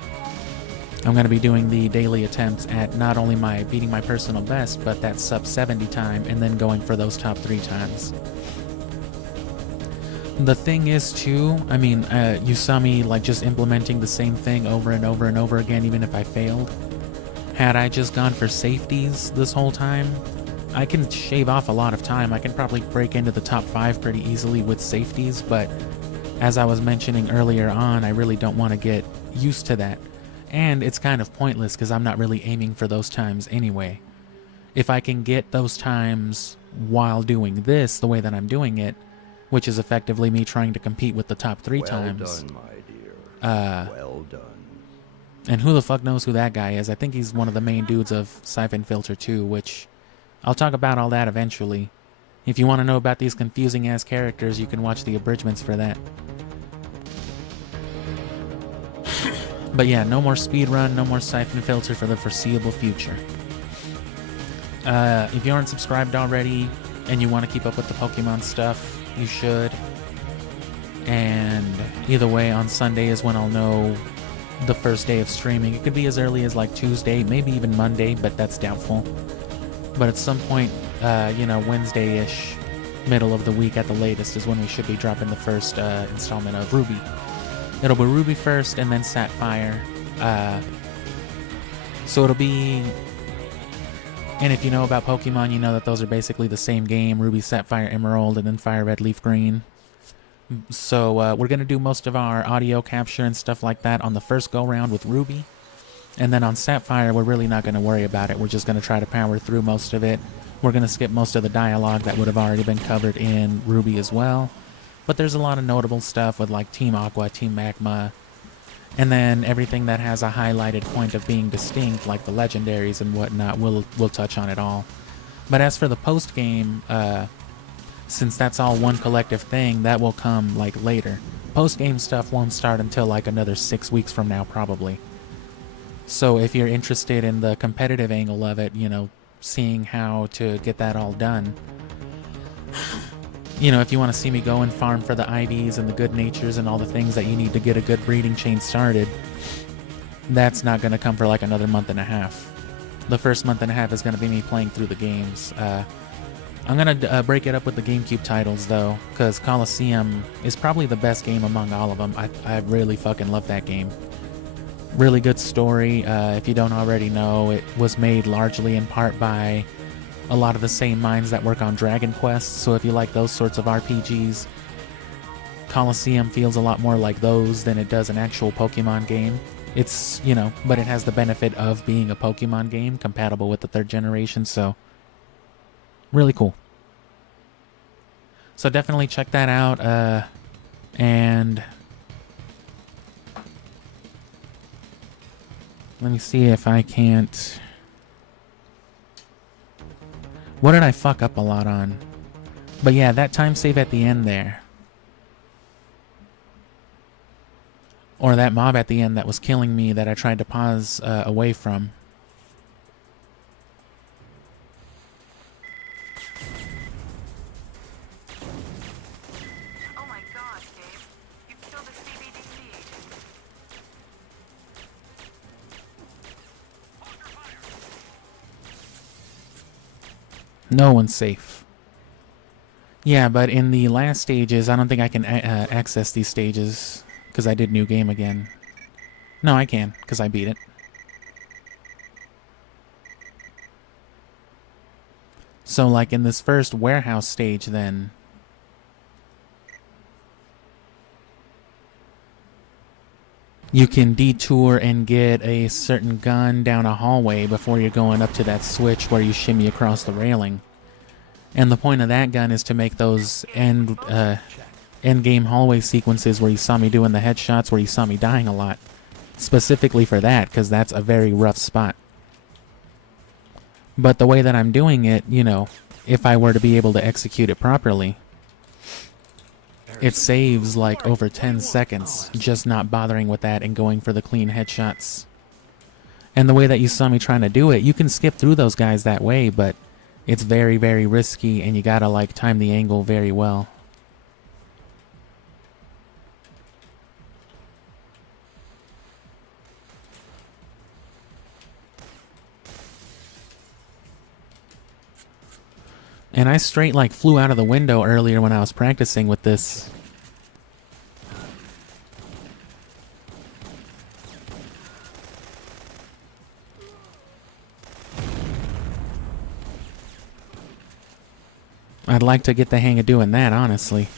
I'm going to be doing the daily attempts at not only beating my personal best, but that sub 70 time, and then going for those top 3 times. The thing is too, I mean, you saw me like just implementing the same thing over and over and over again, even if I failed. Had I just gone for safeties this whole time, I can shave off a lot of time. I can probably break into the top 5 pretty easily with safeties, but as I was mentioning earlier on, I really don't want to get used to that. And it's kind of pointless because I'm not really aiming for those times anyway. If I can get those times while doing this the way that I'm doing it, which is effectively me trying to compete with the top 3 times. Well done, my dear. Well done. And who the fuck knows who that guy is? I think he's one of the main dudes of Syphonfilter 2, which I'll talk about all that eventually. If you want to know about these confusing ass characters, you can watch the abridgments for that. But yeah, no more speedrun, no more Syphonfilter for the foreseeable future. If you aren't subscribed already and you want to keep up with the Pokemon stuff, you should. And either way, on Sunday is when I'll know the first day of streaming. It could be as early as like Tuesday, maybe even Monday, but that's doubtful. But at some point, Wednesday-ish, middle of the week at the latest, is when we should be dropping the first installment of Ruby. It'll be Ruby first, and then Sapphire. So it'll be... And if you know about Pokemon, you know that those are basically the same game, Ruby, Sapphire, Emerald, and then Fire, Red, Leaf, Green. So we're going to do most of our audio capture and stuff like that on the first go-round with Ruby. And then on Sapphire, we're really not going to worry about it. We're just going to try to power through most of it. We're going to skip most of the dialogue that would have already been covered in Ruby as well. But there's a lot of notable stuff with like Team Aqua, Team Magma, and then everything that has a highlighted point of being distinct, like the legendaries and whatnot, we'll touch on it all. But as for the post-game, since that's all one collective thing, that will come like later. Post-game stuff won't start until like another 6 weeks from now, probably. So if you're interested in the competitive angle of it, seeing how to get that all done, if you want to see me go and farm for the IVs and the good natures and all the things that you need to get a good breeding chain started, that's not going to come for like another month and a half. The first month and a half is going to be me playing through the games. I'm going to break it up with the GameCube titles, though, because Coliseum is probably the best game among all of them. I really fucking love that game. Really good story. If you don't already know, it was made largely in part by a lot of the same minds that work on Dragon Quest, so if you like those sorts of RPGs, Coliseum feels a lot more like those than it does an actual Pokemon game. It's, but it has the benefit of being a Pokemon game, compatible with the 3rd generation, so really cool. So definitely check that out, and let me see if I can't... What did I fuck up a lot on? But yeah, that time save at the end there. Or that mob at the end that was killing me that I tried to pause away from. Oh my god, Gabe. You killed a CBDC agent. No one's safe. Yeah, but in the last stages, I don't think I can access these stages because I did new game again. No, I can because I beat it. So like in this first warehouse stage then, you can detour and get a certain gun down a hallway before you're going up to that switch where you shimmy across the railing. And the point of that gun is to make those end game hallway sequences where you saw me doing the headshots, where you saw me dying a lot. Specifically for that, because that's a very rough spot. But the way that I'm doing it, if I were to be able to execute it properly, it saves like over 10 seconds just not bothering with that and going for the clean headshots. And the way that you saw me trying to do it, you can skip through those guys that way, but it's very, very risky and you gotta like time the angle very well. And I straight like flew out of the window earlier when I was practicing with this. I'd like to get the hang of doing that, honestly.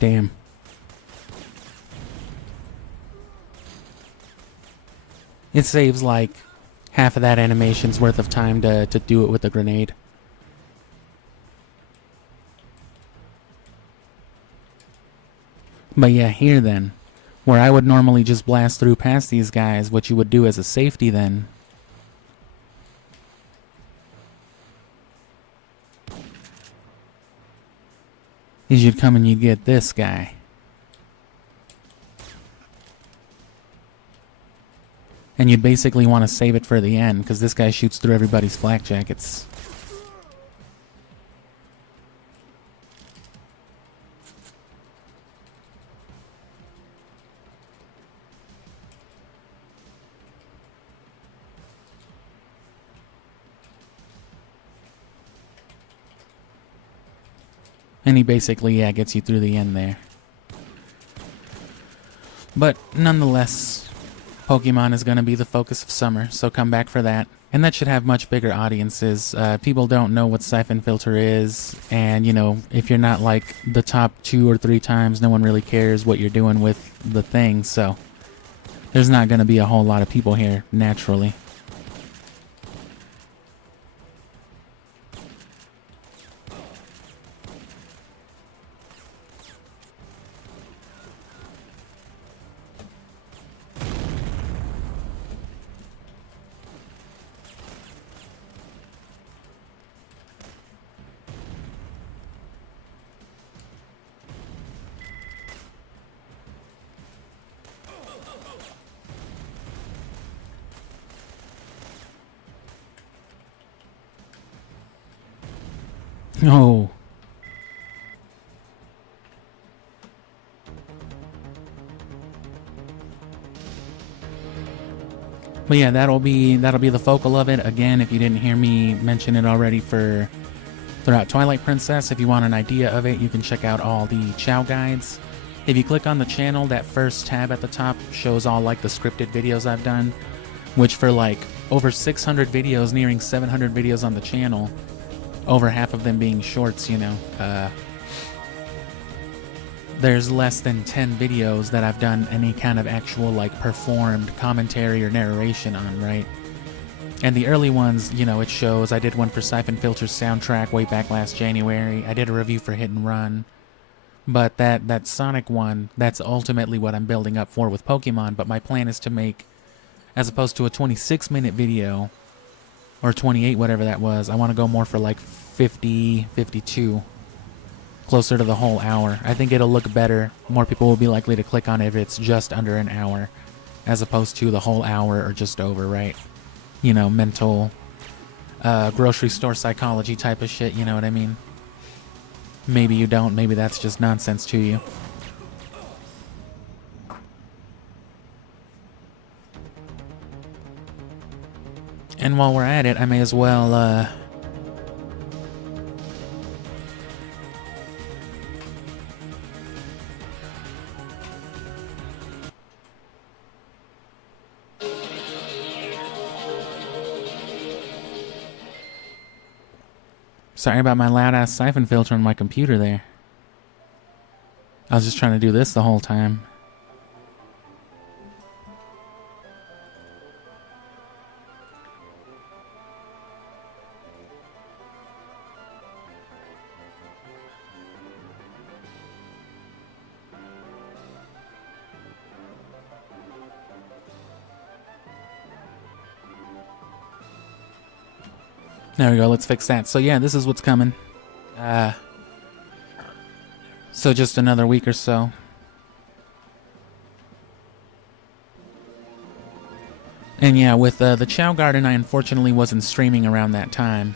Damn. It saves like half of that animation's worth of time to do it with a grenade. But yeah, here then, where I would normally just blast through past these guys, what you would do as a safety then is you'd come and you'd get this guy. And you'd basically want to save it for the end, because this guy shoots through everybody's flak jackets. And he basically, yeah, gets you through the end there. But nonetheless, Pokemon is going to be the focus of summer, so come back for that. And that should have much bigger audiences. People don't know what Syphonfilter is, and, you know, if you're not like the top 2 or 3 times, no one really cares what you're doing with the thing, so there's not going to be a whole lot of people here, naturally. Oh. But yeah, that'll be the focal of it. Again, if you didn't hear me mention it already throughout Twilight Princess, if you want an idea of it, you can check out all the Chow guides. If you click on the channel, that first tab at the top shows all like the scripted videos I've done, which for like over 600 videos, nearing 700 videos on the channel, over half of them being shorts, you know, there's less than 10 videos that I've done any kind of actual like performed commentary or narration on, right? And the early ones, you know, it shows. I did one for Syphonfilter's soundtrack way back last January. I did a review for Hit and Run. But that Sonic one, that's ultimately what I'm building up for with Pokemon. But my plan is to make, as opposed to a 26-minute video, or 28, whatever that was, I want to go more for like 50, 52, closer to the whole hour. I think it'll look better. More people will be likely to click on it if it's just under an hour, as opposed to the whole hour or just over, right? You know, mental, grocery store psychology type of shit, you know what I mean? Maybe you don't, maybe that's just nonsense to you. And while we're at it, I may as well, sorry about my loud-ass siphon filter on my computer there. I was just trying to do this the whole time. There we go, let's fix that. So yeah, this is what's coming. So just another week or so. And yeah, with the Chow Garden, I unfortunately wasn't streaming around that time.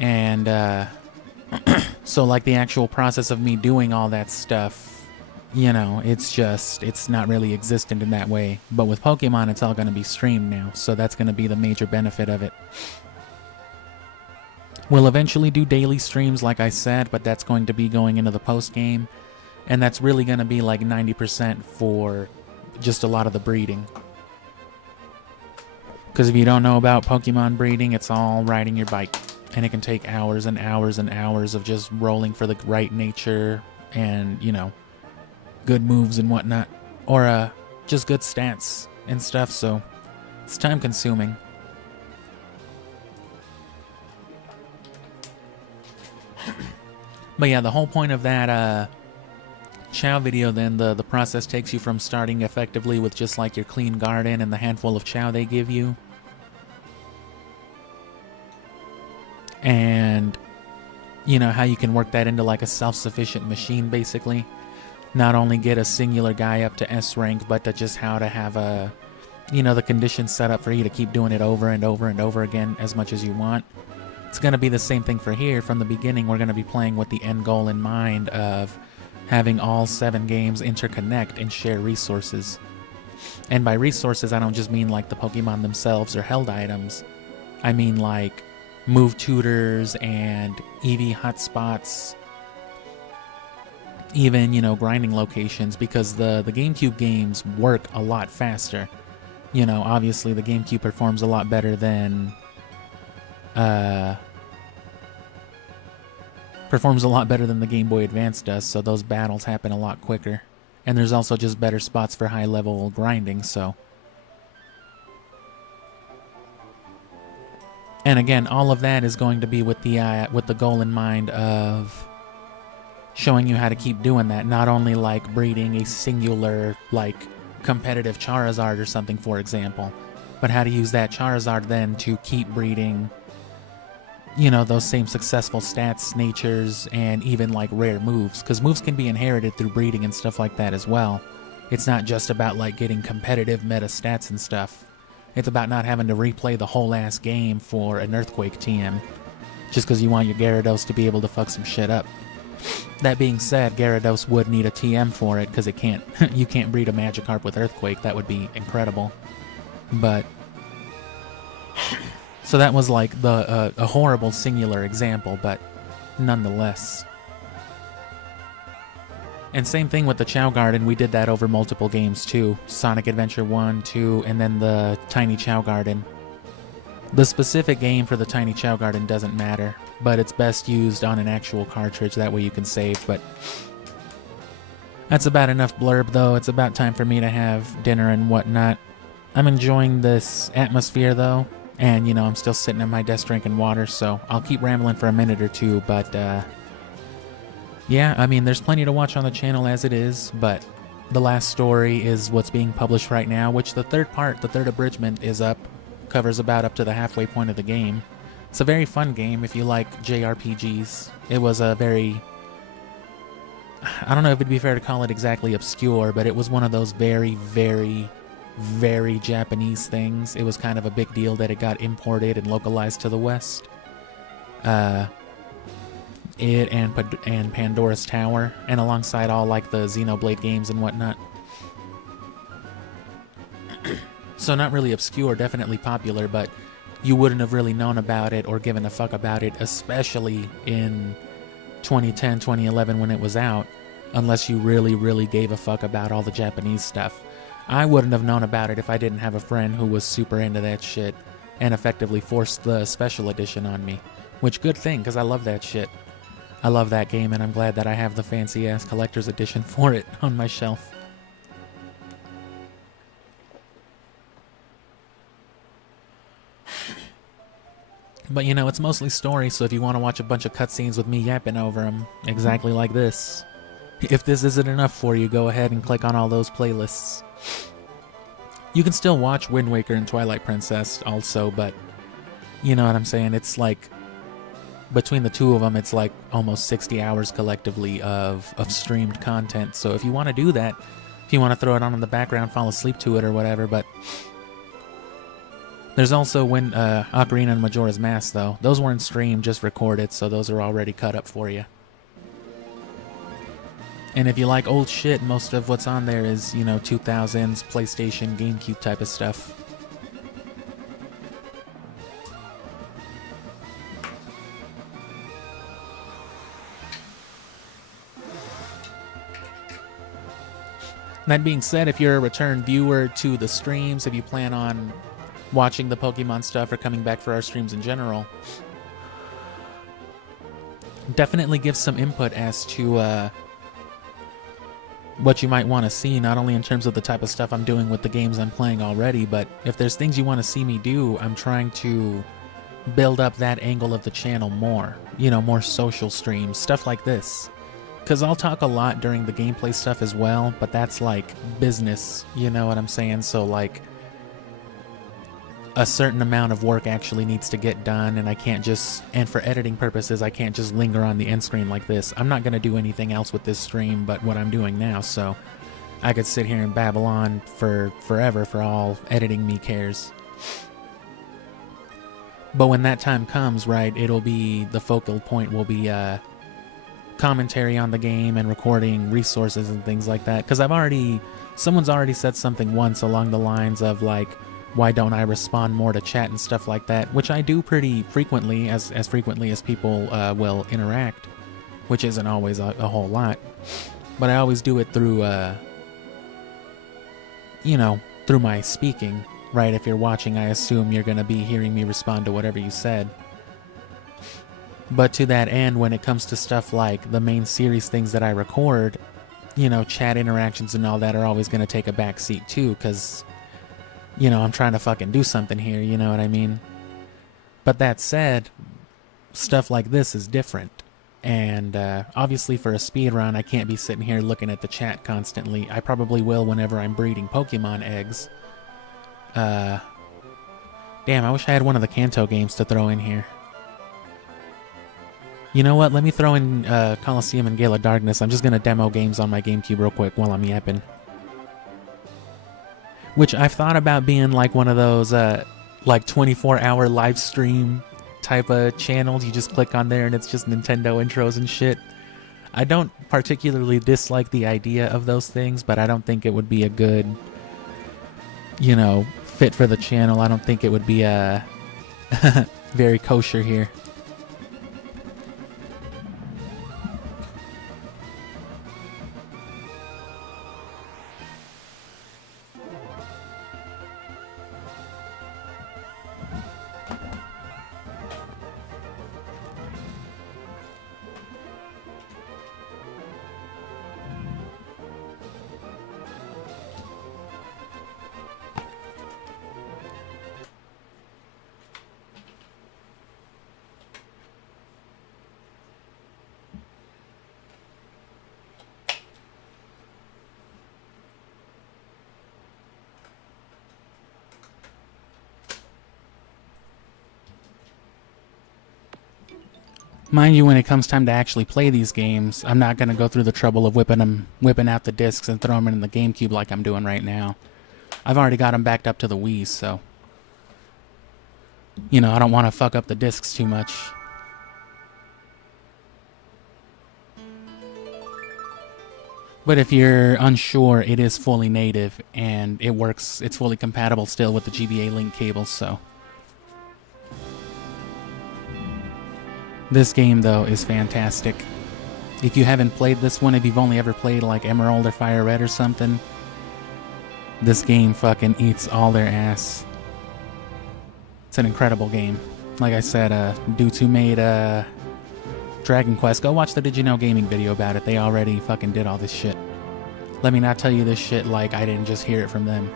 And so like the actual process of me doing all that stuff, you know, it's not really existent in that way. But with Pokemon, it's all going to be streamed now. So that's going to be the major benefit of it. We'll eventually do daily streams, like I said, but that's going to be going into the post-game. And that's really going to be like 90% for just a lot of the breeding. Because if you don't know about Pokemon breeding, it's all riding your bike. And it can take hours and hours and hours of just rolling for the right nature and, you know, good moves and whatnot. Or just good stats and stuff, so it's time-consuming. But yeah, the whole point of that Chow video, then the process takes you from starting effectively with just like your clean garden and the handful of chow they give you, and you know how you can work that into like a self-sufficient machine, basically. Not only get a singular guy up to S rank, but to just how to have a, you know, the conditions set up for you to keep doing it over and over and over again as much as you want. It's going to be the same thing for here. From the beginning, we're going to be playing with the end goal in mind of having all 7 games interconnect and share resources. And by resources, I don't just mean like the Pokemon themselves or held items. I mean like move tutors and EV hotspots, even, you know, grinding locations, because the GameCube games work a lot faster. You know, obviously the GameCube performs a lot better than the Game Boy Advance does, so those battles happen a lot quicker. And there's also just better spots for high-level grinding, so. And again, all of that is going to be with the goal in mind of showing you how to keep doing that. Not only like breeding a singular, like, competitive Charizard or something, for example, but how to use that Charizard then to keep breeding, you know, those same successful stats, natures, and even like rare moves, because moves can be inherited through breeding and stuff like that as well. It's not just about like getting competitive meta stats and stuff. It's about not having to replay the whole ass game for an Earthquake TM just because you want your Gyarados to be able to fuck some shit up. That being said, Gyarados would need a TM for it because it can't you can't breed a Magikarp with Earthquake. That would be incredible. But so that was like a horrible singular example, but nonetheless. And same thing with the Chow Garden. We did that over multiple games too. Sonic Adventure 1, 2, and then the Tiny Chow Garden. The specific game for the Tiny Chow Garden doesn't matter, but it's best used on an actual cartridge. That way you can save, but that's about enough blurb though. It's about time for me to have dinner and whatnot. I'm enjoying this atmosphere though, and you know, I'm still sitting at my desk drinking water, so I'll keep rambling for a minute or two, but yeah, I mean, there's plenty to watch on the channel as it is, but the last story is what's being published right now, which the third part, the third abridgment, is up. Covers about up to the halfway point of the game. It's a very fun game if you like JRPGs. It was a very, I don't know if it'd be fair to call it exactly obscure, but it was one of those very, very, very Japanese things. It was kind of a big deal that it got imported and localized to the West. It and Pandora's Tower, and alongside all like the Xenoblade games and whatnot. So not really obscure, definitely popular, but you wouldn't have really known about it or given a fuck about it, especially in 2010, 2011 when it was out, unless you really, really gave a fuck about all the Japanese stuff. I wouldn't have known about it if I didn't have a friend who was super into that shit and effectively forced the special edition on me. Which, good thing, because I love that shit. I love that game, and I'm glad that I have the fancy-ass collector's edition for it on my shelf. But you know, it's mostly story, so if you want to watch a bunch of cutscenes with me yapping over them, exactly like this, if this isn't enough for you, go ahead and click on all those playlists. You can still watch Wind Waker and Twilight Princess also, but you know what I'm saying? It's like, between the two of them, it's like almost 60 hours collectively of streamed content. So if you want to do that, if you want to throw it on in the background, fall asleep to it or whatever, but there's also Ocarina and Majora's Mask, though. Those weren't streamed, just recorded, so those are already cut up for you. And if you like old shit, most of what's on there is, you know, 2000s, PlayStation, GameCube type of stuff. That being said, if you're a return viewer to the streams, if you plan on watching the Pokemon stuff or coming back for our streams in general, definitely give some input as to what you might want to see, not only in terms of the type of stuff I'm doing with the games I'm playing already, but if there's things you want to see me do, I'm trying to build up that angle of the channel more. You know, more social streams, stuff like this. Because I'll talk a lot during the gameplay stuff as well, but that's like business, you know what I'm saying? So like a certain amount of work actually needs to get done, and I can't just, and for editing purposes, I can't just linger on the end screen like this. I'm not going to do anything else with this stream but what I'm doing now, so I could sit here and babble on for forever for all editing me cares. But when that time comes, right, it'll be, the focal point will be commentary on the game and recording resources and things like that. Because someone's already said something once along the lines of like, why don't I respond more to chat and stuff like that, which I do pretty frequently, as frequently as people will interact, which isn't always a whole lot. But I always do it through, you know, through my speaking, right? If you're watching, I assume you're going to be hearing me respond to whatever you said. But to that end, when it comes to stuff like the main series things that I record, you know, chat interactions and all that are always going to take a back seat too, because, you know, I'm trying to fucking do something here, you know what I mean? But that said, stuff like this is different. And obviously for a speedrun, I can't be sitting here looking at the chat constantly. I probably will whenever I'm breeding Pokemon eggs. Damn, I wish I had one of the Kanto games to throw in here. You know what? Let me throw in Colosseum and Gale of Darkness. I'm just going to demo games on my GameCube real quick while I'm yapping. Which I've thought about being like one of those like 24-hour live stream type of channels. You just click on there and it's just Nintendo intros and shit. I don't particularly dislike the idea of those things, but I don't think it would be a good, you know, fit for the channel. I don't think it would be very kosher here. Mind you, when it comes time to actually play these games, I'm not going to go through the trouble of whipping out the discs and throwing them in the GameCube like I'm doing right now. I've already got them backed up to the Wii, so, you know, I don't want to fuck up the discs too much. But if you're unsure, it is fully native, and it works, it's fully compatible still with the GBA link cables, so. This game, though, is fantastic. If you haven't played this one, if you've only ever played like Emerald or Fire Red or something, this game fucking eats all their ass. It's an incredible game. Like I said, dudes who made Dragon Quest, go watch the Did You Know Gaming video about it. They already fucking did all this shit. Let me not tell you this shit like I didn't just hear it from them.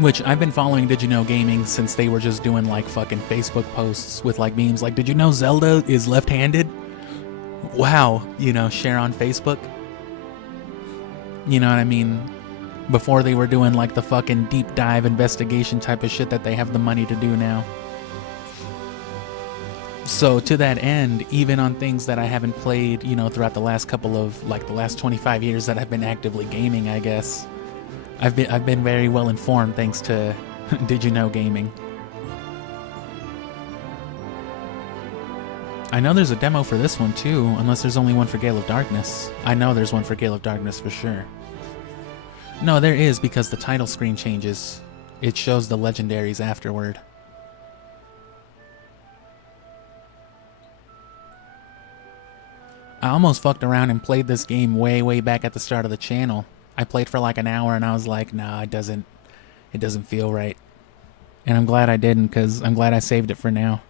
Which, I've been following Did You Know Gaming since they were just doing like fucking Facebook posts with like memes like, did you know Zelda is left-handed? Wow, you know, share on Facebook. You know what I mean? Before they were doing like the fucking deep dive investigation type of shit that they have the money to do now. So to that end, even on things that I haven't played, you know, throughout the last couple of, like the last 25 years that I've been actively gaming, I guess, I've been very well informed thanks to Did You Know Gaming. I know there's a demo for this one too, unless there's only one for Gale of Darkness. I know there's one for Gale of Darkness for sure. No, there is, because the title screen changes. It shows the legendaries afterward. I almost fucked around and played this game way back at the start of the channel. I played for like an hour and I was like, nah, it doesn't feel right. And I'm glad I didn't, because I'm glad I saved it for now.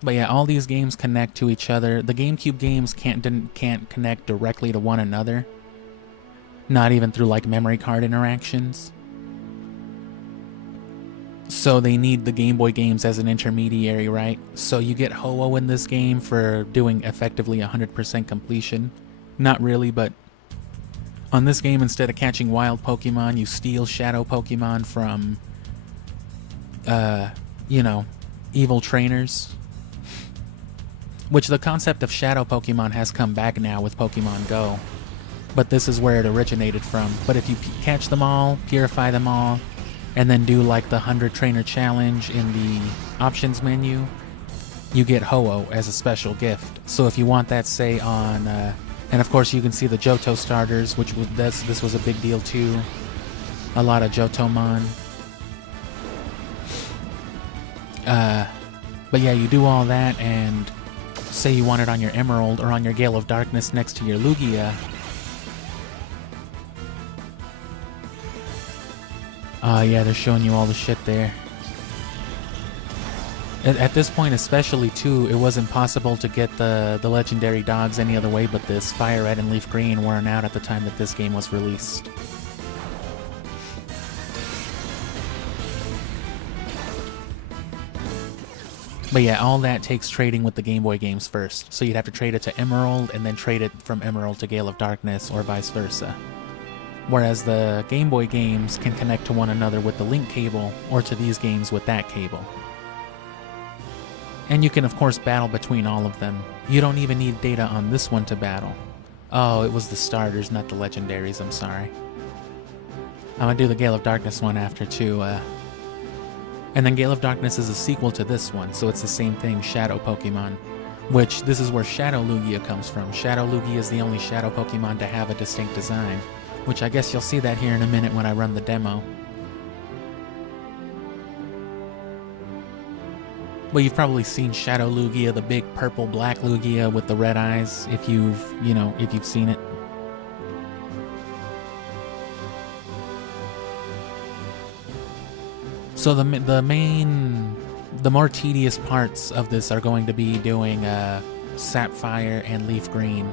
But yeah, all these games connect to each other. The GameCube games can't connect directly to one another. Not even through like memory card interactions. So they need the Game Boy games as an intermediary, right? So you get Ho-Oh in this game for doing effectively 100% completion. Not really, but on this game, instead of catching wild Pokemon, you steal Shadow Pokemon from, you know, evil trainers. Which the concept of Shadow Pokemon has come back now with Pokemon Go. But this is where it originated from. But if you catch them all, purify them all, and then do like the 100 trainer challenge in the options menu, you get Ho-Oh as a special gift. So if you want that, say on, and of course you can see the Johto starters, which was, this was a big deal too. A lot of Johtomon. But yeah, you do all that, and say you want it on your Emerald or on your Gale of Darkness next to your Lugia. Yeah, they're showing you all the shit there. At this point especially, too, it wasn't possible to get the legendary dogs any other way but this. Fire Red and Leaf Green weren't out at the time that this game was released. But yeah, all that takes trading with the Game Boy games first. So you'd have to trade it to Emerald and then trade it from Emerald to Gale of Darkness or vice versa. Whereas the Game Boy games can connect to one another with the link cable, or to these games with that cable. And you can of course battle between all of them. You don't even need data on this one to battle. Oh, it was the starters, not the legendaries, I'm sorry. I'm gonna do the Gale of Darkness one after too. And then Gale of Darkness is a sequel to this one, so it's the same thing, Shadow Pokemon. Which, this is where Shadow Lugia comes from. Shadow Lugia is the only Shadow Pokemon to have a distinct design. Which I guess you'll see that here in a minute when I run the demo. But you've probably seen Shadow Lugia, the big purple-black Lugia with the red eyes, if you've seen it. So the more tedious parts of this are going to be doing Sapphire and Leaf Green.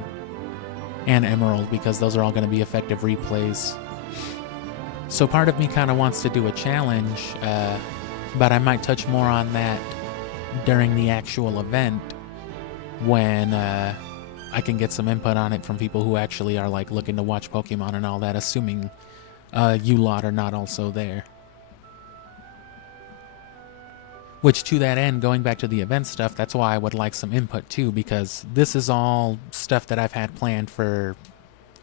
And Emerald, because those are all going to be effective replays. So part of me kind of wants to do a challenge, but I might touch more on that during the actual event when I can get some input on it from people who actually are like looking to watch Pokemon and all that, assuming you lot are not also there. Which, to that end, going back to the event stuff, that's why I would like some input too, because this is all stuff that I've had planned for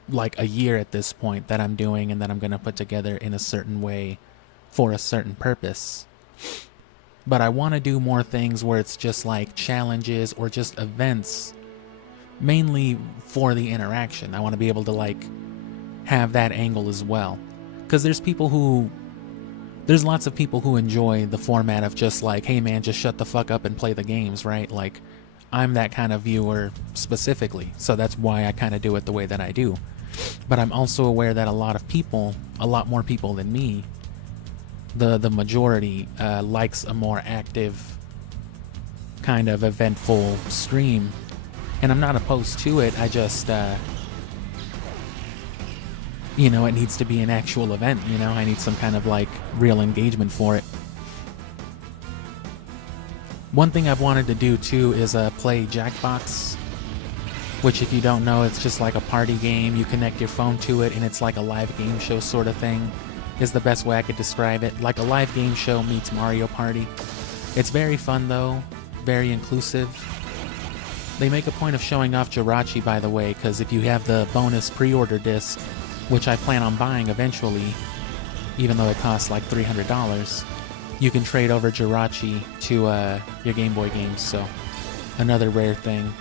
like a year at this point that I'm doing and that I'm going to put together in a certain way for a certain purpose. But I want to do more things where it's just like challenges or just events, mainly for the interaction. I want to be able to like have that angle as well. Because there's lots of people who enjoy the format of just like, hey man, just shut the fuck up and play the games, right? Like, I'm that kind of viewer specifically, so that's why I kind of do it the way that I do. But I'm also aware that a lot more people than me, the majority, likes a more active, kind of eventful stream. And I'm not opposed to it, I just, you know, it needs to be an actual event, you know? I need some kind of, like, real engagement for it. One thing I've wanted to do, too, is play Jackbox, which, if you don't know, it's just like a party game. You connect your phone to it, and it's like a live game show sort of thing, is the best way I could describe it. Like a live game show meets Mario Party. It's very fun, though. Very inclusive. They make a point of showing off Jirachi, by the way, because if you have the bonus pre-order disc, which I plan on buying eventually, even though it costs like $300, you can trade over Jirachi to your Game Boy games, so another rare thing.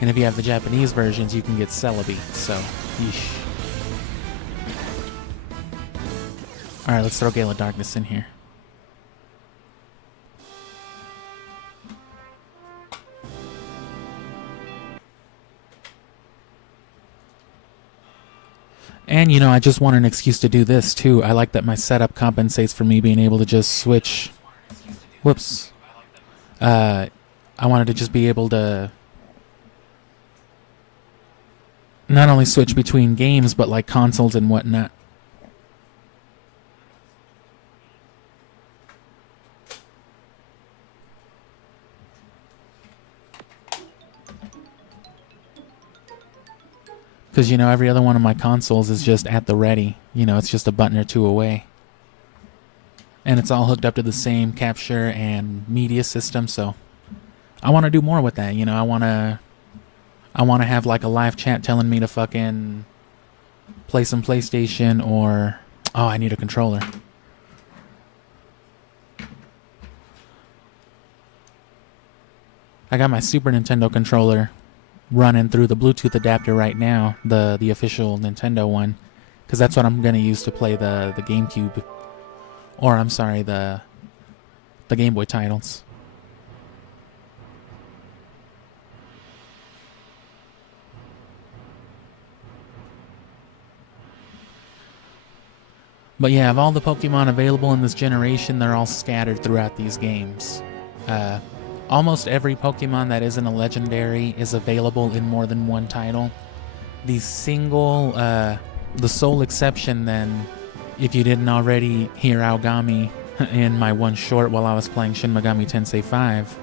And if you have the Japanese versions, you can get Celebi, so yeesh. Alright, let's throw Gale of Darkness in here. And, you know, I just want an excuse to do this, too. I like that my setup compensates for me being able to just switch. Whoops. I wanted to just be able to not only switch between games, but like consoles and whatnot. Because, you know, every other one of my consoles is just at the ready. You know, it's just a button or two away. And it's all hooked up to the same capture and media system, so I want to do more with that. You know, I want to have like a live chat telling me to fucking play some PlayStation, or oh, I need a controller. I got my Super Nintendo controller running through the Bluetooth adapter right now, the official Nintendo one, because that's what I'm going to use to play the GameCube, or I'm sorry, the Game Boy titles. But yeah, of all the Pokemon available in this generation, they're all scattered throughout these games. Almost every Pokemon that isn't a legendary is available in more than one title. The sole exception then, if you didn't already hear Aogami in my one short while I was playing Shin Megami Tensei 5,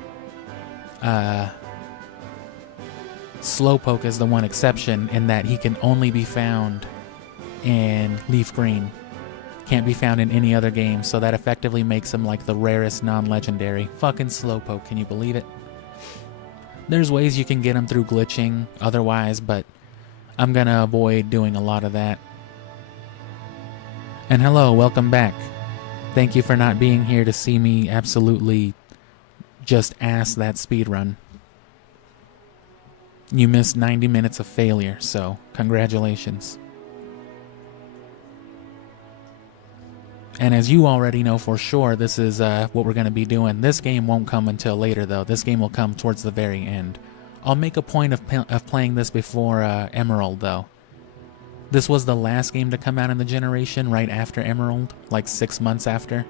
Slowpoke is the one exception in that he can only be found in Leaf Green. Can't be found in any other game, so that effectively makes him like the rarest non-legendary. Fucking Slowpoke, can you believe it? There's ways you can get him through glitching otherwise, but I'm gonna avoid doing a lot of that. And hello, welcome back. Thank you for not being here to see me absolutely just ass that speedrun. You missed 90 minutes of failure, so congratulations. And as you already know for sure, this is what we're going to be doing. This game won't come until later, though. This game will come towards the very end. I'll make a point of playing this before Emerald, though. This was the last game to come out in the generation right after Emerald, like 6 months after.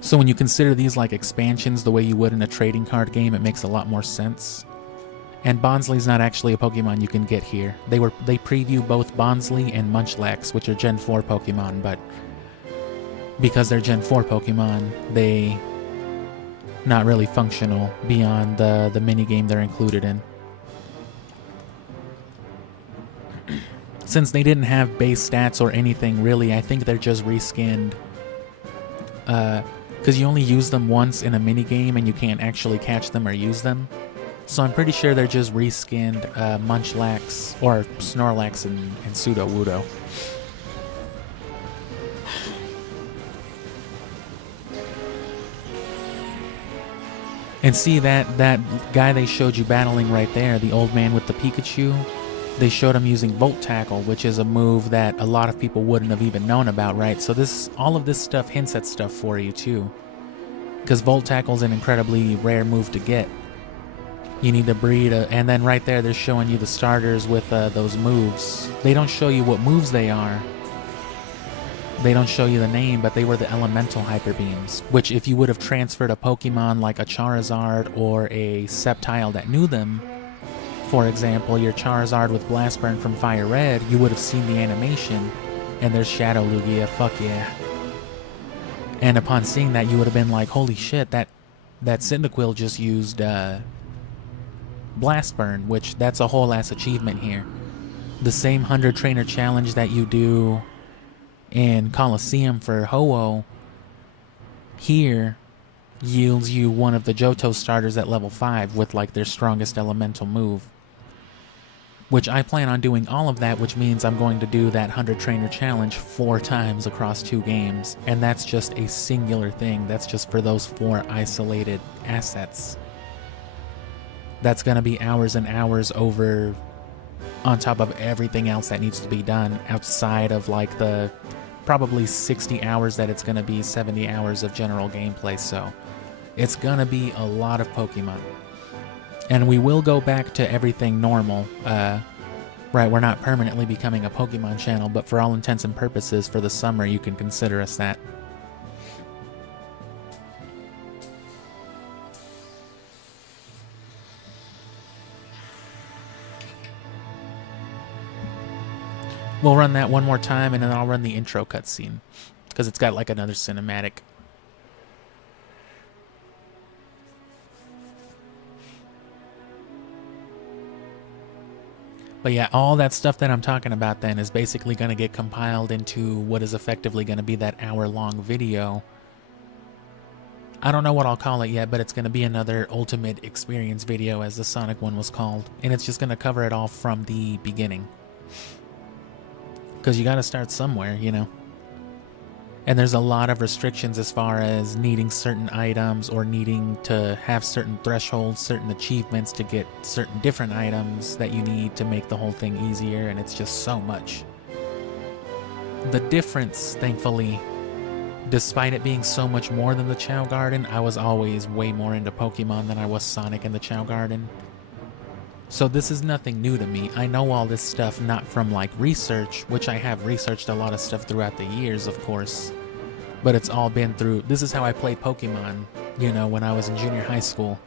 So when you consider these like expansions the way you would in a trading card game, it makes a lot more sense. And Bonsly's not actually a Pokemon you can get here. They preview both Bonsly and Munchlax, which are Gen 4 Pokemon, but because they're Gen 4 Pokemon, they not really functional beyond the minigame they're included in. Since they didn't have base stats or anything really, I think they're just reskinned. Because you only use them once in a minigame and you can't actually catch them or use them. So I'm pretty sure they're just reskinned Munchlax, or Snorlax and Sudowoodo. And see that guy they showed you battling right there, the old man with the Pikachu, they showed him using Volt Tackle, which is a move that a lot of people wouldn't have even known about, right? So all of this stuff hints at stuff for you too. Because Volt Tackle's an incredibly rare move to get. You need to breed and then right there they're showing you the starters with those moves. They don't show you what moves they are. They don't show you the name, but they were the elemental hyper beams, which if you would have transferred a Pokemon like a Charizard or a Sceptile that knew them, for example, your Charizard with Blast Burn from Fire Red, you would have seen the animation, and there's Shadow Lugia, fuck yeah. And upon seeing that, you would have been like, holy shit, that Cyndaquil just used Blast Burn, which that's a whole ass achievement here. The same 100 trainer challenge that you do in Coliseum for Ho-Oh here yields you one of the Johto starters at level 5 with like their strongest elemental move. Which I plan on doing all of that, which means I'm going to do that 100 trainer challenge 4 times across 2 games. And that's just a singular thing. That's just for those 4 isolated assets. That's going to be hours and hours over on top of everything else that needs to be done outside of like the probably 60 hours that it's going to be, 70 hours of general gameplay. So it's going to be a lot of Pokemon. And we will go back to everything normal. Right, we're not permanently becoming a Pokemon channel, but for all intents and purposes for the summer, you can consider us that. We'll run that one more time, and then I'll run the intro cutscene, because it's got like another cinematic. But yeah, all that stuff that I'm talking about then is basically going to get compiled into what is effectively going to be that hour-long video. I don't know what I'll call it yet, but it's going to be another Ultimate Experience video, as the Sonic one was called. And it's just going to cover it all from the beginning. Because you got to start somewhere, you know. And there's a lot of restrictions as far as needing certain items or needing to have certain thresholds, certain achievements to get certain different items that you need to make the whole thing easier, and it's just so much. The difference, thankfully, despite it being so much more than the Chow Garden, I was always way more into Pokemon than I was Sonic and the Chow Garden. So this is nothing new to me. I know all this stuff not from like research, which I have researched a lot of stuff throughout the years, of course. But it's all been through, this is how I played Pokemon, you know, when I was in junior high school.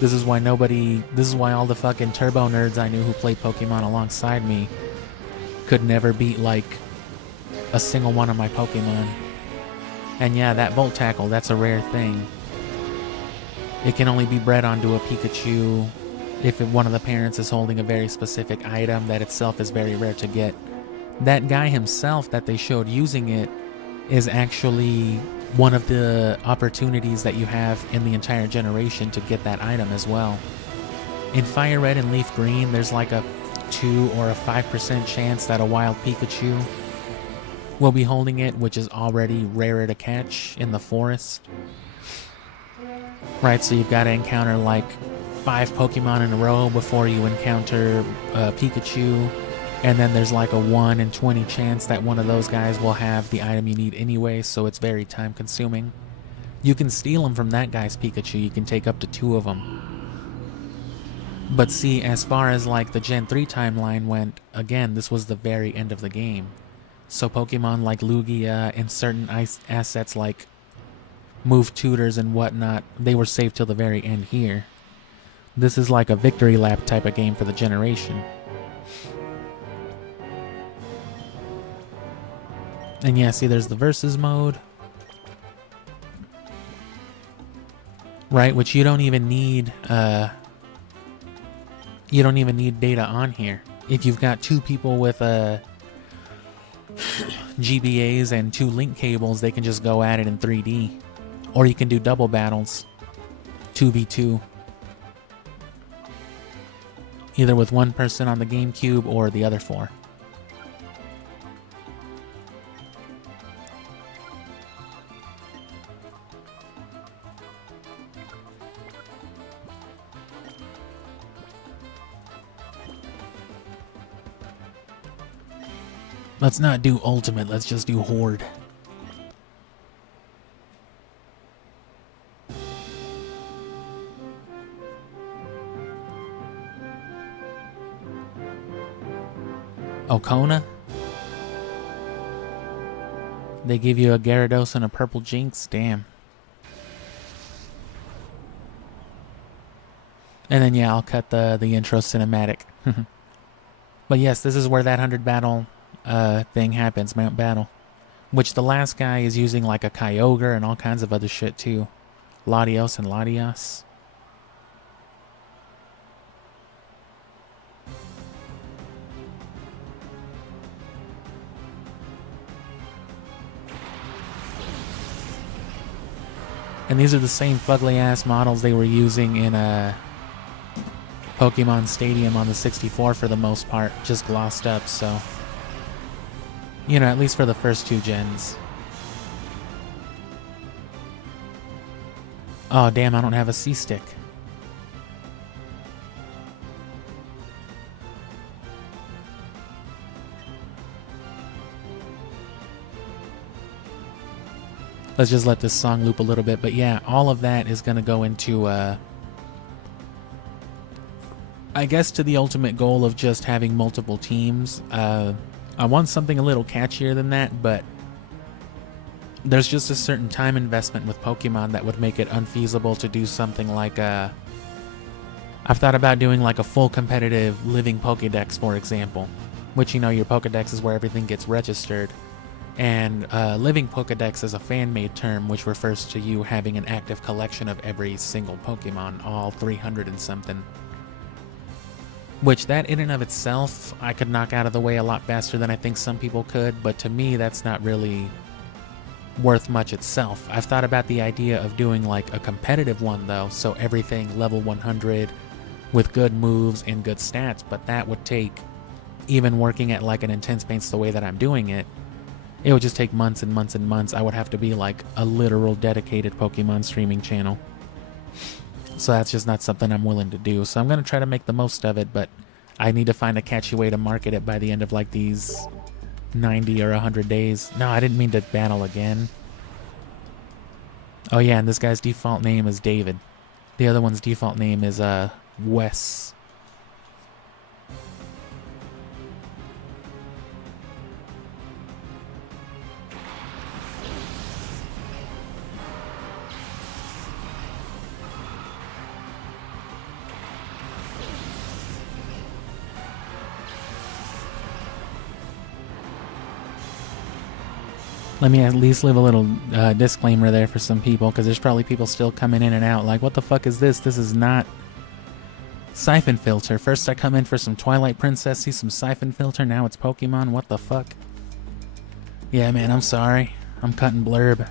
This is why all the fucking turbo nerds I knew who played Pokemon alongside me could never beat like a single one of my Pokemon. And yeah, that Volt Tackle, that's a rare thing. It can only be bred onto a Pikachu if one of the parents is holding a very specific item that itself is very rare to get. That guy himself that they showed using it is actually one of the opportunities that you have in the entire generation to get that item as well. In Fire Red and Leaf Green, there's like a 2 or a 5% chance that a wild Pikachu will be holding it, which is already rarer to catch in the forest. Right, so you've got to encounter like 5 Pokemon in a row before you encounter Pikachu. And then there's like a 1 in 20 chance that one of those guys will have the item you need anyway, so it's very time consuming. You can steal them from that guy's Pikachu, you can take up to 2 of them. But see, as far as like the Gen 3 timeline went, again, this was the very end of the game. So Pokemon like Lugia and certain assets like Move Tutors and whatnot, they were saved till the very end here. This is like a victory lap type of game for the generation. And yeah, see, there's the versus mode. Right, which you don't even need data on here. If you've got 2 people with GBAs and 2 link cables, they can just go at it in 3D. Or you can do double battles, 2v2. Either with one person on the GameCube or the other 4. Let's not do Ultimate, let's just do Horde. Okona? They give you a Gyarados and a purple Jinx? Damn. And then yeah, I'll cut the intro cinematic. But yes, this is where that 100 battle thing happens, Mount Battle. Which the last guy is using like a Kyogre and all kinds of other shit too. Latios and Latias. And these are the same fugly ass models they were using in Pokemon Stadium on the 64 for the most part, just glossed up, so you know, at least for the first 2 gens. Oh damn, I don't have a C-stick. Let's just let this song loop a little bit. But yeah, all of that is going to go into, I guess, to the ultimate goal of just having multiple teams. I want something a little catchier than that, but there's just a certain time investment with Pokemon that would make it unfeasible to do something like, I've thought about doing like a full competitive living Pokédex, for example. Which, you know, your Pokédex is where everything gets registered. And living Pokédex is a fan-made term which refers to you having an active collection of every single Pokemon, all 300 and something. Which that in and of itself, I could knock out of the way a lot faster than I think some people could, but to me that's not really worth much itself. I've thought about the idea of doing like a competitive one though, so everything level 100 with good moves and good stats, but that would take, even working at like an intense pace the way that I'm doing it, it would just take months and months and months. I would have to be like a literal dedicated Pokemon streaming channel. So that's just not something I'm willing to do. So I'm going to try to make the most of it, but I need to find a catchy way to market it by the end of like these 90 or 100 days. No, I didn't mean to battle again. Oh yeah, and this guy's default name is David. The other one's default name is Wes. Let me at least leave a little disclaimer there for some people, because there's probably people still coming in and out like, what the fuck is this? This is not Syphonfilter. First I come in for some Twilight Princess, see some Syphonfilter, now it's Pokemon, what the fuck? Yeah man, I'm sorry. I'm cutting blurb.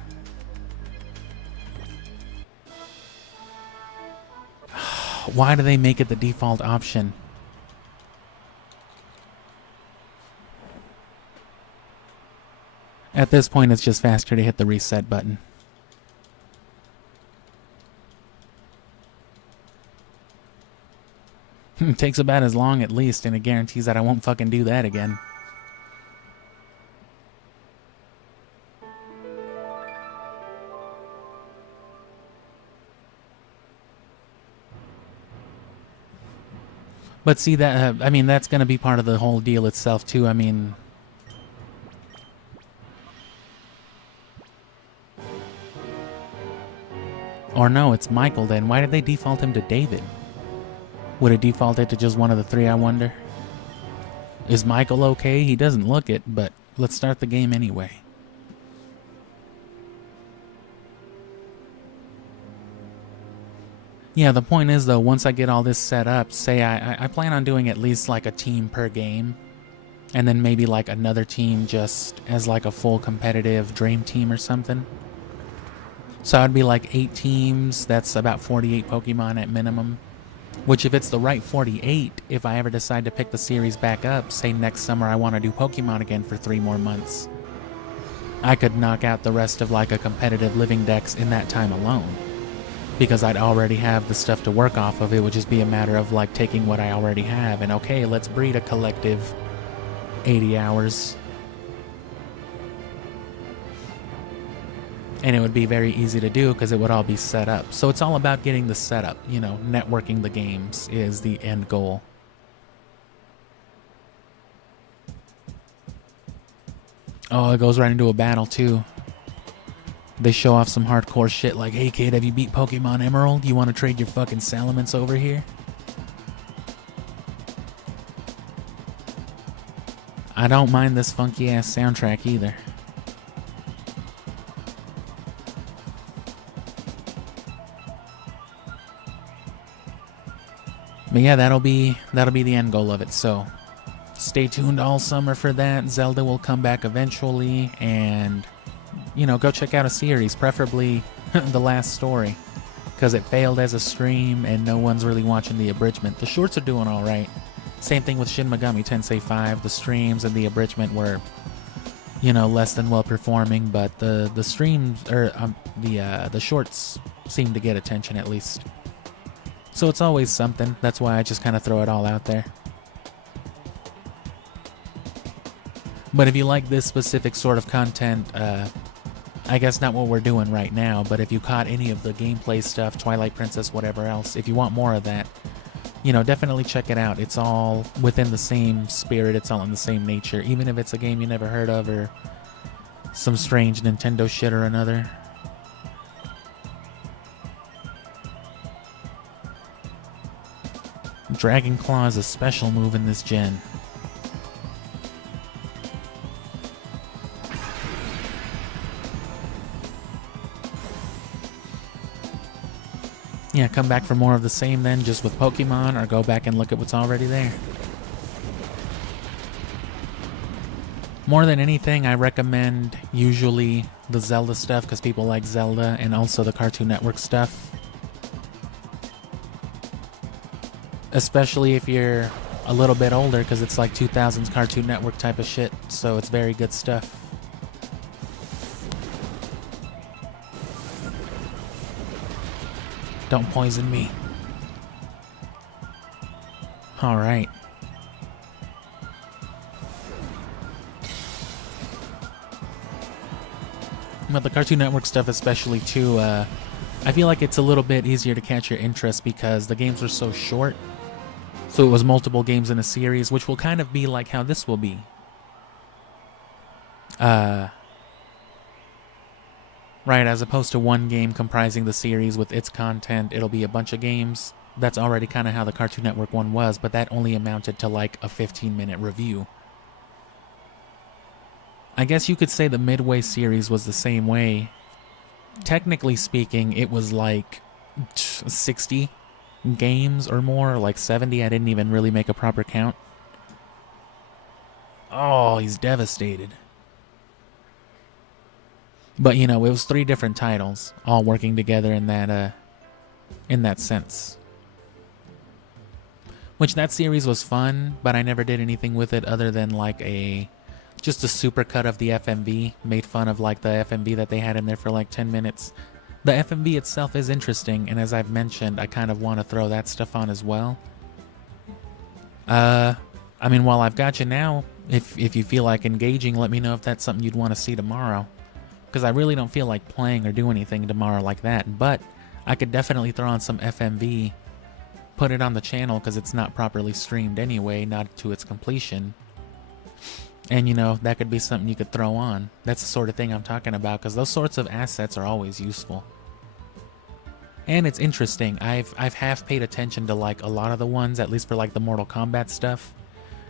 Why do they make it the default option? At this point, it's just faster to hit the reset button. It takes about as long at least, and it guarantees that I won't fucking do that again. But see, that I mean, that's going to be part of the whole deal itself, too. I mean... Or no, it's Michael then. Why did they default him to David? Would it default it to just one of the three, I wonder? Is Michael okay? He doesn't look it, but let's start the game anyway. Yeah, the point is though, once I get all this set up, say I plan on doing at least like a team per game. And then maybe like another team just as like a full competitive dream team or something. So I'd be like 8 teams, that's about 48 Pokemon at minimum. Which if it's the right 48, if I ever decide to pick the series back up, say next summer I want to do Pokemon again for 3 more months, I could knock out the rest of like a competitive living dex in that time alone. Because I'd already have the stuff to work off of. It would just be a matter of like taking what I already have and okay, let's breed a collective 80 hours. And it would be very easy to do because it would all be set up. So it's all about getting the setup, you know, networking the games is the end goal. Oh, it goes right into a battle too. They show off some hardcore shit like, hey kid, have you beat Pokemon Emerald? You want to trade your fucking Salamence over here? I don't mind this funky ass soundtrack either. But yeah, that'll be the end goal of it. So stay tuned all summer for that. Zelda will come back eventually, and you know, go check out a series, preferably the last story, because it failed as a stream and no one's really watching the abridgment. The shorts are doing all right. Same thing with Shin Megami Tensei 5. The streams and the abridgment were, you know, less than well performing, but the streams or the shorts seem to get attention at least. So it's always something. That's why I just kind of throw it all out there. But if you like this specific sort of content, I guess not what we're doing right now, but if you caught any of the gameplay stuff, Twilight Princess, whatever else, if you want more of that, you know, definitely check it out. It's all within the same spirit, it's all in the same nature, even if it's a game you never heard of or some strange Nintendo shit or another. Dragon Claw is a special move in this gen. Yeah, come back for more of the same then, just with Pokemon, or go back and look at what's already there. More than anything, I recommend usually the Zelda stuff because people like Zelda, and also the Cartoon Network stuff. Especially if you're a little bit older, because it's like 2000s Cartoon Network type of shit, so it's very good stuff. Don't poison me. Alright. But the Cartoon Network stuff especially too, I feel like it's a little bit easier to catch your interest because the games are so short. So it was multiple games in a series, which will kind of be like how this will be. Right, as opposed to one game comprising the series with its content, it'll be a bunch of games. That's already kind of how the Cartoon Network one was, but that only amounted to like a 15-minute review. I guess you could say the Midway series was the same way. Technically speaking, it was like 60 games or more, like 70. I didn't even really make a proper count. Oh, he's devastated. But, you know, it was 3 different titles, all working together in that sense. Which, that series was fun, but I never did anything with it other than, like, just a supercut of the FMV. Made fun of, like, the FMV that they had in there for, like, 10 minutes. The FMV itself is interesting, and as I've mentioned, I kind of want to throw that stuff on as well. I mean, while I've got you now, if you feel like engaging, let me know if that's something you'd want to see tomorrow. Because I really don't feel like playing or do anything tomorrow like that. But I could definitely throw on some FMV, put it on the channel because it's not properly streamed anyway, not to its completion. And, you know, that could be something you could throw on. That's the sort of thing I'm talking about because those sorts of assets are always useful. And it's interesting. I've half paid attention to, like, a lot of the ones, at least for, like, the Mortal Kombat stuff.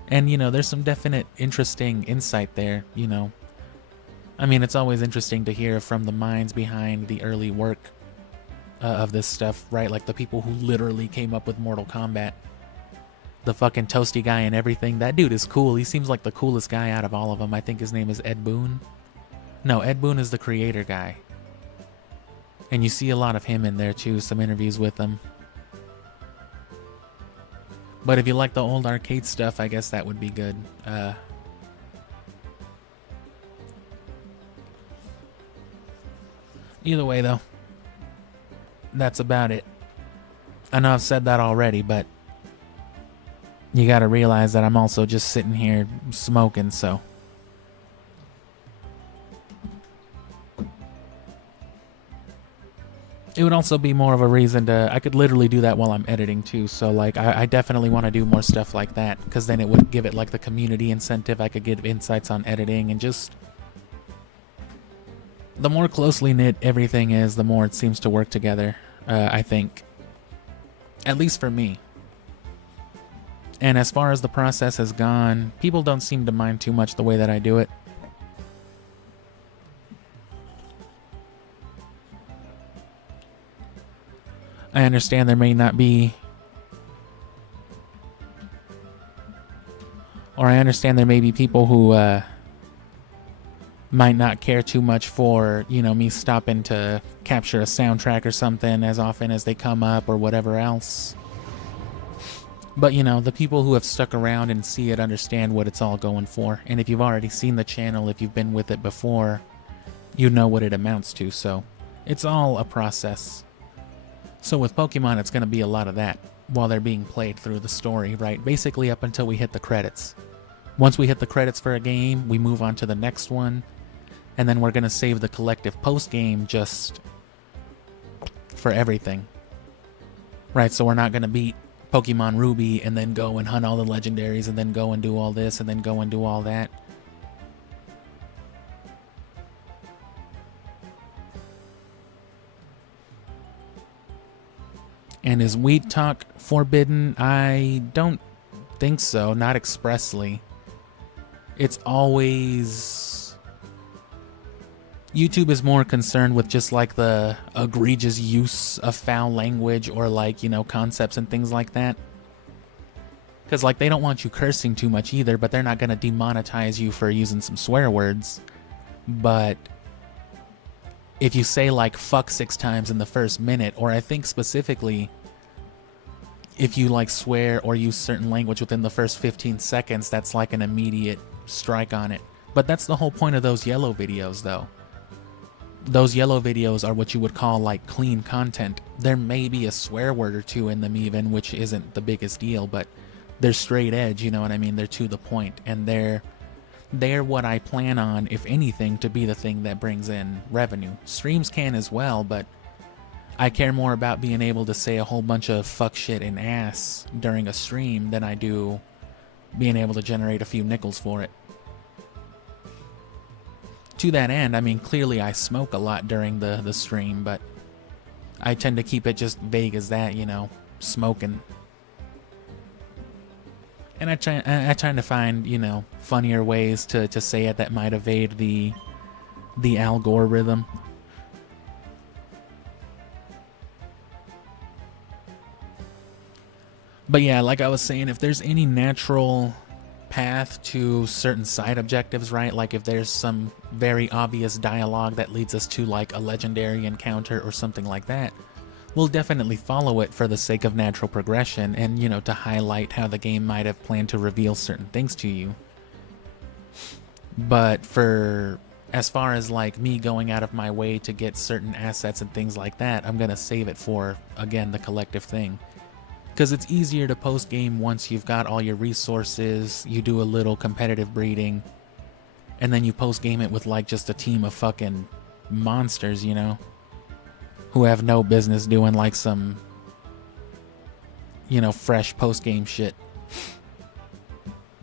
And, you know, there's some definite interesting insight there, you know. I mean, it's always interesting to hear from the minds behind the early work of this stuff, right? Like the people who literally came up with Mortal Kombat. The fucking toasty guy and everything. That dude is cool. He seems like the coolest guy out of all of them. I think his name is Ed Boon. No, Ed Boon is the creator guy. And you see a lot of him in there too, some interviews with him. But if you like the old arcade stuff, I guess that would be good. Either way, though, that's about it. I know I've said that already, but you gotta realize that I'm also just sitting here smoking, so. It would also be more of a reason to, I could literally do that while I'm editing too, so like I definitely want to do more stuff like that, because then it would give it like the community incentive. I could give insights on editing, and just the more closely knit everything is, the more it seems to work together, I think. At least for me. And as far as the process has gone, people don't seem to mind too much the way that I do it. I understand there may not be, or I understand there may be people who might not care too much for, you know, me stopping to capture a soundtrack or something as often as they come up or whatever else. But, you know, the people who have stuck around and see it understand what it's all going for. And if you've already seen the channel, if you've been with it before, you know what it amounts to. So it's all a process. So with Pokemon, it's going to be a lot of that while they're being played through the story, right? Basically up until we hit the credits. Once we hit the credits for a game, we move on to the next one. And then we're going to save the collective post-game just for everything. Right, so we're not going to beat Pokemon Ruby and then go and hunt all the legendaries and then go and do all this and then go and do all that. And is Weed Talk forbidden? I don't think so, not expressly. It's always YouTube is more concerned with just like the egregious use of foul language or like, you know, concepts and things like that. Because like they don't want you cursing too much either, but they're not going to demonetize you for using some swear words. But if you say like fuck 6 times in the first minute, or I think specifically if you like swear or use certain language within the first 15 seconds, that's like an immediate strike on it. But that's the whole point of those yellow videos though. Those yellow videos are what you would call like clean content. There may be a swear word or two in them even, which isn't the biggest deal, but they're straight edge, you know what I mean? They're to the point, and they're what I plan on, if anything, to be the thing that brings in revenue. Streams can as well, but I care more about being able to say a whole bunch of fuck shit and ass during a stream than I do being able to generate a few nickels for it. To that end, I mean, clearly I smoke a lot during the stream, but I tend to keep it just vague as that, you know, smoking. And I try to find, you know, funnier ways to say it that might evade the algorithm. But yeah, like I was saying, if there's any natural path to certain side objectives, right? Like if there's some very obvious dialogue that leads us to like a legendary encounter or something like that, we'll definitely follow it for the sake of natural progression and, you know, to highlight how the game might have planned to reveal certain things to you. But for as far as like me going out of my way to get certain assets and things like that, I'm gonna save it for, again, the collective thing. Because it's easier to post game once you've got all your resources, you do a little competitive breeding, and then you post game it with like just a team of fucking monsters, you know, who have no business doing like some, you know, fresh post game shit.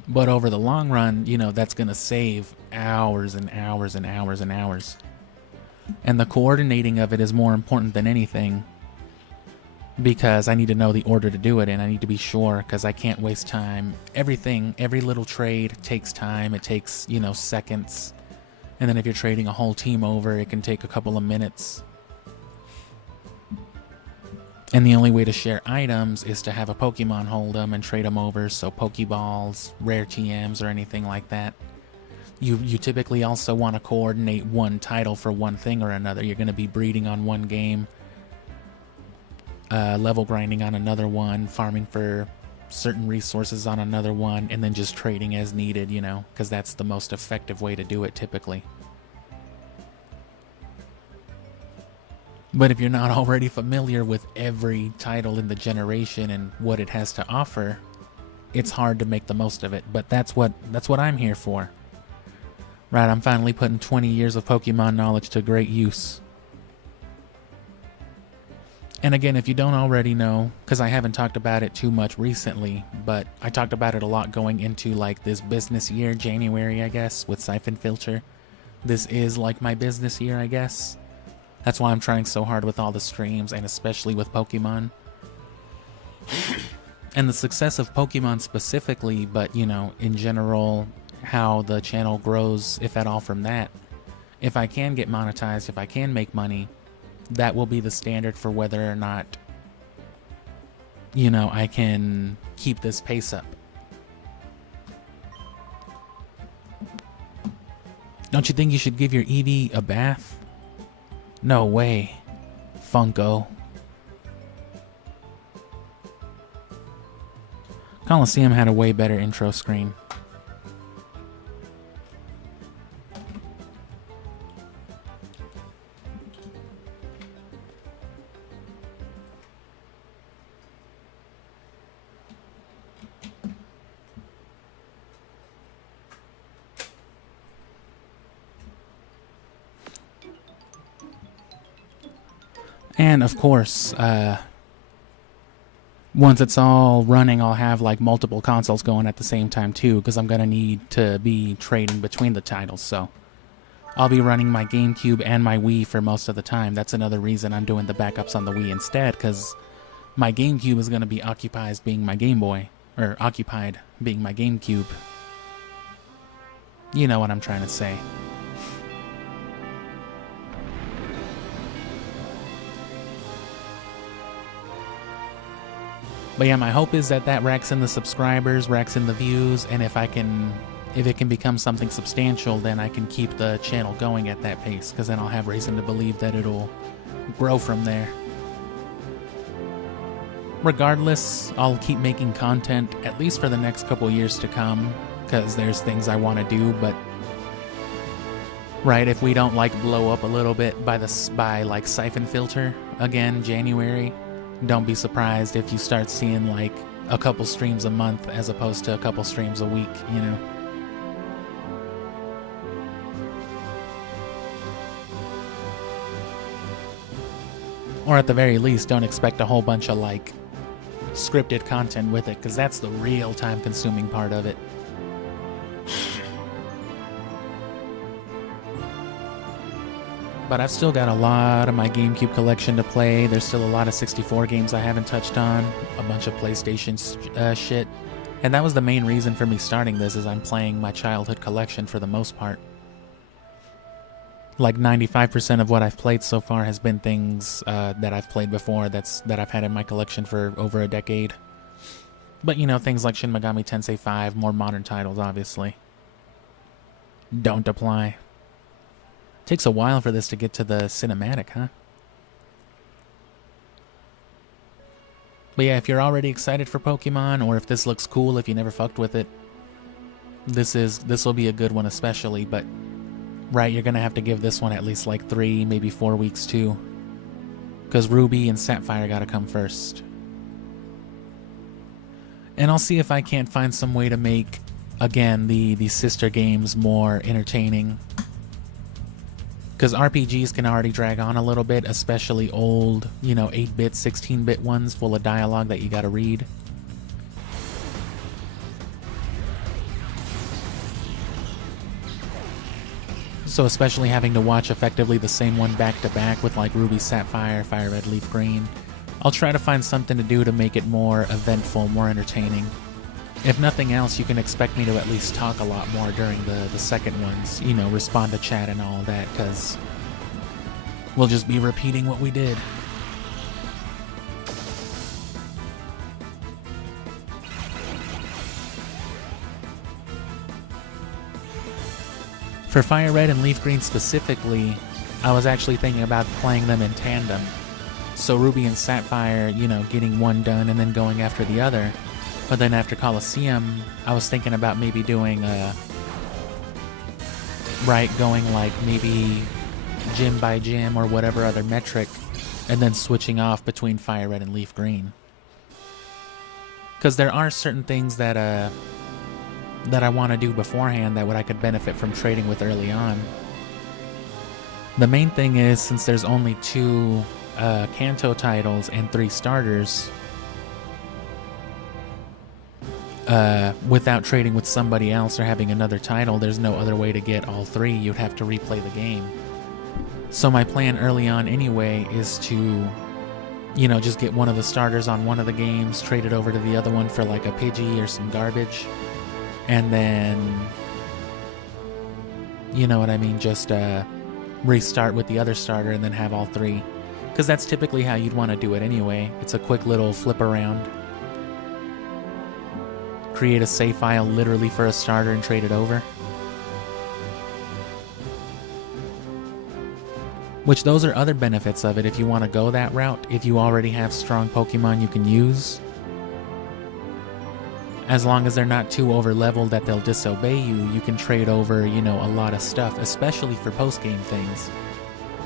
But over the long run, you know, that's gonna save hours and hours and hours and hours. And the coordinating of it is more important than anything, because I need to know the order to do it, and I need to be sure, because I can't waste time. Everything, every little trade takes time. It takes, you know, seconds. And then if you're trading a whole team over, it can take a couple of minutes. And the only way to share items is to have a Pokemon hold them and trade them over, so Pokeballs, rare TMs, or anything like that. You typically also want to coordinate one title for one thing or another. You're going to be breeding on one game, level grinding on another one, farming for certain resources on another one, and then just trading as needed, you know, because that's the most effective way to do it typically. But if you're not already familiar with every title in the generation and what it has to offer, it's hard to make the most of it. But that's what I'm here for. Right, I'm finally putting 20 years of Pokemon knowledge to great use. And again, if you don't already know, because I haven't talked about it too much recently, but I talked about it a lot going into like this business year, January, I guess, with Syphonfilter. This is like my business year, I guess. That's why I'm trying so hard with all the streams, and especially with Pokemon. And the success of Pokemon specifically, but, you know, in general, how the channel grows, if at all, from that. If I can get monetized, if I can make money, that will be the standard for whether or not, you know, I can keep this pace up. Don't you think you should give your Eevee a bath? No way, Funko. Coliseum had a way better intro screen. And of course, once it's all running, I'll have like multiple consoles going at the same time too, because I'm going to need to be trading between the titles. So I'll be running my GameCube and my Wii for most of the time. That's another reason I'm doing the backups on the Wii instead, because my GameCube is going to be occupied being my Game Boy, or occupied being my GameCube. You know what I'm trying to say. But yeah, my hope is that that racks in the subscribers, racks in the views, and if it can become something substantial, then I can keep the channel going at that pace, because then I'll have reason to believe that it'll grow from there. Regardless, I'll keep making content, at least for the next couple years to come, because there's things I want to do, but right, if we don't like blow up a little bit by like Syphonfilter again, January, don't be surprised if you start seeing like a couple streams a month as opposed to a couple streams a week, you know. Or at the very least, don't expect a whole bunch of like scripted content with it, because that's the real time-consuming part of it. But I've still got a lot of my GameCube collection to play. There's still a lot of 64 games I haven't touched on, a bunch of PlayStation shit. And that was the main reason for me starting this, is I'm playing my childhood collection for the most part. Like 95% of what I've played so far has been things that I've played before that I've had in my collection for over a decade. But you know, things like Shin Megami Tensei 5, more modern titles obviously don't apply. Takes a while for this to get to the cinematic, huh? But yeah, if you're already excited for Pokemon, or if this looks cool if you never fucked with it, this will be a good one especially, but right, you're gonna have to give this one at least like 3, maybe 4 weeks too. Because Ruby and Sapphire gotta come first. And I'll see if I can't find some way to make, again, the sister games more entertaining. Because RPGs can already drag on a little bit, especially old, you know, 8-bit, 16-bit ones full of dialogue that you gotta read. So especially having to watch effectively the same one back to back with like Ruby Sapphire, Fire Red, Leaf Green, I'll try to find something to do to make it more eventful, more entertaining. If nothing else, you can expect me to at least talk a lot more during the second ones, you know, respond to chat and all that, because we'll just be repeating what we did. For Fire Red and Leaf Green specifically, I was actually thinking about playing them in tandem. So Ruby and Sapphire, you know, getting one done and then going after the other. But then after Colosseum, I was thinking about maybe doing going like maybe gym by gym or whatever other metric, and then switching off between Fire Red and Leaf Green. Because there are certain things that I want to do beforehand that I could benefit from trading with early on. The main thing is, since there's only 2 Kanto titles and 3 starters, without trading with somebody else or having another title, there's no other way to get all 3. You'd have to replay the game. So my plan early on anyway is to, you know, just get one of the starters on one of the games, trade it over to the other one for like a Pidgey or some garbage, and then, you know what I mean, just restart with the other starter and then have all 3. Because that's typically how you'd want to do it anyway. It's a quick little flip around. Create a save file literally for a starter and trade it over. Which those are other benefits of it if you want to go that route. If you already have strong Pokemon you can use, as long as they're not too over leveled that they'll disobey you, you can trade over, you know, a lot of stuff, especially for post-game things.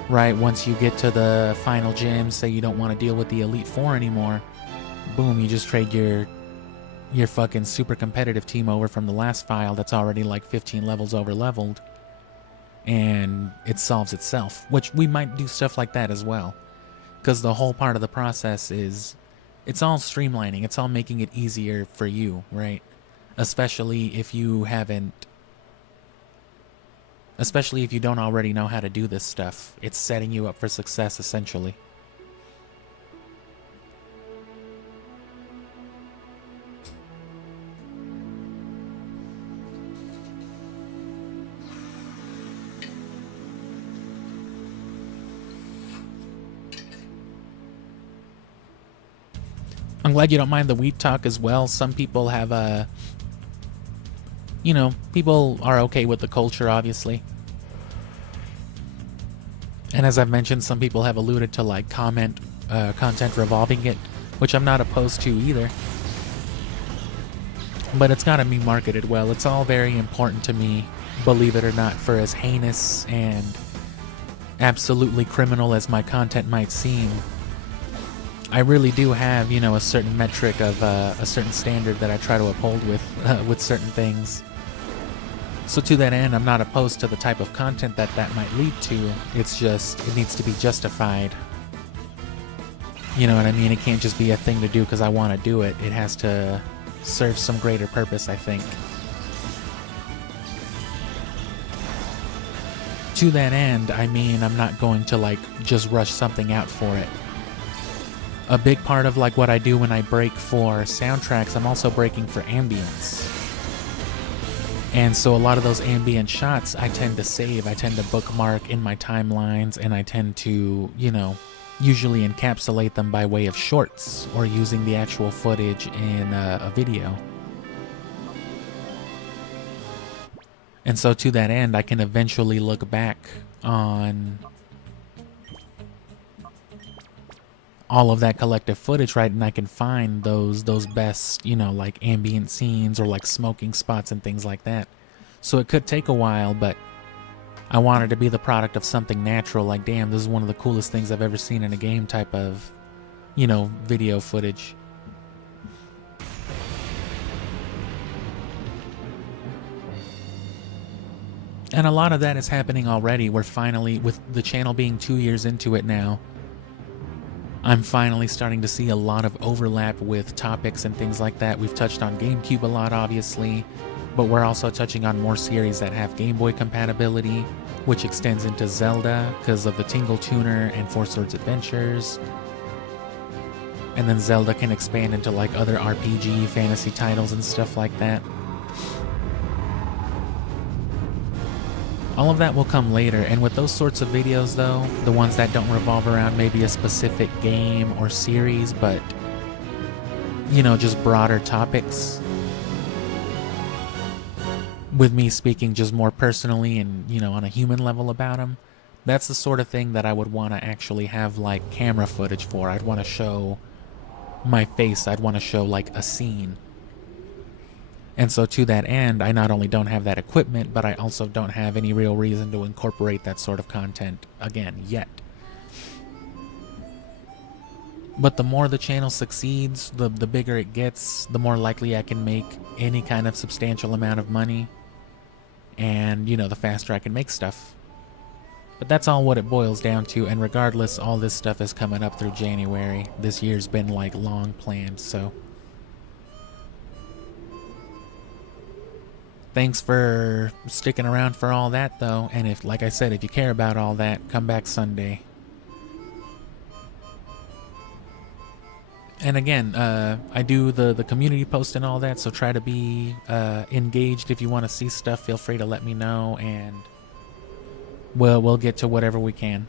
Right, once you get to the final gym, say you don't want to deal with the Elite Four anymore, boom, you just trade your fucking super competitive team over from the last file that's already like 15 levels over leveled, and it solves itself. Which we might do stuff like that as well, because the whole part of the process is, it's all streamlining, it's all making it easier for you, right? Especially if you don't already know how to do this stuff. It's setting you up for success, essentially. I'm glad you don't mind the weed talk as well. Some people have people are okay with the culture, obviously. And as I've mentioned, some people have alluded to like content revolving it, which I'm not opposed to either. But it's got to be marketed well. It's all very important to me, believe it or not, for as heinous and absolutely criminal as my content might seem. I really do have, a certain metric of a certain standard that I try to uphold with certain things. So to that end, I'm not opposed to the type of content that might lead to. It's just, it needs to be justified. You know what I mean? It can't just be a thing to do because I want to do it. It has to serve some greater purpose, I think. To that end, I mean, I'm not going to like just rush something out for it. A big part of like what I do when I break for soundtracks, I'm also breaking for ambience. And so a lot of those ambient shots I tend to save, I tend to bookmark in my timelines, and I tend to, usually encapsulate them by way of shorts or using the actual footage in a video. And so to that end, I can eventually look back on all of that collective footage, right? And I can find those best, like ambient scenes or like smoking spots and things like that. So it could take a while, but I want it to be the product of something natural, like, damn, this is one of the coolest things I've ever seen in a game type of, video footage. And a lot of that is happening already. We're finally, with the channel being 2 years into it now, I'm finally starting to see a lot of overlap with topics and things like that. We've touched on GameCube a lot, obviously, but we're also touching on more series that have Game Boy compatibility, which extends into Zelda because of the Tingle Tuner and Four Swords Adventures. And then Zelda can expand into like other RPG, fantasy titles and stuff like that. All of that will come later, and with those sorts of videos though, the ones that don't revolve around maybe a specific game or series, but, just broader topics, with me speaking just more personally and, on a human level about them, that's the sort of thing that I would want to actually have like camera footage for. I'd want to show my face, I'd want to show like a scene. And so to that end, I not only don't have that equipment, but I also don't have any real reason to incorporate that sort of content again, yet. But the more the channel succeeds, the bigger it gets, the more likely I can make any kind of substantial amount of money. And, the faster I can make stuff. But that's all what it boils down to, and regardless, all this stuff is coming up through January. This year's been, like, long planned, so... Thanks for sticking around for all that, though, and if, like I said, if you care about all that, come back Sunday. And again, I do the community post and all that, so try to be engaged. If you want to see stuff, feel free to let me know, and we'll get to whatever we can.